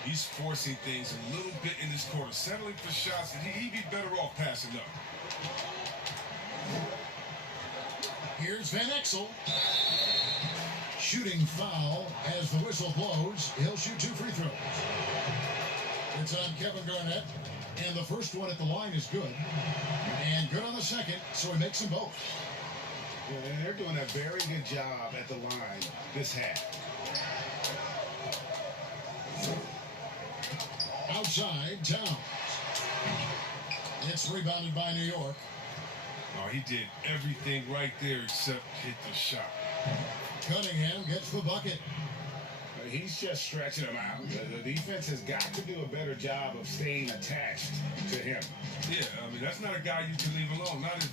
He's forcing things a little bit in this quarter, settling for shots, and he'd be better off passing up. Here's Van Exel. Shooting foul as the whistle blows. He'll shoot 2 free throws. It's on Kevin Garnett. And the first one at the line is good. And good on the second, so he makes them both. Yeah, they're doing a very good job at the line this half. Outside, Towns. It's rebounded by New York. Oh, he did everything right there except hit the shot. Cunningham gets the bucket. He's just stretching him out. The defense has got to do a better job of staying attached to him. Yeah, I mean, that's not a guy you can leave alone. Not if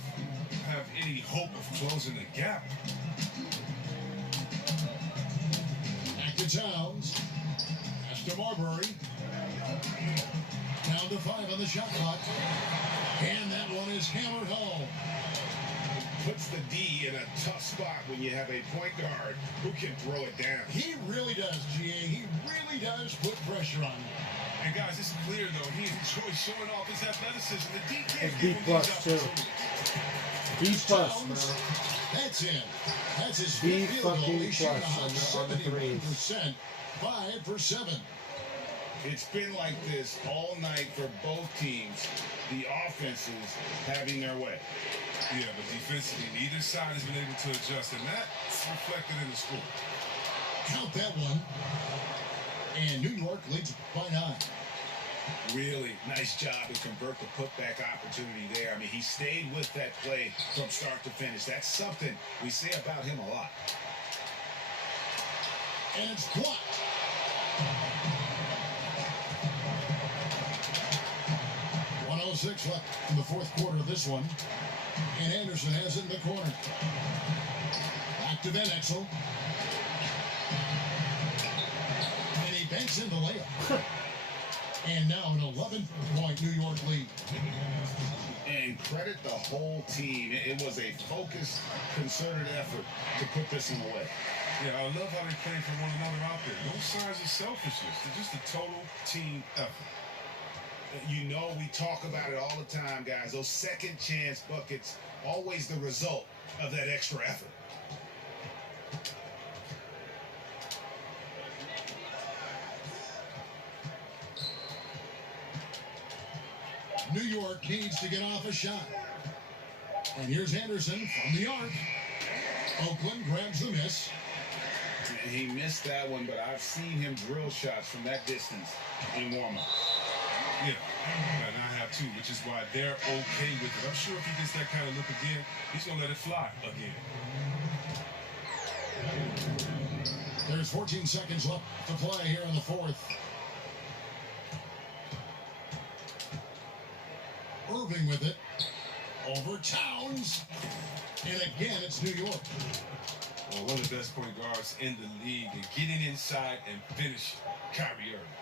you have any hope of closing the gap. Back to Towns. Pass to Marbury. Down to 5 on the shot clock. And that one is hammered home. Puts the D in a tough spot when you have a point guard who can throw it down. He really does, GA. He really does put pressure on him. And guys, it's clear though, he enjoys showing off his athleticism. The D can't It's give B him plus, these too. opportunities. B plus, Towns. man. That's in. That's his B fifth field goal. fucking He's shooting plus on the threes. 71%. 5 for 7. It's been like this all night for both teams. The offenses having their way. Yeah, but defensively, neither side has been able to adjust, and that's reflected in the score. Count that one. And New York leads by 9. Really nice job to convert the putback opportunity there. I mean, he stayed with that play from start to finish. That's something we say about him a lot. And it's blocked. .106 left in the fourth quarter of this one. And Anderson has it in the corner. Back to Van Exel. And he banks in the layup. And now an 11-point New York lead. And credit the whole team. It was a focused, concerted effort to put this one away. Yeah, I love how they play for one another out there. No signs of selfishness. It's just a total team effort. You know, we talk about it all the time, guys. Those second chance buckets, always the result of that extra effort. New York needs to get off a shot. And here's Anderson from the arc. Oakland grabs the miss. He missed that one, but I've seen him drill shots from that distance in warm-up. Yeah, and I have too, which is why they're okay with it. I'm sure if he gets that kind of look again, he's going to let it fly again. There's 14 seconds left to play here in the fourth. Irving with it. Over Towns. And again, it's New York. Well, one of the best point guards in the league and getting inside and finishing, Kyrie Irving.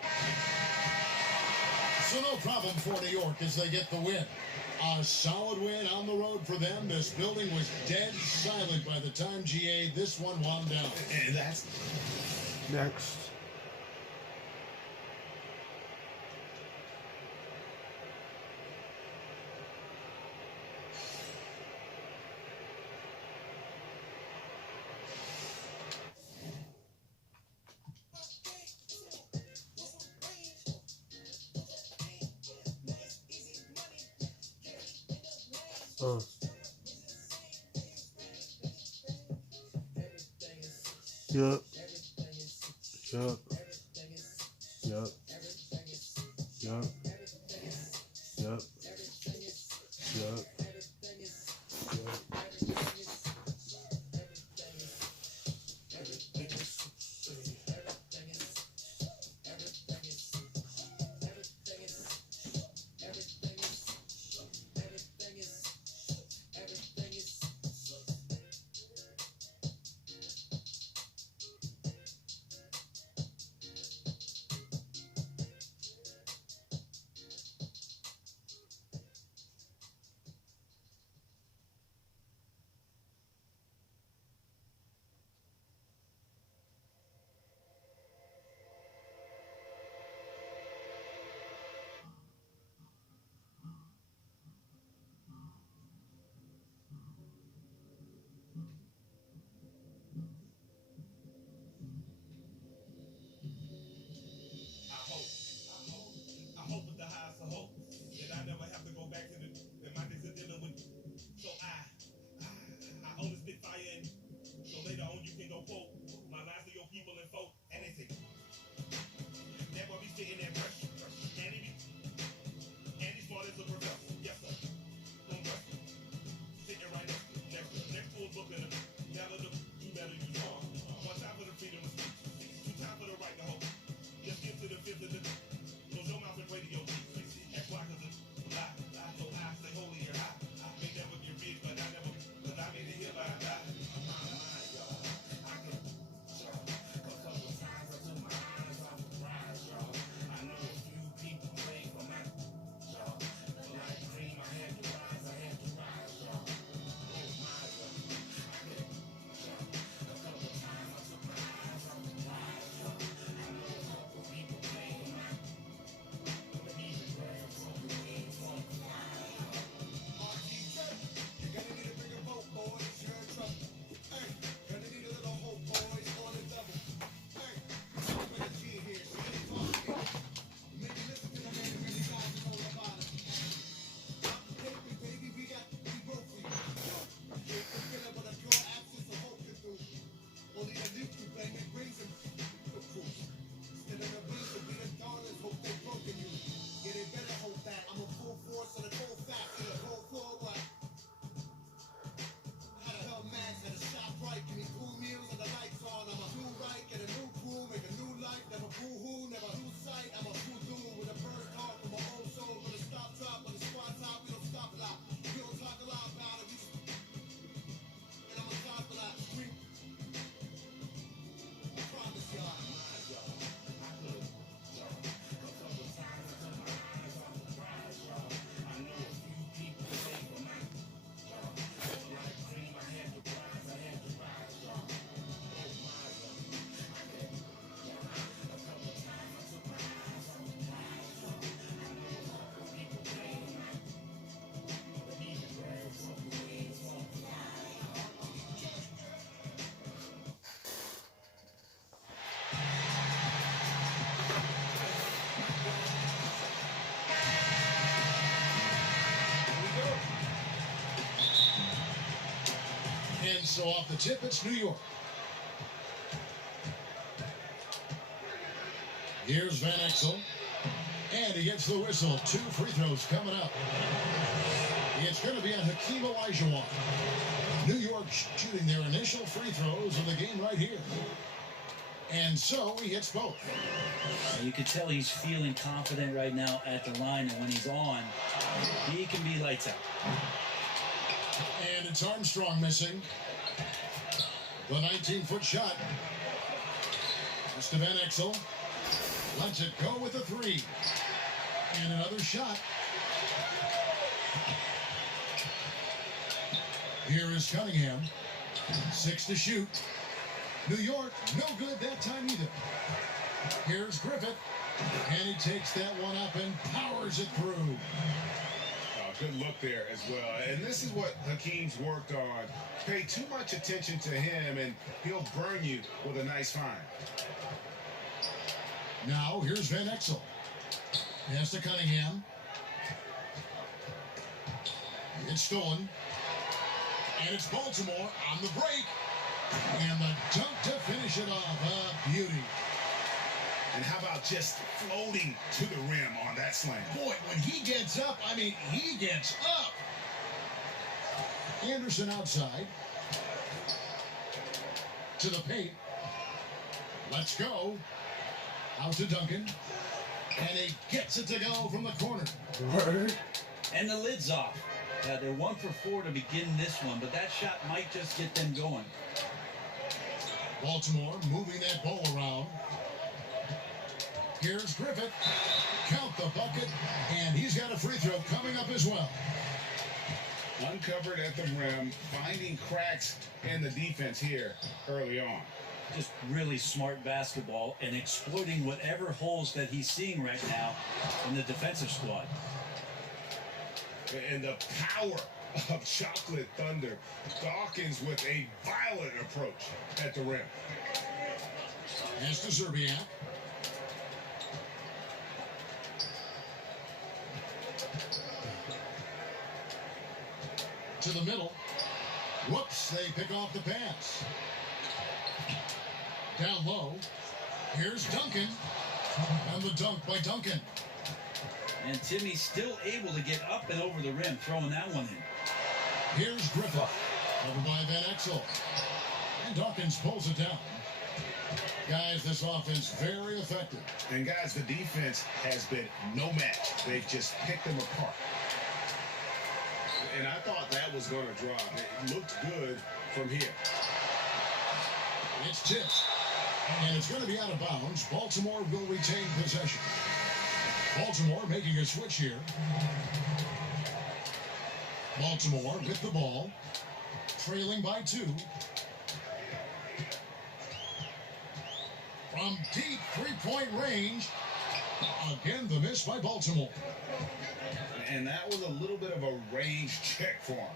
So no problem for New York as they get the win. A solid win on the road for them. This building was dead silent by the time GA this one wound down. And that's Next. Yep. Yep. Yep. Yep. Yep. Yep. And so off the tip, it's New York. Here's Van Exel. And he gets the whistle. 2 free throws coming up. It's going to be on Hakeem Olajuwon. New York shooting their initial free throws of the game right here. And so he hits both. You can tell he's feeling confident right now at the line, and when he's on, he can be lights out. And it's Armstrong missing. The 19-foot shot. It's to Van Exel. Lets it go with a 3. And another shot. Here is Cunningham. 6 to shoot. New York, no good that time either. Here's Griffith. And he takes that one up and powers it through. Good look there as well. And this is what Hakeem's worked on. Pay too much attention to him, and he'll burn you with a nice find. Now, here's Van Exel. Pass to Cunningham. It's stolen. And it's Baltimore on the break. And the dunk to finish it off. A beauty. And how about just floating to the rim on that slam? Boy, when he gets up, I mean, he gets up. Anderson outside. To the paint. Let's go. Out to Duncan. And he gets it to go from the corner. Word. And the lid's off. They're 1 for 4 to begin this one, but that shot might just get them going. Baltimore moving that ball around. Here's Griffith. Count the bucket. And he's got a free throw coming up as well. Uncovered at the rim, finding cracks in the defense here early on. Just really smart basketball and exploiting whatever holes that he's seeing right now in the defensive squad. And the power of Chocolate Thunder. Dawkins with a violent approach at the rim. Pass to Zerbiak. To the middle. Whoops, they pick off the pass. Down low. Here's Duncan. And the dunk by Duncan. And Timmy's still able to get up and over the rim, throwing that one in. Here's Griffith. Covered by Van Exel. And Dawkins pulls it down. Guys, this offense very effective. And guys, the defense has been no match. They've just picked them apart. And I thought that was going to drop. It looked good from here. It's tipped. And it's going to be out of bounds. Baltimore will retain possession. Baltimore making a switch here. Baltimore with the ball. Trailing by 2. From deep three-point range. Again, the miss by Baltimore. And that was a little bit of a range check for him.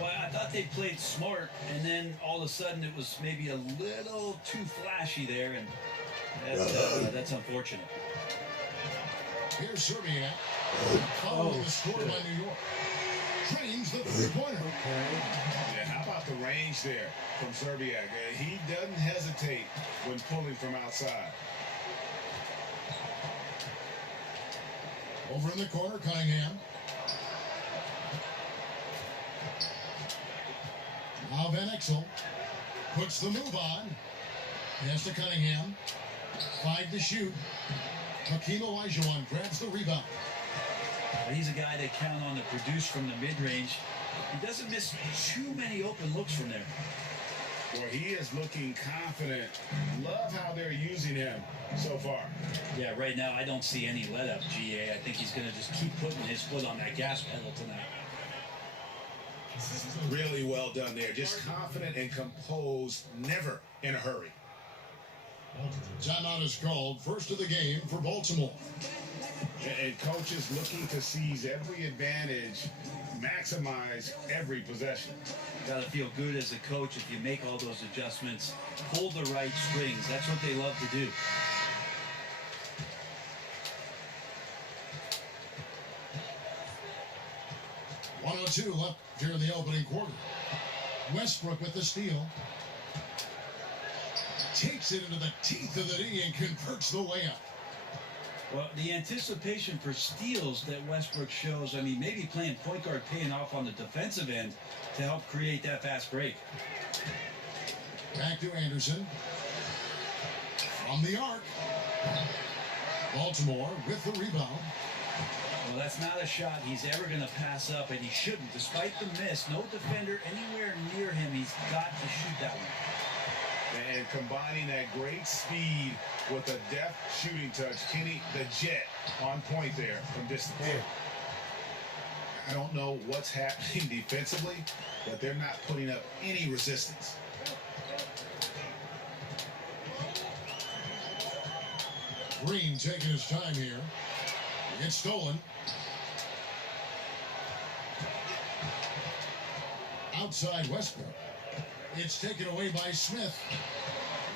Well, I thought they played smart, and then all of a sudden it was maybe a little too flashy there, and that's unfortunate. Here's Zerbiak. Following the score by New York. Trains the three-pointer. Yeah, how about the range there from Zerbiak? He doesn't hesitate when pulling from outside. Over in the corner, Cunningham. Now Van Exel puts the move on. Pass to Cunningham. 5 to shoot. Hakeem Olajuwon grabs the rebound. He's a guy they count on to produce from the mid-range. He doesn't miss too many open looks from there. Well, he is looking confident. Love how they're using him so far. Yeah, right now I don't see any let-up, GA. I think he's going to just keep putting his foot on that gas pedal tonight. Really well done there. Just confident and composed, never in a hurry. Timeout is called. First of the game for Baltimore. And coaches looking to seize every advantage, maximize every possession. Got to feel good as a coach if you make all those adjustments. Pull the right strings. That's what they love to do. .102 left here in the opening quarter. Westbrook with the steal. Takes it into the teeth of the D and converts the layup. Well, the anticipation for steals that Westbrook shows, I mean, maybe playing point guard paying off on the defensive end to help create that fast break. Back to Anderson. From the arc. Baltimore with the rebound. Well, that's not a shot he's ever going to pass up, and he shouldn't. Despite the miss, no defender anywhere near him. He's got to shoot that one. And combining that great speed with a deft shooting touch, Kenny the Jet on point there from distance. I don't know what's happening defensively, but they're not putting up any resistance. Green taking his time here. It's stolen. Outside Westbrook. It's taken away by Smith.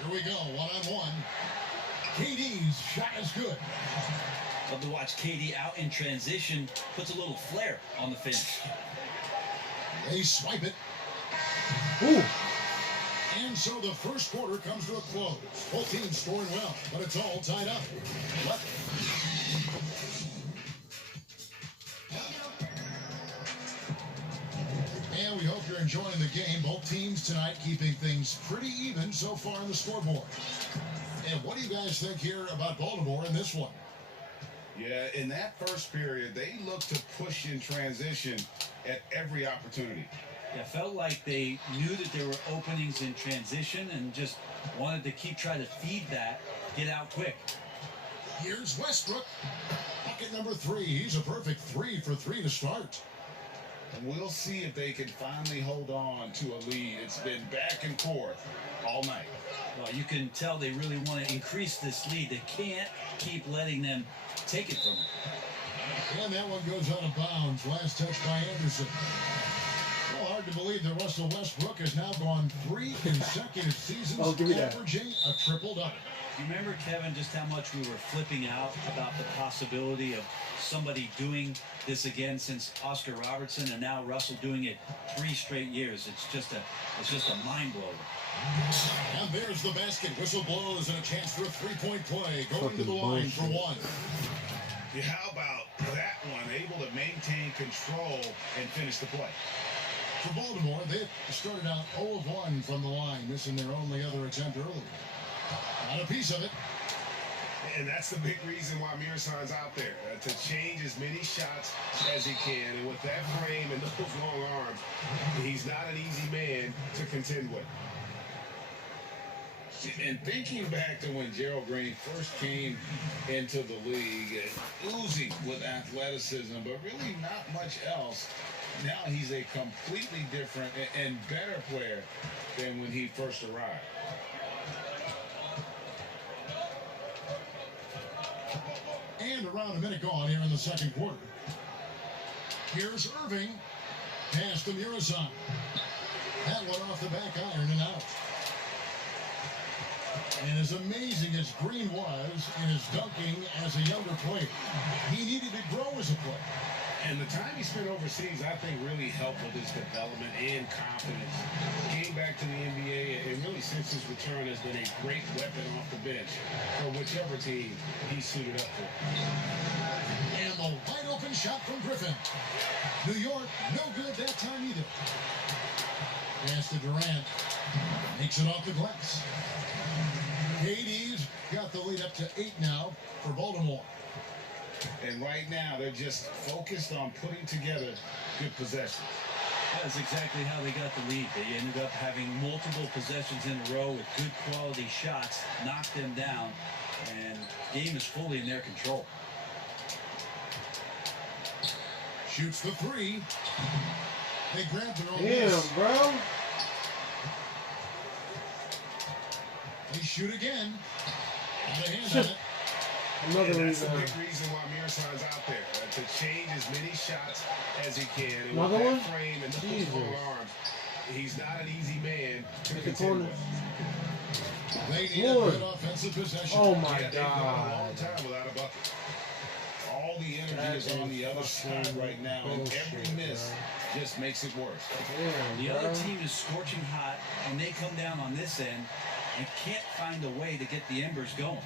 Here we go, one-on-one. KD's shot is good. Love to watch KD out in transition. Puts a little flair on the finish. They swipe it. Ooh. And so the first quarter comes to a close. Both teams scoring well, but it's all tied up. What? And we hope you're enjoying the game. Both teams tonight keeping things pretty even so far on the scoreboard. And what do you guys think here about Baltimore in this one? Yeah, in that first period, they looked to push in transition at every opportunity. Yeah, felt like they knew that there were openings in transition and just wanted to keep trying to feed that, get out quick. Here's Westbrook. Bucket number 3. He's a perfect 3 for 3 to start. And we'll see if they can finally hold on to a lead. It's been back and forth all night. Well, you can tell they really want to increase this lead. They can't keep letting them take it from them. And that one goes out of bounds. Last touch by Anderson. Well, hard to believe that Russell Westbrook has now gone 3 consecutive seasons averaging a triple-double. You remember, Kevin, just how much we were flipping out about the possibility of somebody doing this again since Oscar Robertson, and now Russell doing it 3 straight years. It's just a mind blower. And there's the basket. Whistle blows and a chance for a 3-point play. Going to the line for 1. Yeah, how about that one? Able to maintain control and finish the play. For Baltimore, they started out 0 of 1 from the line, missing their only other attempt earlier. Not a piece of it. And that's the big reason why Mirsan's out there, to change as many shots as he can. And with that frame and those long arms, he's not an easy man to contend with. And thinking back to when Gerald Green first came into the league, oozing with athleticism, but really not much else. Now he's a completely different and better player than when he first arrived. And around a minute gone here in the second quarter. Here's Irving. Pass to Mirsan. That one off the back iron and out. And as amazing as Green was in his dunking as a younger player, he needed to grow as a player. And the time he spent overseas, I think, really helped with his development and confidence. Came back to the NBA, and really since his return has been a great weapon off the bench for whichever team he suited up for. And the wide open shot from Griffin. New York, no good that time either. Pass to Durant. Makes it off the glass. KD's got the lead up to 8 now for Baltimore. And right now, they're just focused on putting together good possessions. That's exactly how they got the lead. They ended up having multiple possessions in a row with good quality shots, knocked them down, and game is fully in their control. Shoots the 3. They grab their own Damn, miss. bro. They shoot again. Got a hand on it. Another And that's the rebound. big reason why Mirsan's out there, to change as many shots as he can. And Another with one? that frame and those Jesus. long arms, he's not an easy man to Hit the contend corner. with. They need Lord. a good offensive possession. Oh my They've gone a long God. time without a bucket. All the energy That is on the is other side fucking right now, and every bullshit, miss just makes it worse. Damn, The bro. other team is scorching hot, and they come down on this end and can't find a way to get the embers going.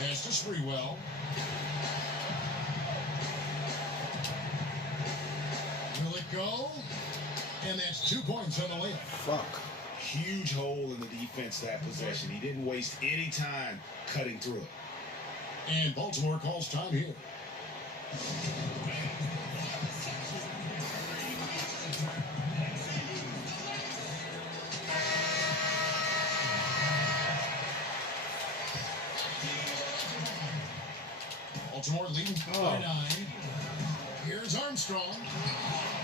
Pass to Sprewell. Will it go? And that's 2 points on the layup. Fuck. Huge hole in the defense that possession. He didn't waste any time cutting through it. And Baltimore calls time here. Baltimore leading by 9. Here's Armstrong.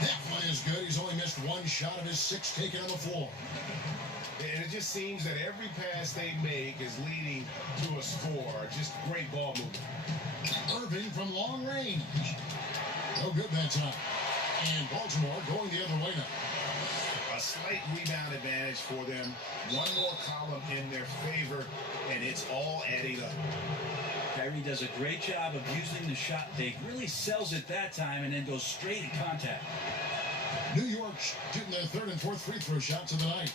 That one is good. He's only missed one shot of his 6 taken on the floor. And it just seems that every pass they make is leading to a score. Just great ball movement. Irving from long range. No good that time. And Baltimore going the other way now. A slight rebound advantage for them. One more column in their favor, and it's all adding up. Kyrie does a great job of using the shot fake, really sells it that time, and then goes straight at contact. New York shooting their 3rd and 4th free throw shots of the night.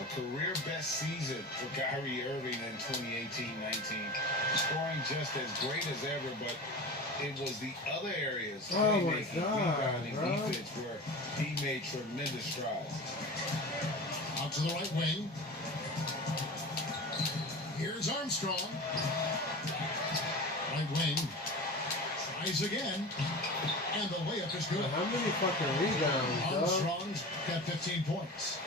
A career best season for Kyrie Irving in 2018-19. Scoring just as great as ever, but it was the other areas, Oh my playmaking, God, rebounding, bro. defense, where he made tremendous strides. Out to the right wing. Here's Armstrong. Right wing. Tries again. And the layup is good. How many fucking rebounds, dog? Armstrong's got 15 points.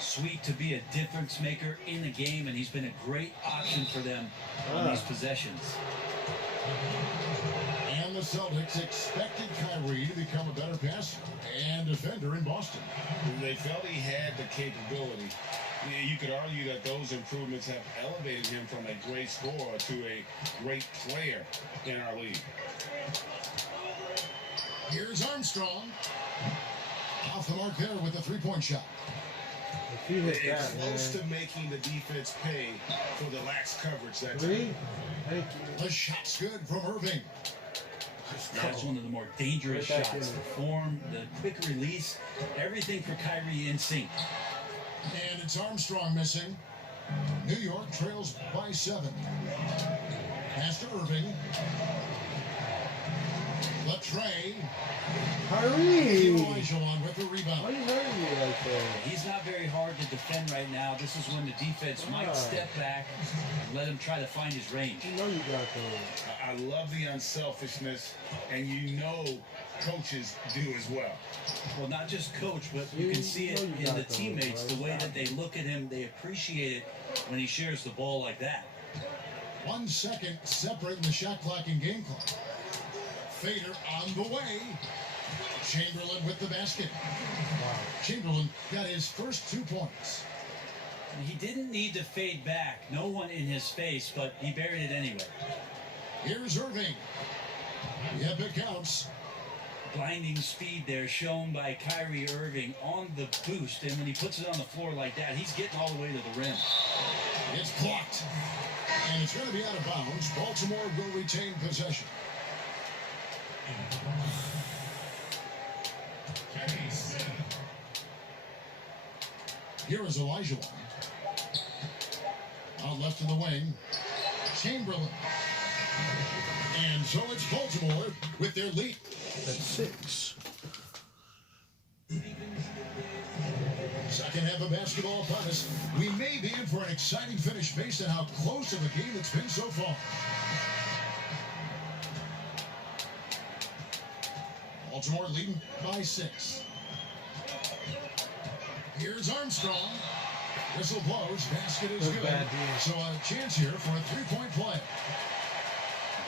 Sweet to be a difference maker in the game, and he's been a great option for them on these possessions. And the Celtics expected Kyrie to become a better passer and defender in Boston. They felt he had the capability. You could argue that those improvements have elevated him from a great scorer to a great player in our league. Here's Armstrong. Off the mark there with a 3-point shot. If you hit It's that, close man. to making the defense pay for the lax coverage that 3? time. Thank you. The shot's good from Irving. That's one of the more dangerous Right back shots. in. The form, the quick release, everything for Kyrie in sync. And it's Armstrong missing. New York trails by 7. Pass to Irving. Latrey. Kyrie! Olajuwon with the Why rebound. you hurting me like that? He's not very hard to defend right now. This is when the defense might Right. step back and let him try to find his range. You know you got those. I love the unselfishness, and you know coaches do as well. Well, not just coach, but you You can see it know you in got the those, teammates, bro. the way that they look at him. They appreciate it when he shares the ball like that. 1 second separating the shot clock and game clock. Fader on the way. Chamberlain with the basket. Wow. Chamberlain got his first 2 points. He didn't need to fade back. No one in his face, but he buried it anyway. Here's Irving. Yep, it counts. Blinding speed there shown by Kyrie Irving on the boost. And when he puts it on the floor like that, he's getting all the way to the rim. It's blocked. And it's going to be out of bounds. Baltimore will retain possession. Here is Olajuwon. Out left in the wing. Chamberlain. And so it's Baltimore with their lead. That's 6. Second half of basketball upon us. We may be in for an exciting finish based on how close of a game it's been so far. Baltimore leading by 6. Here's Armstrong. Whistle blows. Basket is That's good. bad, dude. So a chance here for a 3-point play.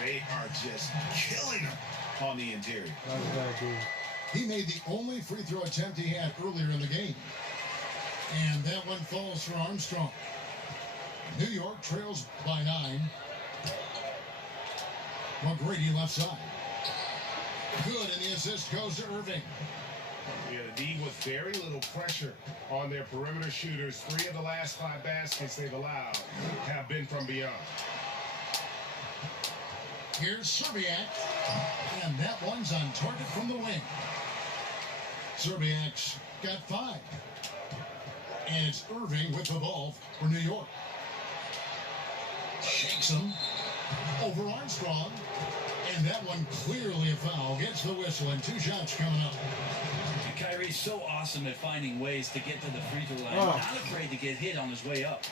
They are just killing them on the interior. That was bad, dude. He made the only free throw attempt he had earlier in the game. And that one falls for Armstrong. New York trails by 9. McGrady left side. Good, and the assist goes to Irving. Yeah, the D with very little pressure on their perimeter shooters. 3 of the last 5 baskets they've allowed have been from beyond. Here's Serbiak, and that one's on target from the wing. Serbiak's got 5. And it's Irving with the ball for New York. Shakes him over Armstrong. And that one clearly a foul. Gets the whistle, and 2 shots coming up. And Kyrie's so awesome at finding ways to get to the free throw line. Oh. Not afraid to get hit on his way up.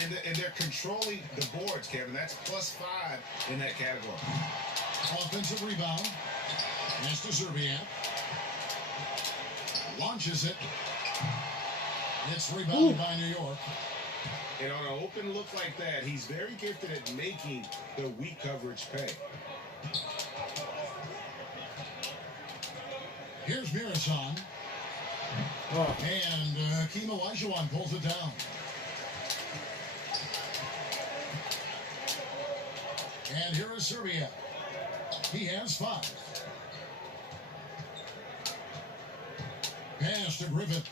And they're controlling the boards, Kevin. That's +5 in that category. Offensive rebound. Pass to Serbiak. Launches it. It's rebounded by New York. And on an open look like that, he's very gifted at making the weak coverage pay. Here's Mirasan. Oh, And Hakeem Olajuwon pulls it down. And here is Serbia. He has 5. Pass to Griffith.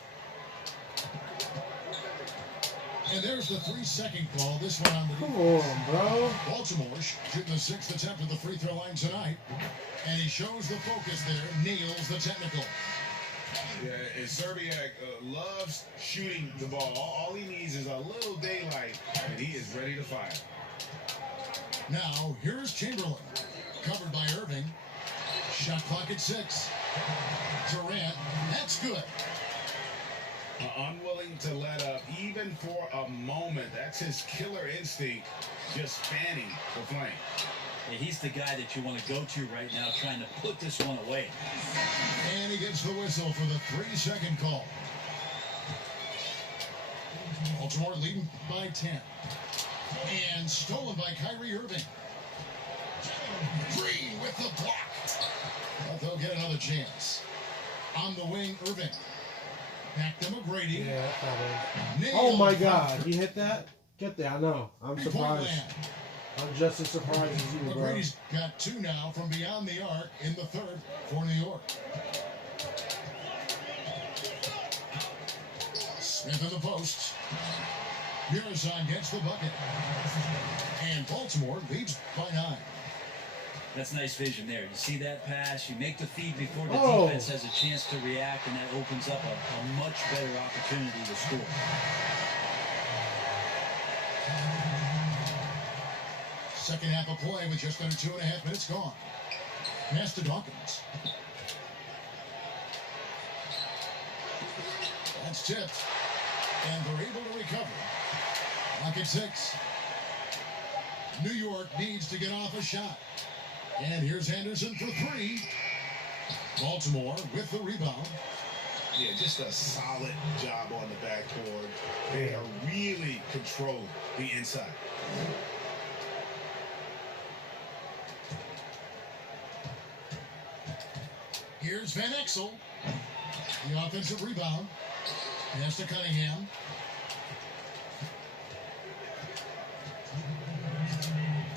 And there's the 3-second call. This one on the come on, bro. Baltimore shooting the 6th attempt at the free throw line tonight. And he shows the focus there, nails the technical. Yeah, and Serbiak loves shooting the ball. All he needs is a little daylight, and he is ready to fire. Now, here's Chamberlain. Covered by Irving. Shot clock at 6. Durant, that's good. Unwilling to let up, even for a moment. That's his killer instinct, just fanning the flame. Yeah, he's the guy that you want to go to right now, trying to put this one away. And he gets the whistle for the 3-second call. Baltimore leading by 10. And stolen by Kyrie Irving. Green with the block. But they'll get another chance. On the wing, Irving. Back to McGrady. Yeah, that's not it. Nailed Oh my the God, he hit that? Get there, I know. I'm three-point surprised. land. I'm just as surprised as you, bro. McGrady's got 2 now from beyond the arc in the 3rd for New York. Smith in the post. Mirasan gets the bucket. And Baltimore leads by 9. That's nice vision there. You see that pass, you make the feed before the Oh. defense has a chance to react, and that opens up a much better opportunity to score. Second half of play with just under 2.5 minutes gone. Pass to Dawkins. That's tipped. And they're able to recover. Clock at 6. New York needs to get off a shot. And here's Anderson for 3. Baltimore with the rebound. Yeah, just a solid job on the backboard. They are really controlling the inside. Here's Van Exel. The offensive rebound. Pass to Cunningham.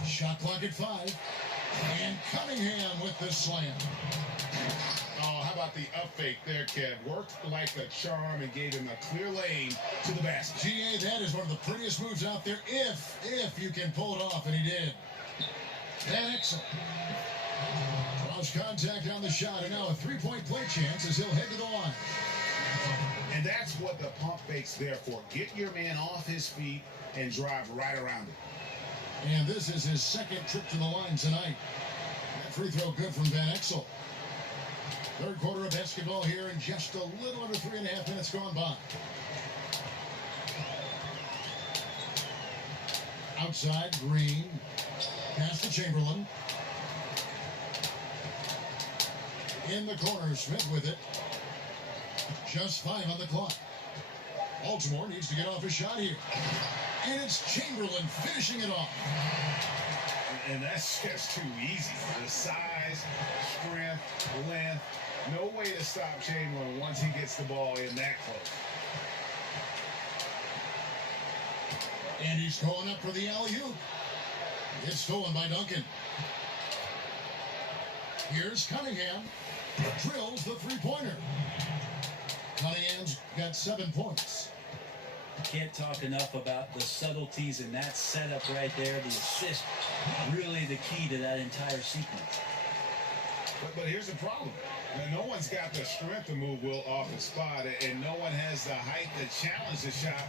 Shot clock at 5. And Cunningham with the slam. Oh, how about the up fake there, Kev? Worked like a charm and gave him a clear lane to the basket. GA, that is one of the prettiest moves out there, if you can pull it off, and he did. Van Exel draws contact on the shot, and now a 3-point play chance as he'll head to the line. And that's what the pump fake's there for. Get your man off his feet and drive right around it. And this is his 2nd trip to the line tonight. That free throw good from Van Exel. 3rd quarter of basketball here, and just a little under 3.5 minutes gone by. Outside, Green. Pass to Chamberlain. In the corner, Smith with it. Just 5 on the clock. Baltimore needs to get off a shot here. And it's Chamberlain finishing it off. And that's just too easy. The size, strength, length. No way to stop Chamberlain once he gets the ball in that close. And he's going up for the alley-oop. It's stolen by Duncan. Here's Cunningham. Drills the 3-pointer. Cunningham's got 7 points. Can't talk enough about the subtleties in that setup right there. The assist, really the key to that entire sequence. But here's the problem. Now, no one's got the strength to move Will off the spot, and no one has the height to challenge the shot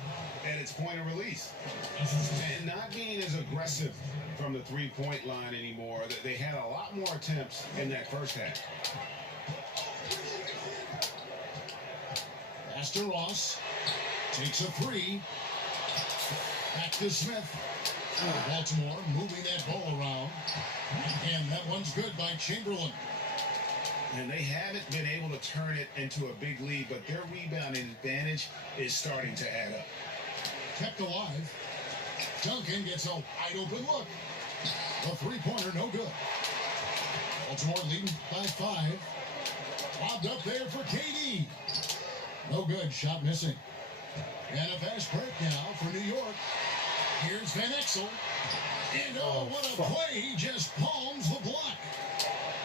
at its point of release. And not being as aggressive from the three-point line anymore. They had a lot more attempts in that first half. Pastor Ross takes a three. Back to Smith. Baltimore moving that ball around. And that one's good by Chamberlain. And they haven't been able to turn it into a big lead, but their rebounding advantage is starting to add up. Kept alive. Duncan gets a wide open look. The three-pointer, no good. Baltimore leading by 5. Lobbed up there for KD. No good. Shot missing. And a fast break now for New York. Here's Van Exel. And oh, what a play. He just palms the block.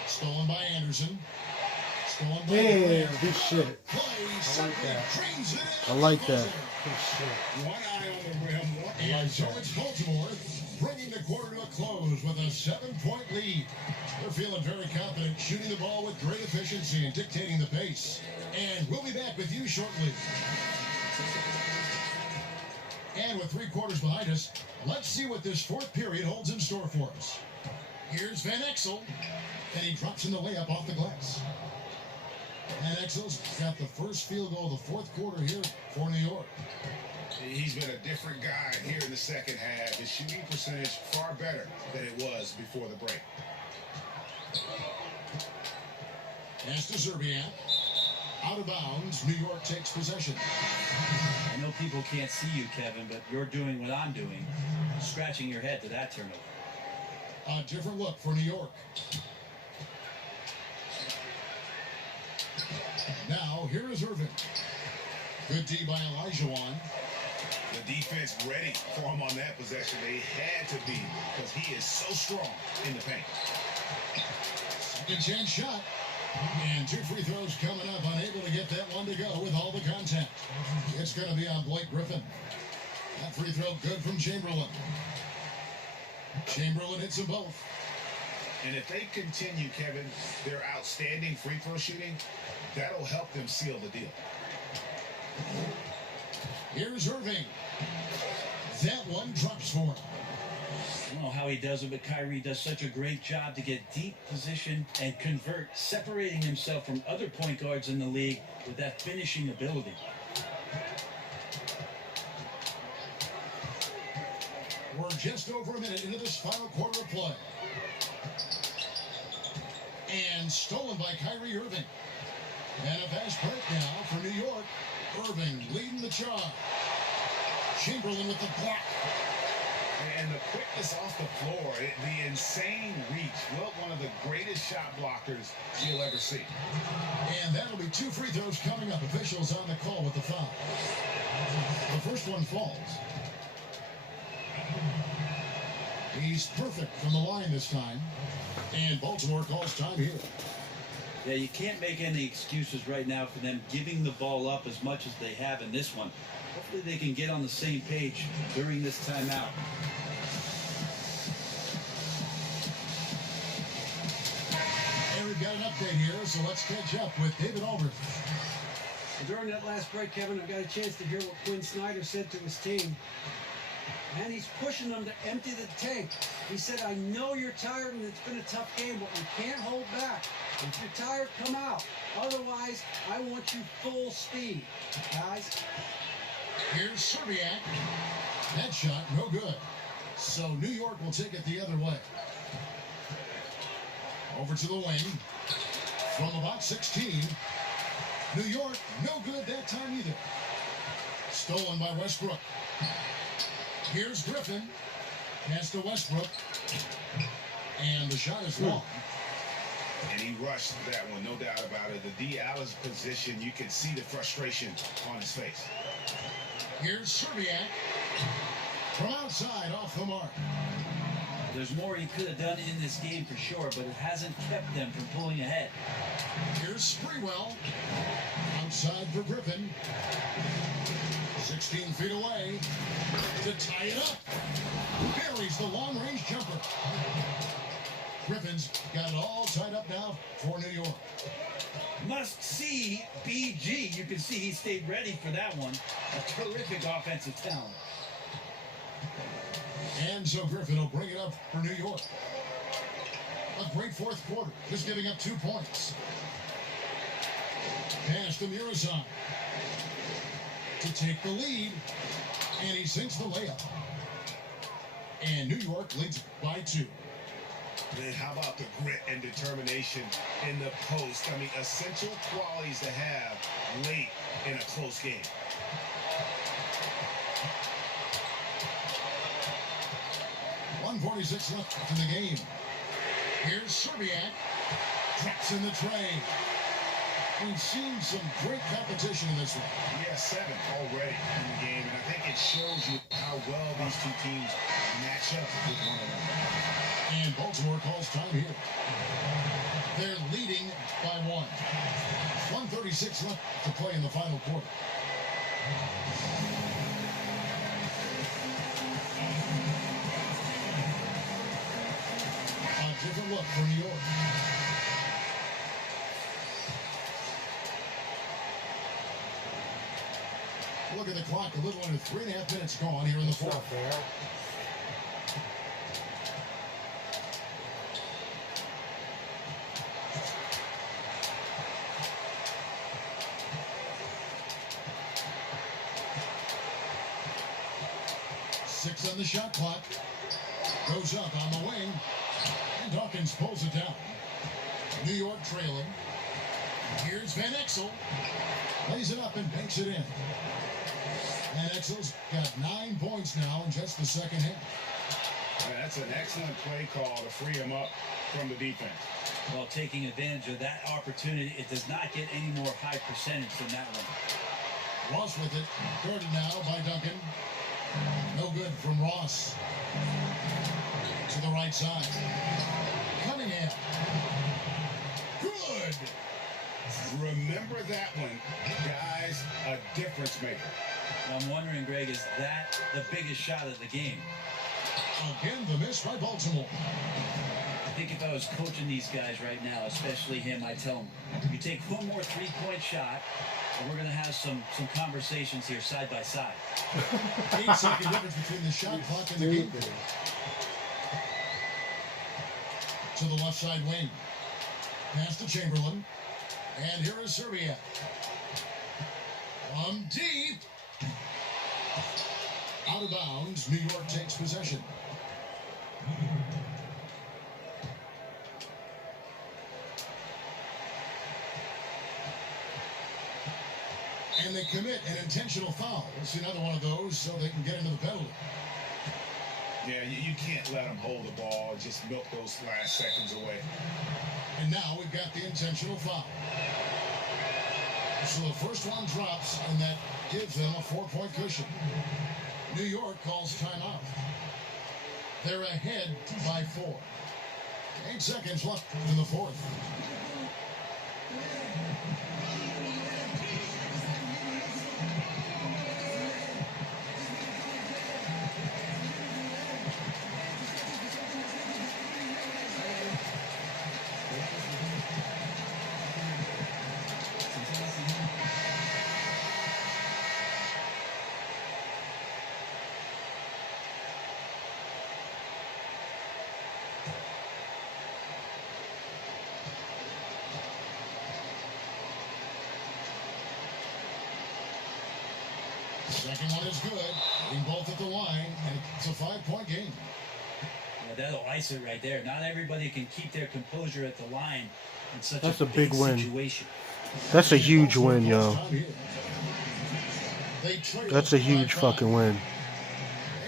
Stolen by Anderson. Stolen by Damn, good shit. Play, I like that. drains it I in. like that. Good shit. One eye on the rim. And so it's Baltimore bringing the quarter to a close with a 7-point lead. They're feeling very confident, shooting the ball with great efficiency and dictating the pace. And we'll be back with you shortly. And with 3 quarters behind us, let's see what this fourth period holds in store for us. Here's Van Exel, and he drops in the layup off the glass. Van Exel's got the first field goal of the fourth quarter here for New York. He's been a different guy here in the second half. His shooting percentage far better than it was before the break. Pass to Zerbiak. Out of bounds. New York takes possession. I know people can't see you, Kevin, but you're doing what I'm doing, scratching your head to that turnover. A different look for New York. Now, here is Irving. Good D by Elijah. The defense ready for him on that possession. They had to be, because he is so strong in the paint. Second chance shot. And 2 free throws coming up. Unable to get that one to go with all the contact. It's going to be on Blake Griffin. That free throw good from Chamberlain. Chamberlain hits them both. And if they continue, Kevin, their outstanding free throw shooting, that'll help them seal the deal. Here's Irving. That one drops for him. I don't know how he does it, but Kyrie does such a great job to get deep position and convert, separating himself from other point guards in the league with that finishing ability. We're just over a minute into this final quarter of play. And stolen by Kyrie Irving. And a fast break now for New York. Irving leading the charge. Chamberlain with the block. And the quickness off the floor, the insane reach. Well, one of the greatest shot blockers you'll ever see. And that'll be 2 free throws coming up. Officials on the call with the foul. The first one falls. He's perfect from the line this time. And Baltimore calls time here. Yeah, you can't make any excuses right now for them giving the ball up as much as they have in this one. Hopefully they can get on the same page during this timeout. And we've got an update here, so let's catch up with David Aldridge. During that last break, Kevin, I got a chance to hear what Quinn Snyder said to his team. And he's pushing them to empty the tank. He said, I know you're tired and it's been a tough game, but we can't hold back. If you're tired, come out. Otherwise, I want you full speed. Guys, Here's Zerbiak. That shot, no good. So New York will take it the other way. Over to the wing. From about 16. New York, no good that time either. Stolen by Westbrook. Here's Griffin. Pass to Westbrook. And the shot is long. And he rushed that one, no doubt about it. The D. Allen's position, you can see the frustration on his face. Here's Zerbiak. From outside, off the mark. There's more he could have done in this game for sure, but it hasn't kept them from pulling ahead. Here's Sprewell. Outside for Griffin. 16 feet away to tie it up. Buries the long-range jumper. Griffin's got it all tied up now for New York. Must see BG. You can see he stayed ready for that one. A terrific offensive talent. And so Griffin will bring it up for New York. A great fourth quarter, just giving up 2 points. Pass to Murazan to take the lead, and he sinks the layup. And New York leads by 2. And how about the grit and determination in the post? I mean, essential qualities to have late in a close game. .146 left in the game. Here's Serbiak. Traps in the tray. We've seen some great competition in this one. Yeah, 7 already in the game, and I think it shows you how well these two teams match up with one another. And Baltimore calls time here. They're leading by 1. 1:36 left to play in the final quarter. A different look for New York. Look at the clock, a little under 3.5 minutes gone here in the fourth. Not fair. Six on the shot clock. Goes up on the wing. And Dawkins pulls it down. New York trailing. Here's Van Exel. Lays it up and banks it in. Van Exel's got 9 points now in just the second half. Yeah, that's an excellent play call to free him up from the defense. Well, taking advantage of that opportunity, it does not get any more high percentage than that one. Ross with it. Guarded now by Duncan. No good from Ross. To the right side. Cunningham. Good. Remember that one, guys, a difference maker. I'm wondering, Greg, is that the biggest shot of the game? Again, the miss by Baltimore. I think if I was coaching these guys right now, especially him, I'd tell him, you take one more three-point shot, and we're going to have some conversations here side by side. 8-second difference between the shot clock and the game. To the left side wing. Pass to Chamberlain. And here is Serbia. Deep. Out of bounds. New York takes possession. And they commit an intentional foul. Let's see another one of those so they can get into the penalty. Yeah, you can't let them hold the ball and just milk those last seconds away. And now we've got the intentional foul. So the first one drops, and that gives them a 4-point cushion. New York calls timeout. They're ahead by 4. 8 seconds left in the fourth. Second one is good. Getting both at the line, and it's a 5-point game. Yeah, that'll ice it right there. Not everybody can keep their composure at the line in such That's a a big win. situation. That's a huge win, yo. They trail That's a by huge 5. fucking win.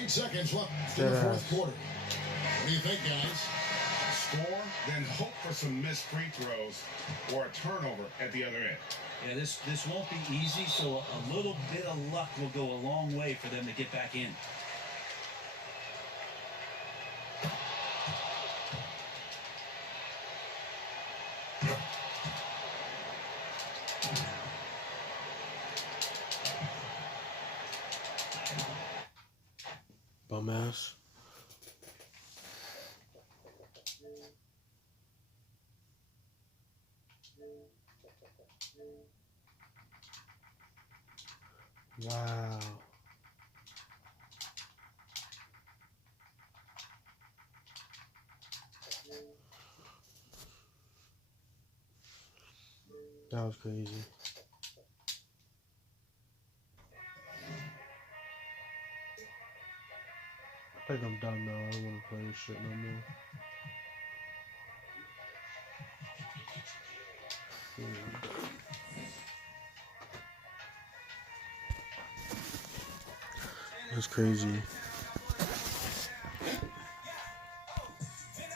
8 seconds left in the fourth quarter. What do you think, guys? Score, then hope for some missed free throws or a turnover at the other end. Yeah, this won't be easy, so a little bit of luck will go a long way for them to get back in. Bum ass. Wow. That was crazy. I think I'm done now. I don't want to play this shit no more. That's crazy.